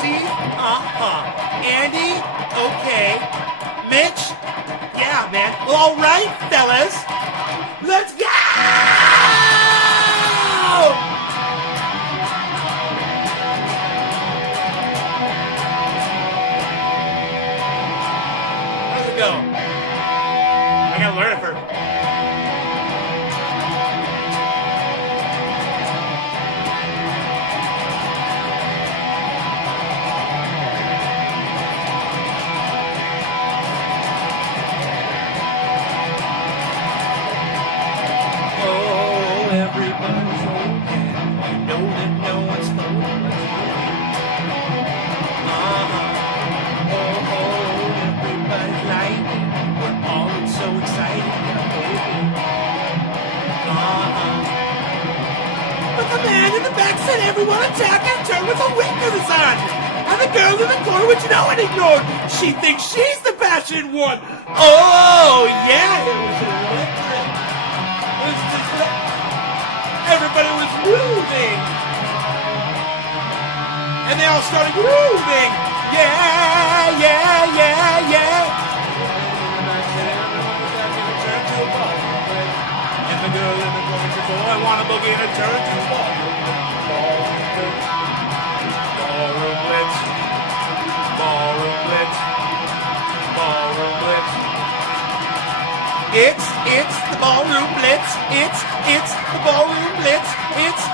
See? Andy? Okay. Mitch? Yeah, man. Well, all right, fellas. Let's go! How's it go? I gotta learn it first. Said everyone attack and turn with a wink of the sun. And the girl in the corner, which no one ignored, she thinks she's the passionate one. Oh, yeah, it was electric. It was just everybody was moving. And they all started grooving. Yeah, yeah, yeah, yeah. And the girl in the corner said, oh, I want to boogie in a turn to a ball. Ballroom blitz, ballroom blitz, ballroom blitz. It's the ballroom blitz. It's the ballroom blitz. It's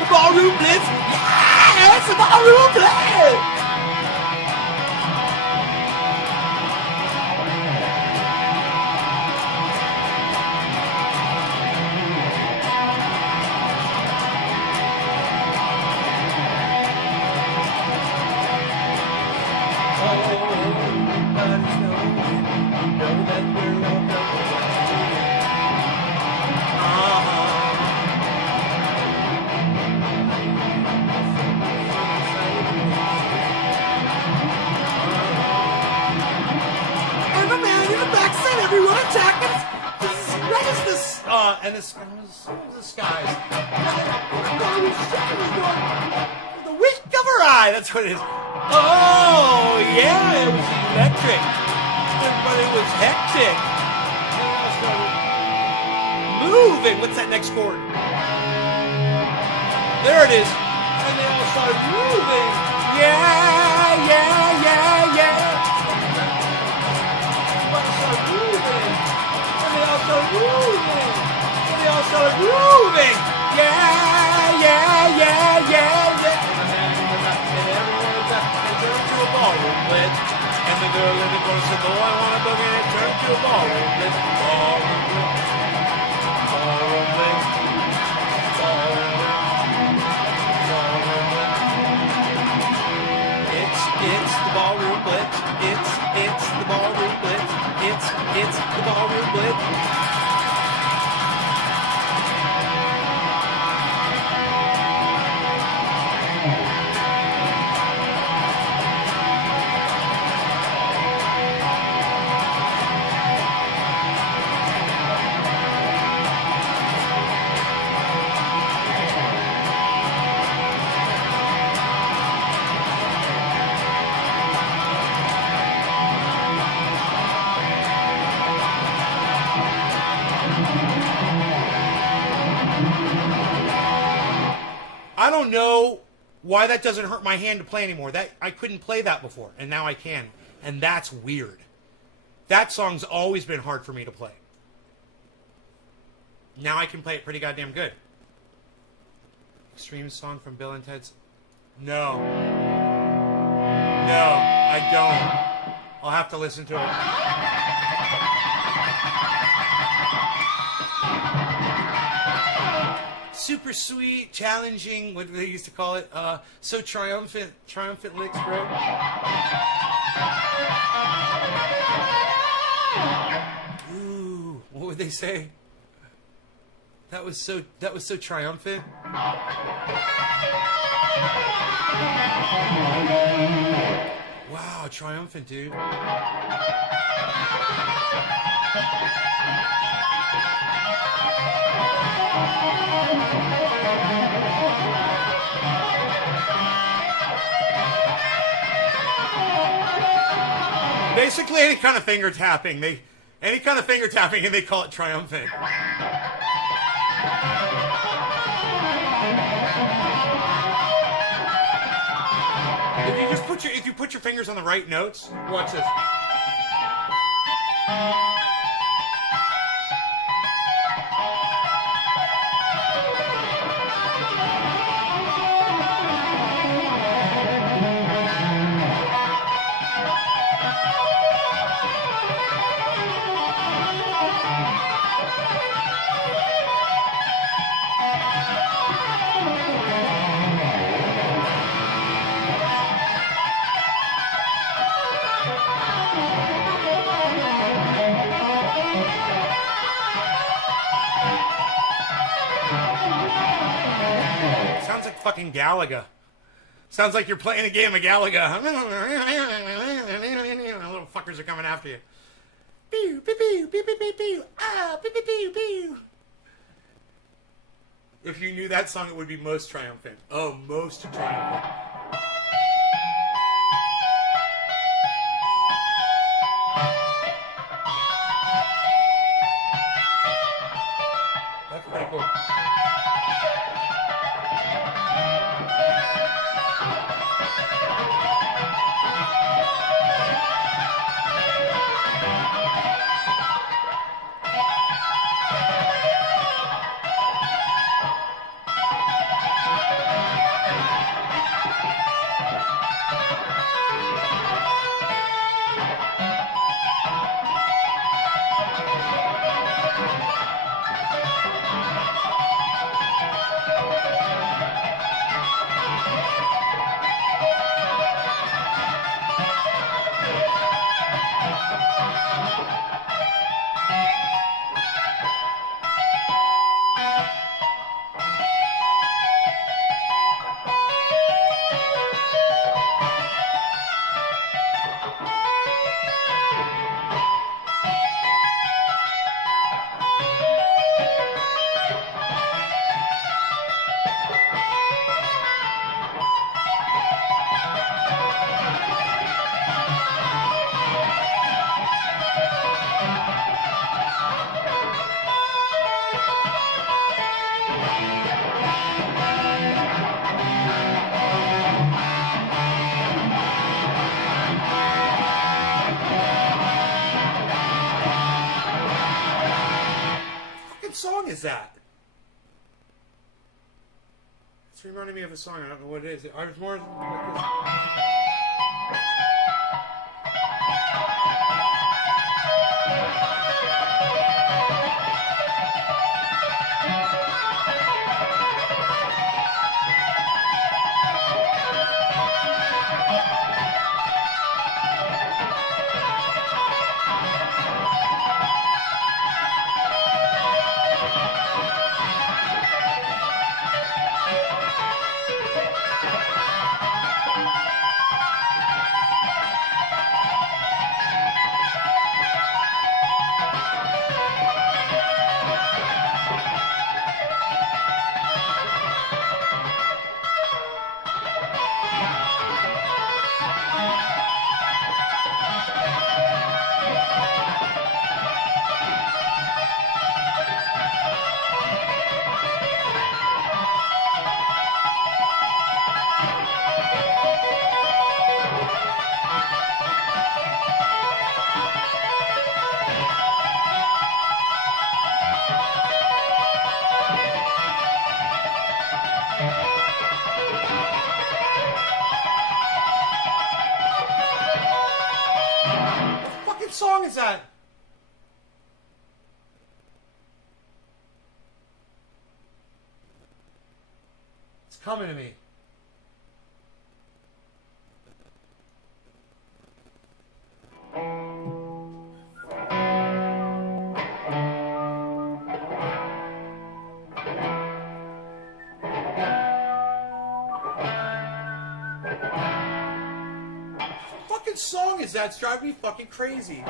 the ballroom blitz. Yeah, it's the ballroom blitz. Everyone attacking! What is this? And the skies. The wink of her eye. That's what it is. Oh, yeah, it was electric. Everybody was hectic. Moving. What's that next chord? There it is. And they all started moving. Yeah, yeah, yeah, yeah. They all started grooving. Yeah, yeah, yeah, yeah, yeah. And everyone turned to a ballroom blitz. And the girl in the corner said, oh, I want to boogie and turn to a ballroom blitz. Ballroom blitz. Ballroom blitz. Ballroom blitz. Ballroom blitz. It's the ballroom blitz. It's the ballroom blitz. It's the ballroom blitz. I don't know why that doesn't hurt my hand to play anymore. That I couldn't play that before, and now I can. And that's weird. That song's always been hard for me to play. Now I can play it pretty goddamn good. Extreme song from Bill and Ted's... No. No, I don't. I'll have to listen to it. Super sweet, challenging, what do they used to call it? So triumphant licks, bro. Ooh, what would they say? That was so triumphant. Wow, triumphant, dude. Basically, any kind of finger tapping, and they call it triumphant. If you put your fingers on the right notes, watch this. Sounds like fucking Galaga. Sounds like you're playing a game of Galaga. Little fuckers are coming after you. Pew, pew, pew, pew, pew, pew, pew. Ah, pew, pew, pew, pew. If you knew that song, it would be most triumphant. Oh, most triumphant. That's pretty cool. Song is that? It's reminding me of a song. I don't know what it is. I was more like this. What song is that? It's coming to me. song is that? It's driving me fucking crazy.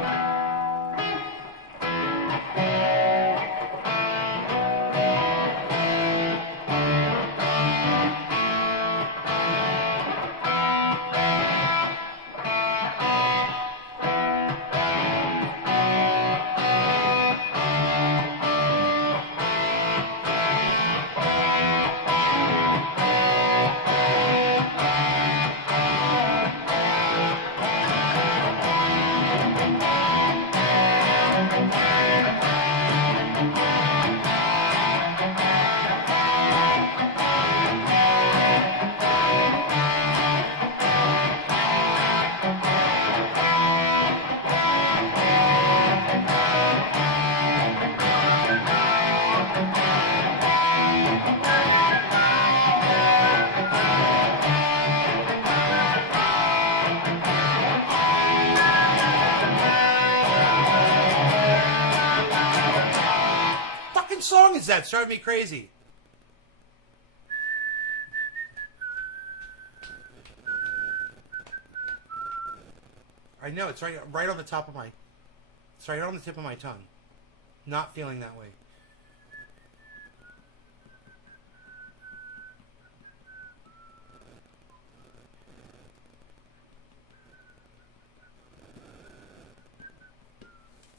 Song is that? It's driving me crazy. I know it's right on the top of my. It's right on the tip of my tongue. Not feeling that way.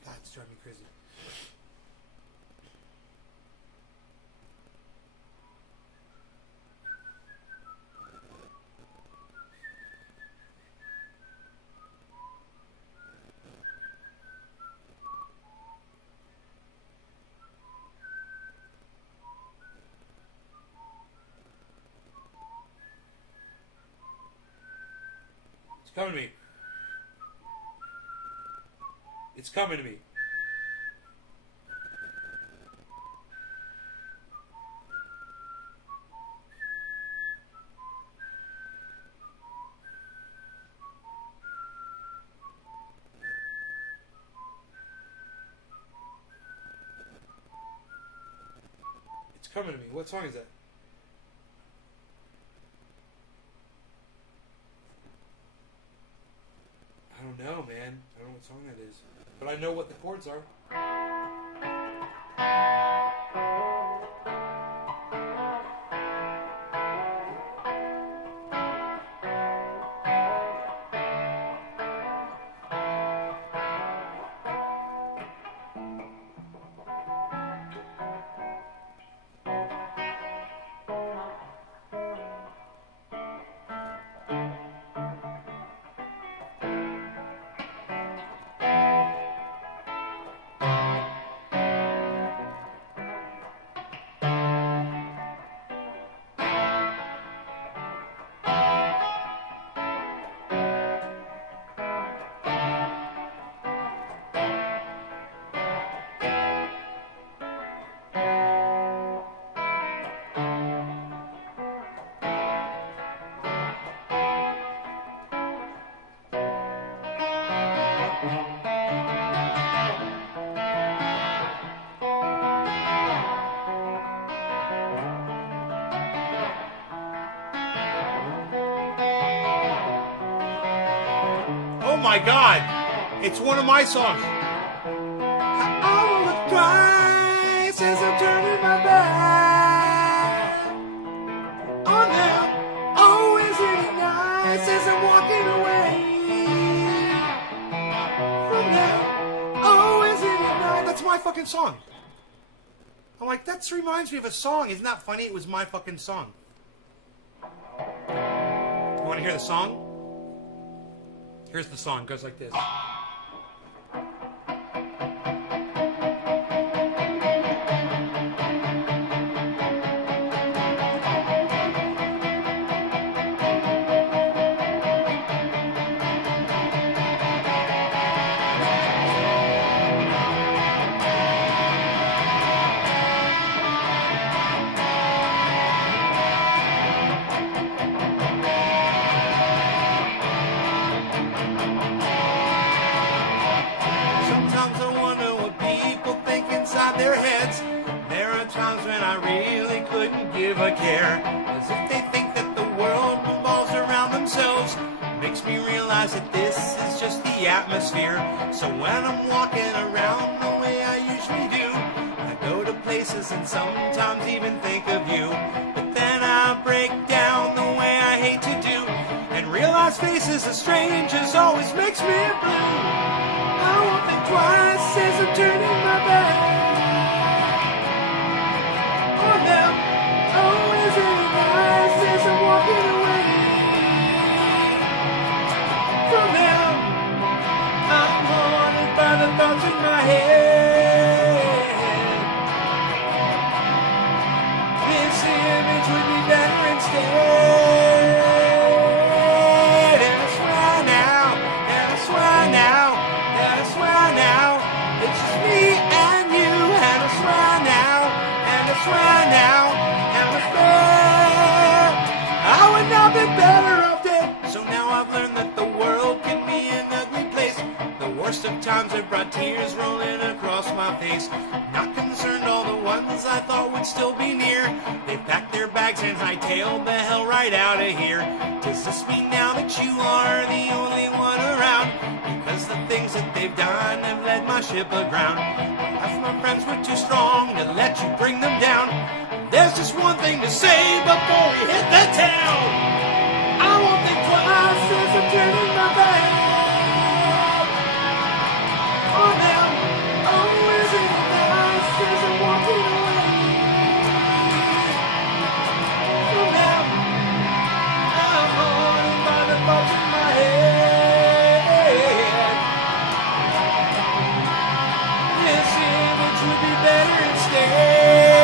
God, it's driving me crazy. It's coming to me. It's coming to me. It's coming to me. What song is that? I don't know, man. I don't know what song that is. But I know what the chords are. Oh my God! It's one of my songs. All the cry since I'm turning my back on them. Oh, isn't it nice as I'm walking away from them? Oh, isn't it nice? That's my fucking song. I'm like, that reminds me of a song. Isn't that funny? It was my fucking song. You want to hear the song? Here's the song. It goes like this. Their heads. There are times when I really couldn't give a care, as if they think that the world revolves around themselves. Makes me realize that this is atmosphere. So when I'm walking around the way I usually do, I go to places and sometimes even think of you. But then I break down the way I hate to do, and realize faces as strange as always makes me blue. I won't think twice as I'm turning my back on them. Oh, is it nice as I'm walking away from them? I'm haunted by the thoughts in my head. This image would be better instead. And I swear now, and I swear now, and I swear now, it's just me and you. And I swear now, and I swear now, and I swear I would not be better off dead. So now I've learned that the world can be an ugly place. The worst of times have brought tears rolling across my face. Not concerned all the ones I thought would still be near. They packed their bags and hightailed the hell right out of here. Does this mean now that you are the only one around? Because the things that they've done have led my ship aground. Half my friends were too strong to let you bring them down. There's just one thing to say before we hit the town. I won't think twice as I'm turning my back on them. Oh, is it nice as I'm walking away from them? I'm haunted by the thoughts in my head. This image would be better instead.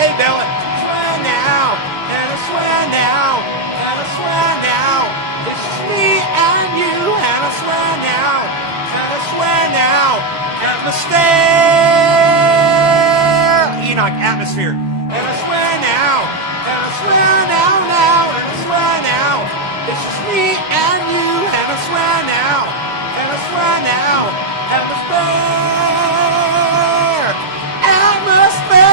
Hey, Bella, swear now, and I swear now, and I swear now, it's just me and you. And I swear now, and I swear now, atmosphere, Enoch, atmosphere. And I swear now, and I swear now, and I swear now, it's just me and you. And I swear now, and I swear now, atmosphere, atmosphere.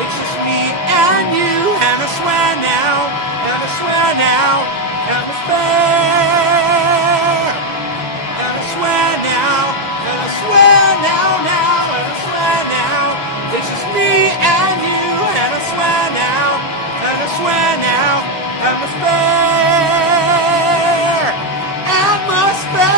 It's just me and you. And I swear now, and I swear now, atmosphere. And I swear now, and I swear now, and I swear now, it's just me and you. And I swear now, and I swear now, atmosphere, atmosphere.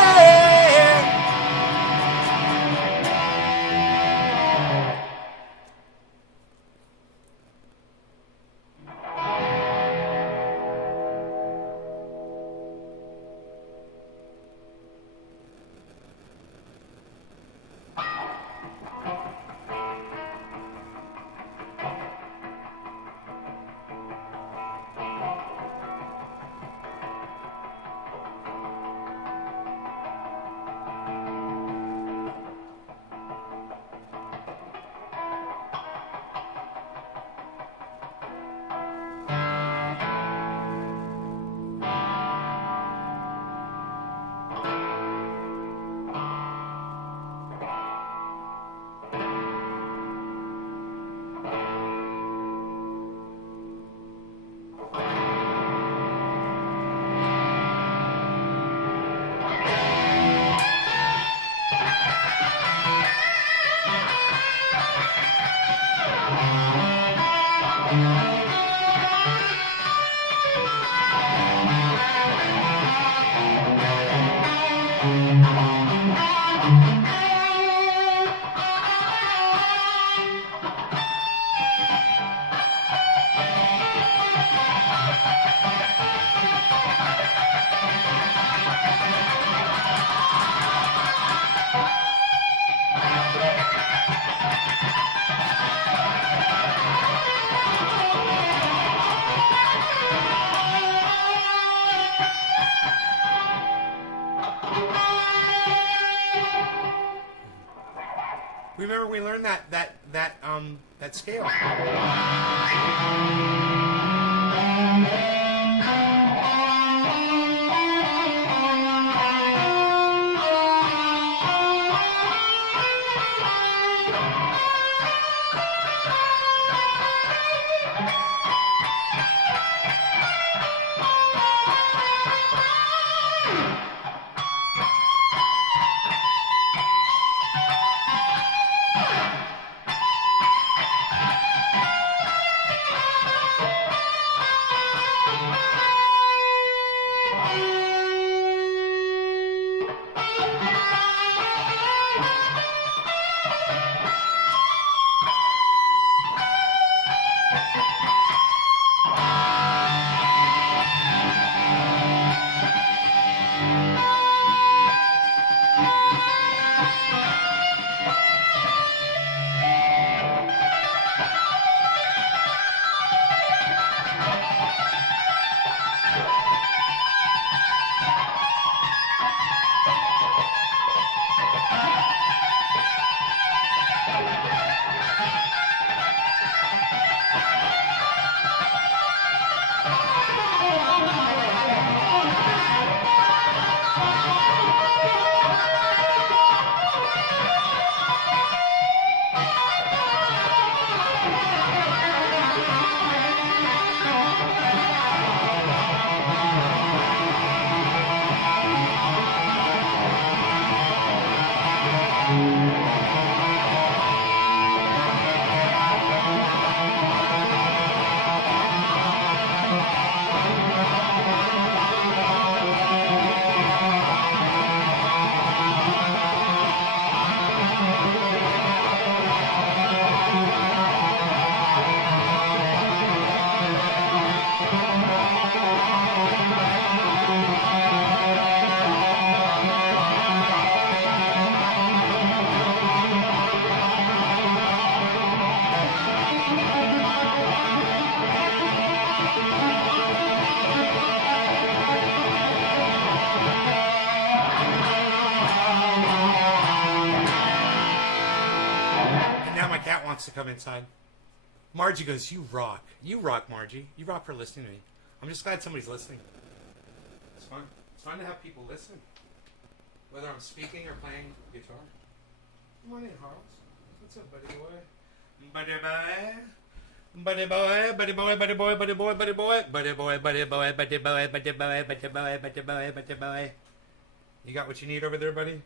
Remember we learned that scale. Wants to come inside. Margie goes, you rock, Margie, you rock for listening to me. I'm just glad somebody's listening. It's fun to have people listen, whether I'm speaking or playing guitar. Good morning, Harles. What's up, buddy boy? Buddy boy, buddy boy, buddy boy, buddy boy, buddy boy, buddy boy, buddy boy, buddy boy, buddy boy, buddy boy, buddy boy, buddy boy. You got what you need over there, buddy?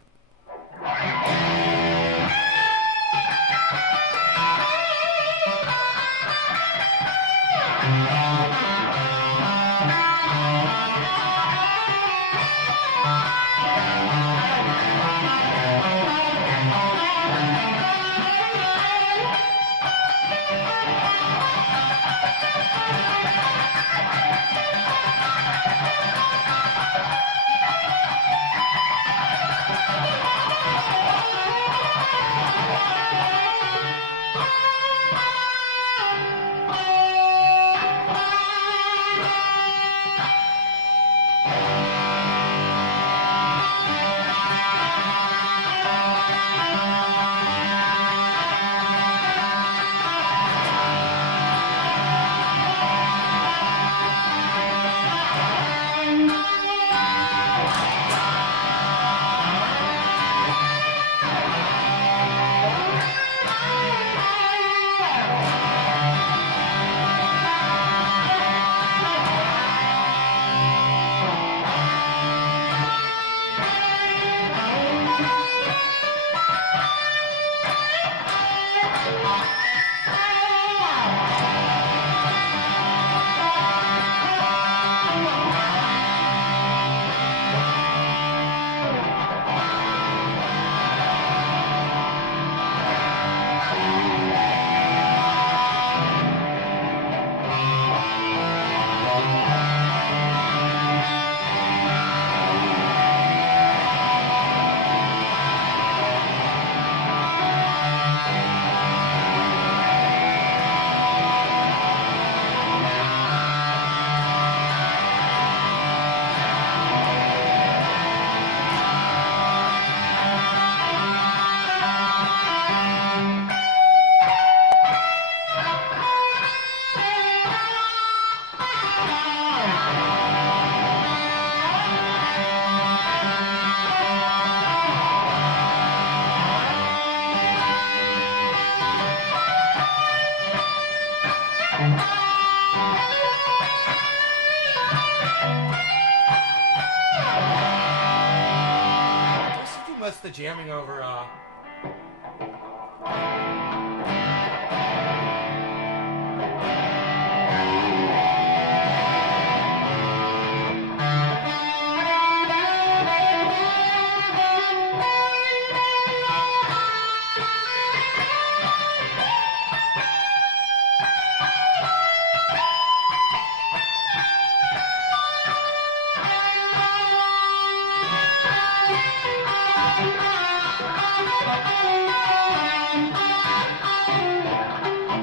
jamming over.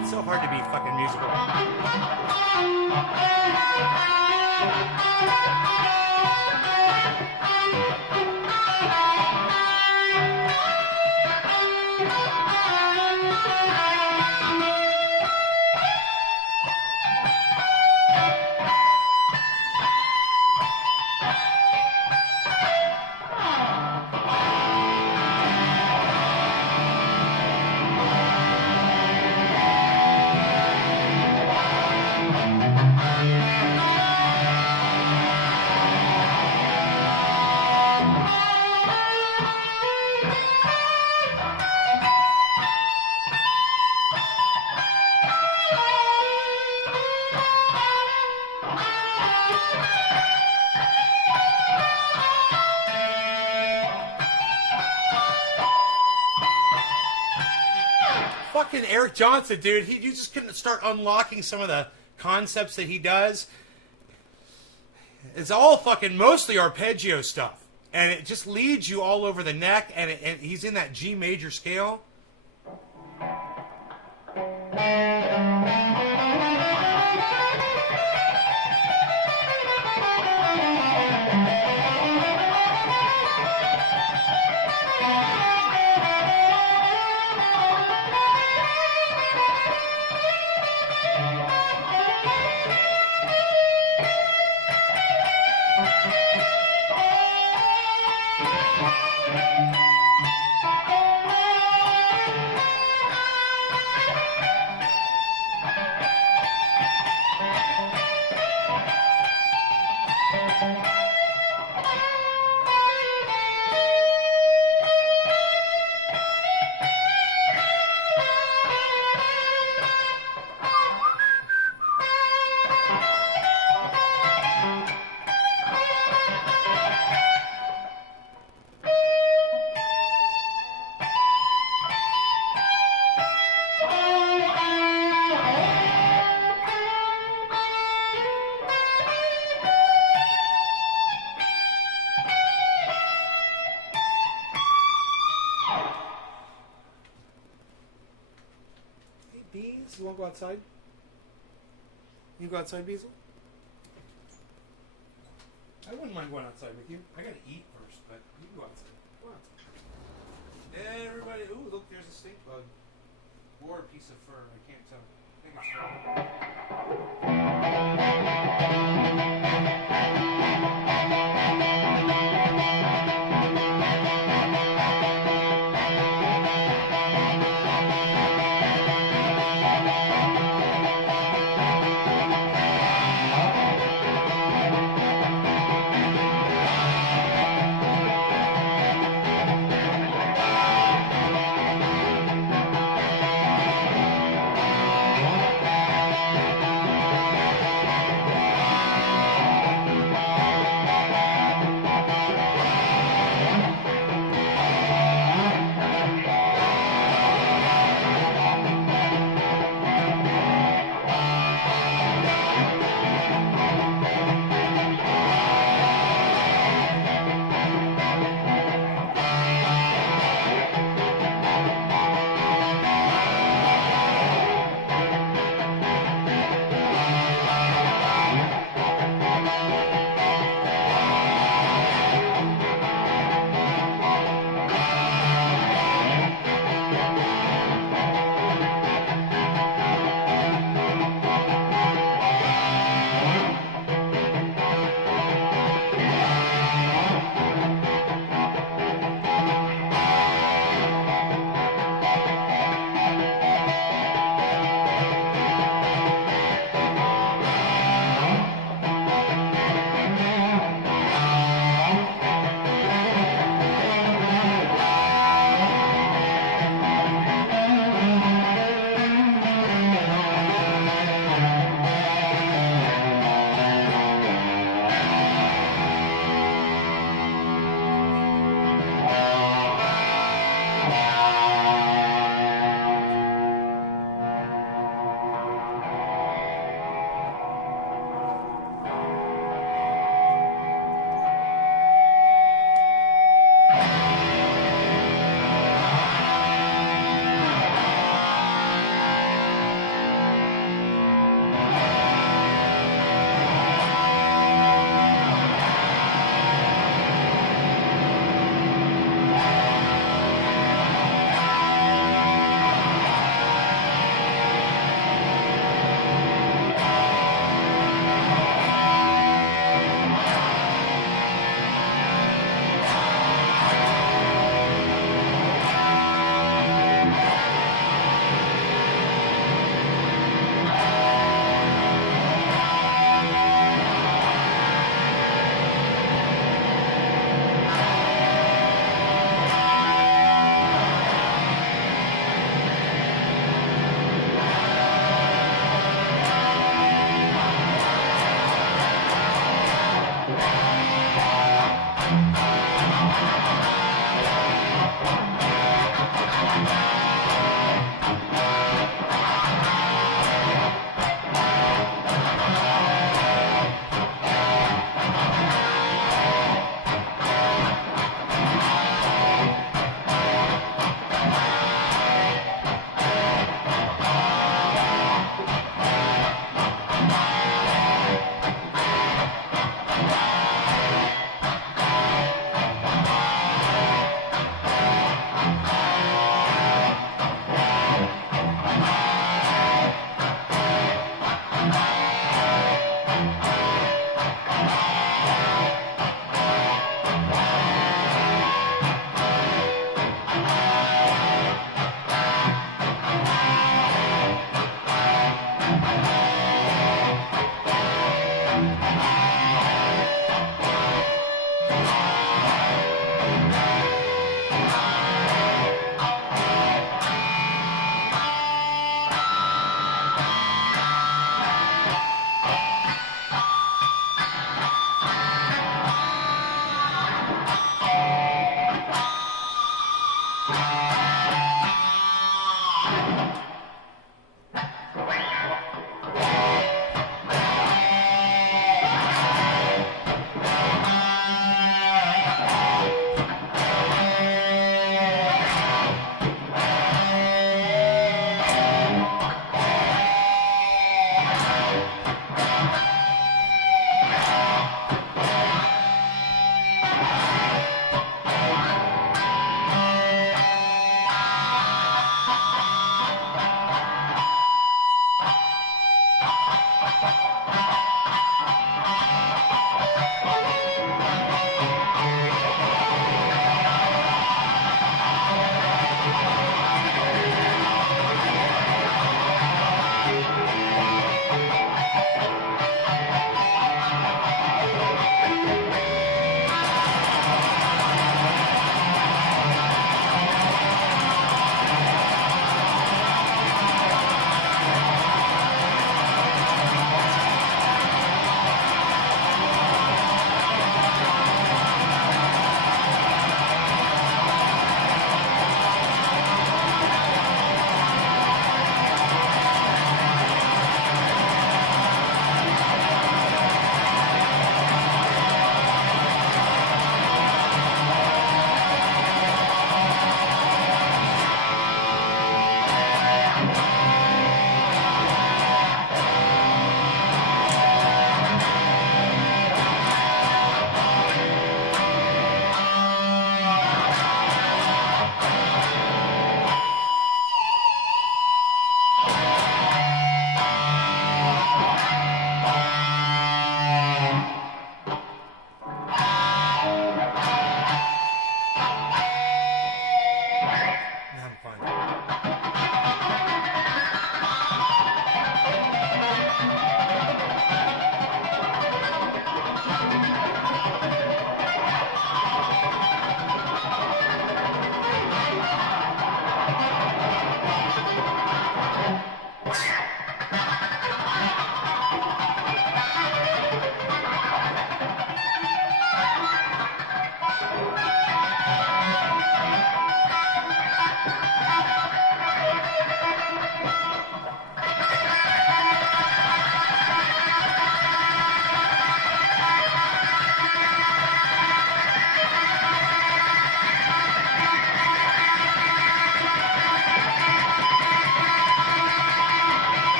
It's so hard to be fucking musical. Fucking Eric Johnson, dude. You just couldn't start unlocking some of the concepts that he does. It's all fucking mostly arpeggio stuff. And it just leads you all over the neck. And he's in that G major scale. Bees, you want to go outside? You go outside, Beazle? I wouldn't mind going outside with you. I gotta eat first, but you can go outside. Go outside. Everybody, ooh, look, there's a stink bug. Or a piece of fur, I can't tell. I think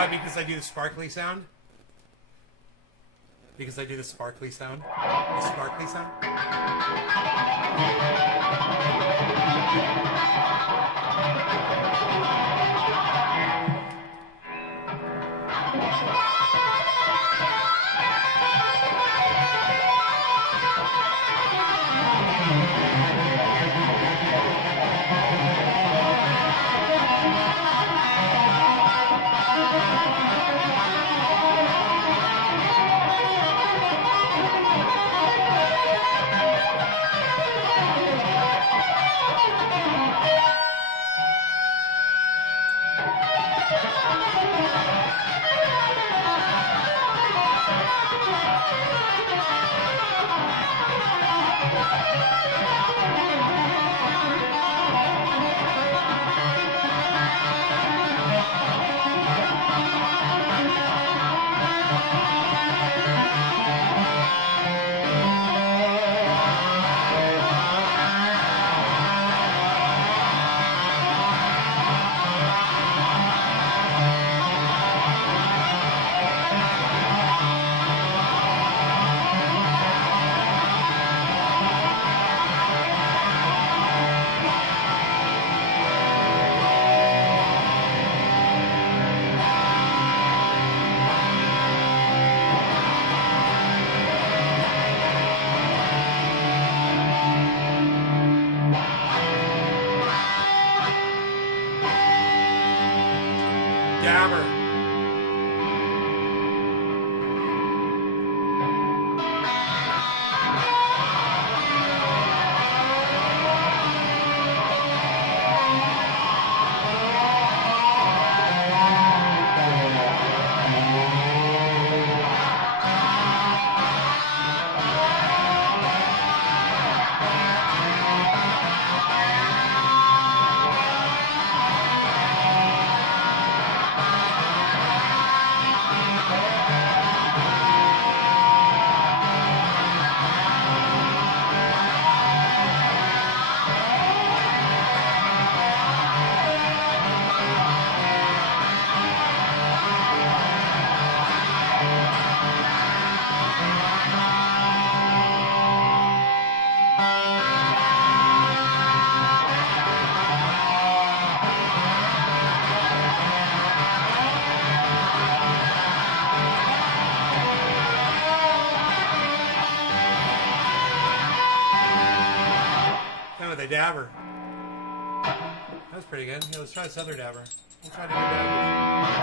Why? Because I do the sparkly sound? Because I do the sparkly sound? The sparkly sound? Dabber. The dabber. That was pretty good. Yeah, let's try this other dabber. We'll try to do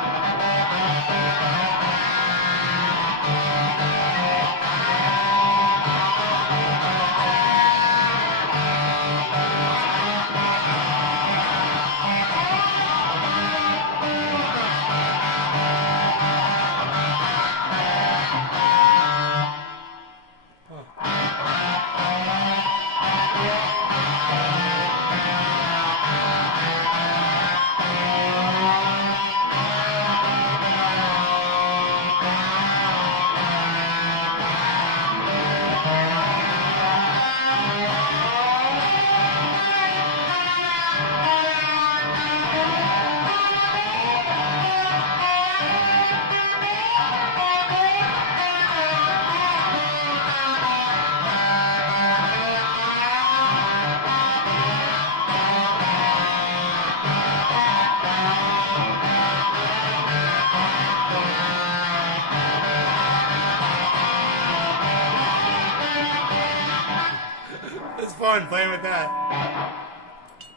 fun playing with that.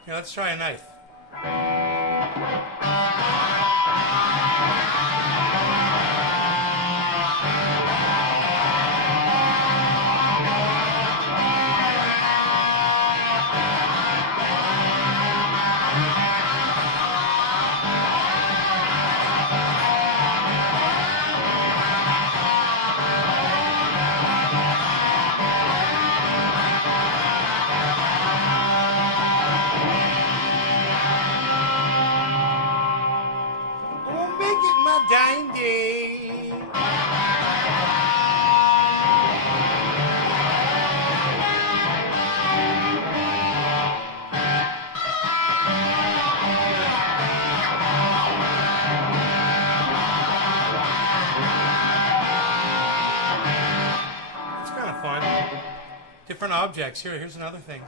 Yeah, let's try a knife. Oh, make it my dime day. It's kind of fun. Different objects. Here's another thing.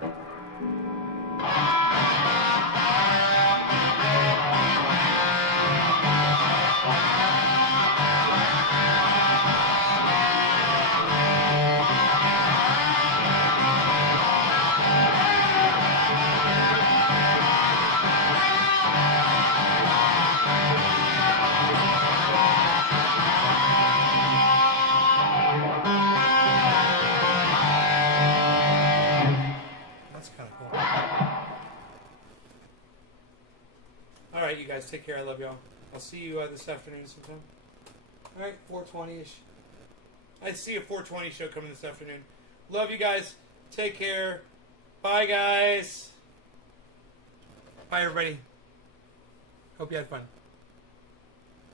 That's kind of cool. All right, you guys, take care. I love y'all. I'll see you this afternoon sometime. All right, 4:20ish. I see a 4:20 show coming this afternoon. Love you guys. Take care. Bye, guys. Bye, everybody. Hope you had fun.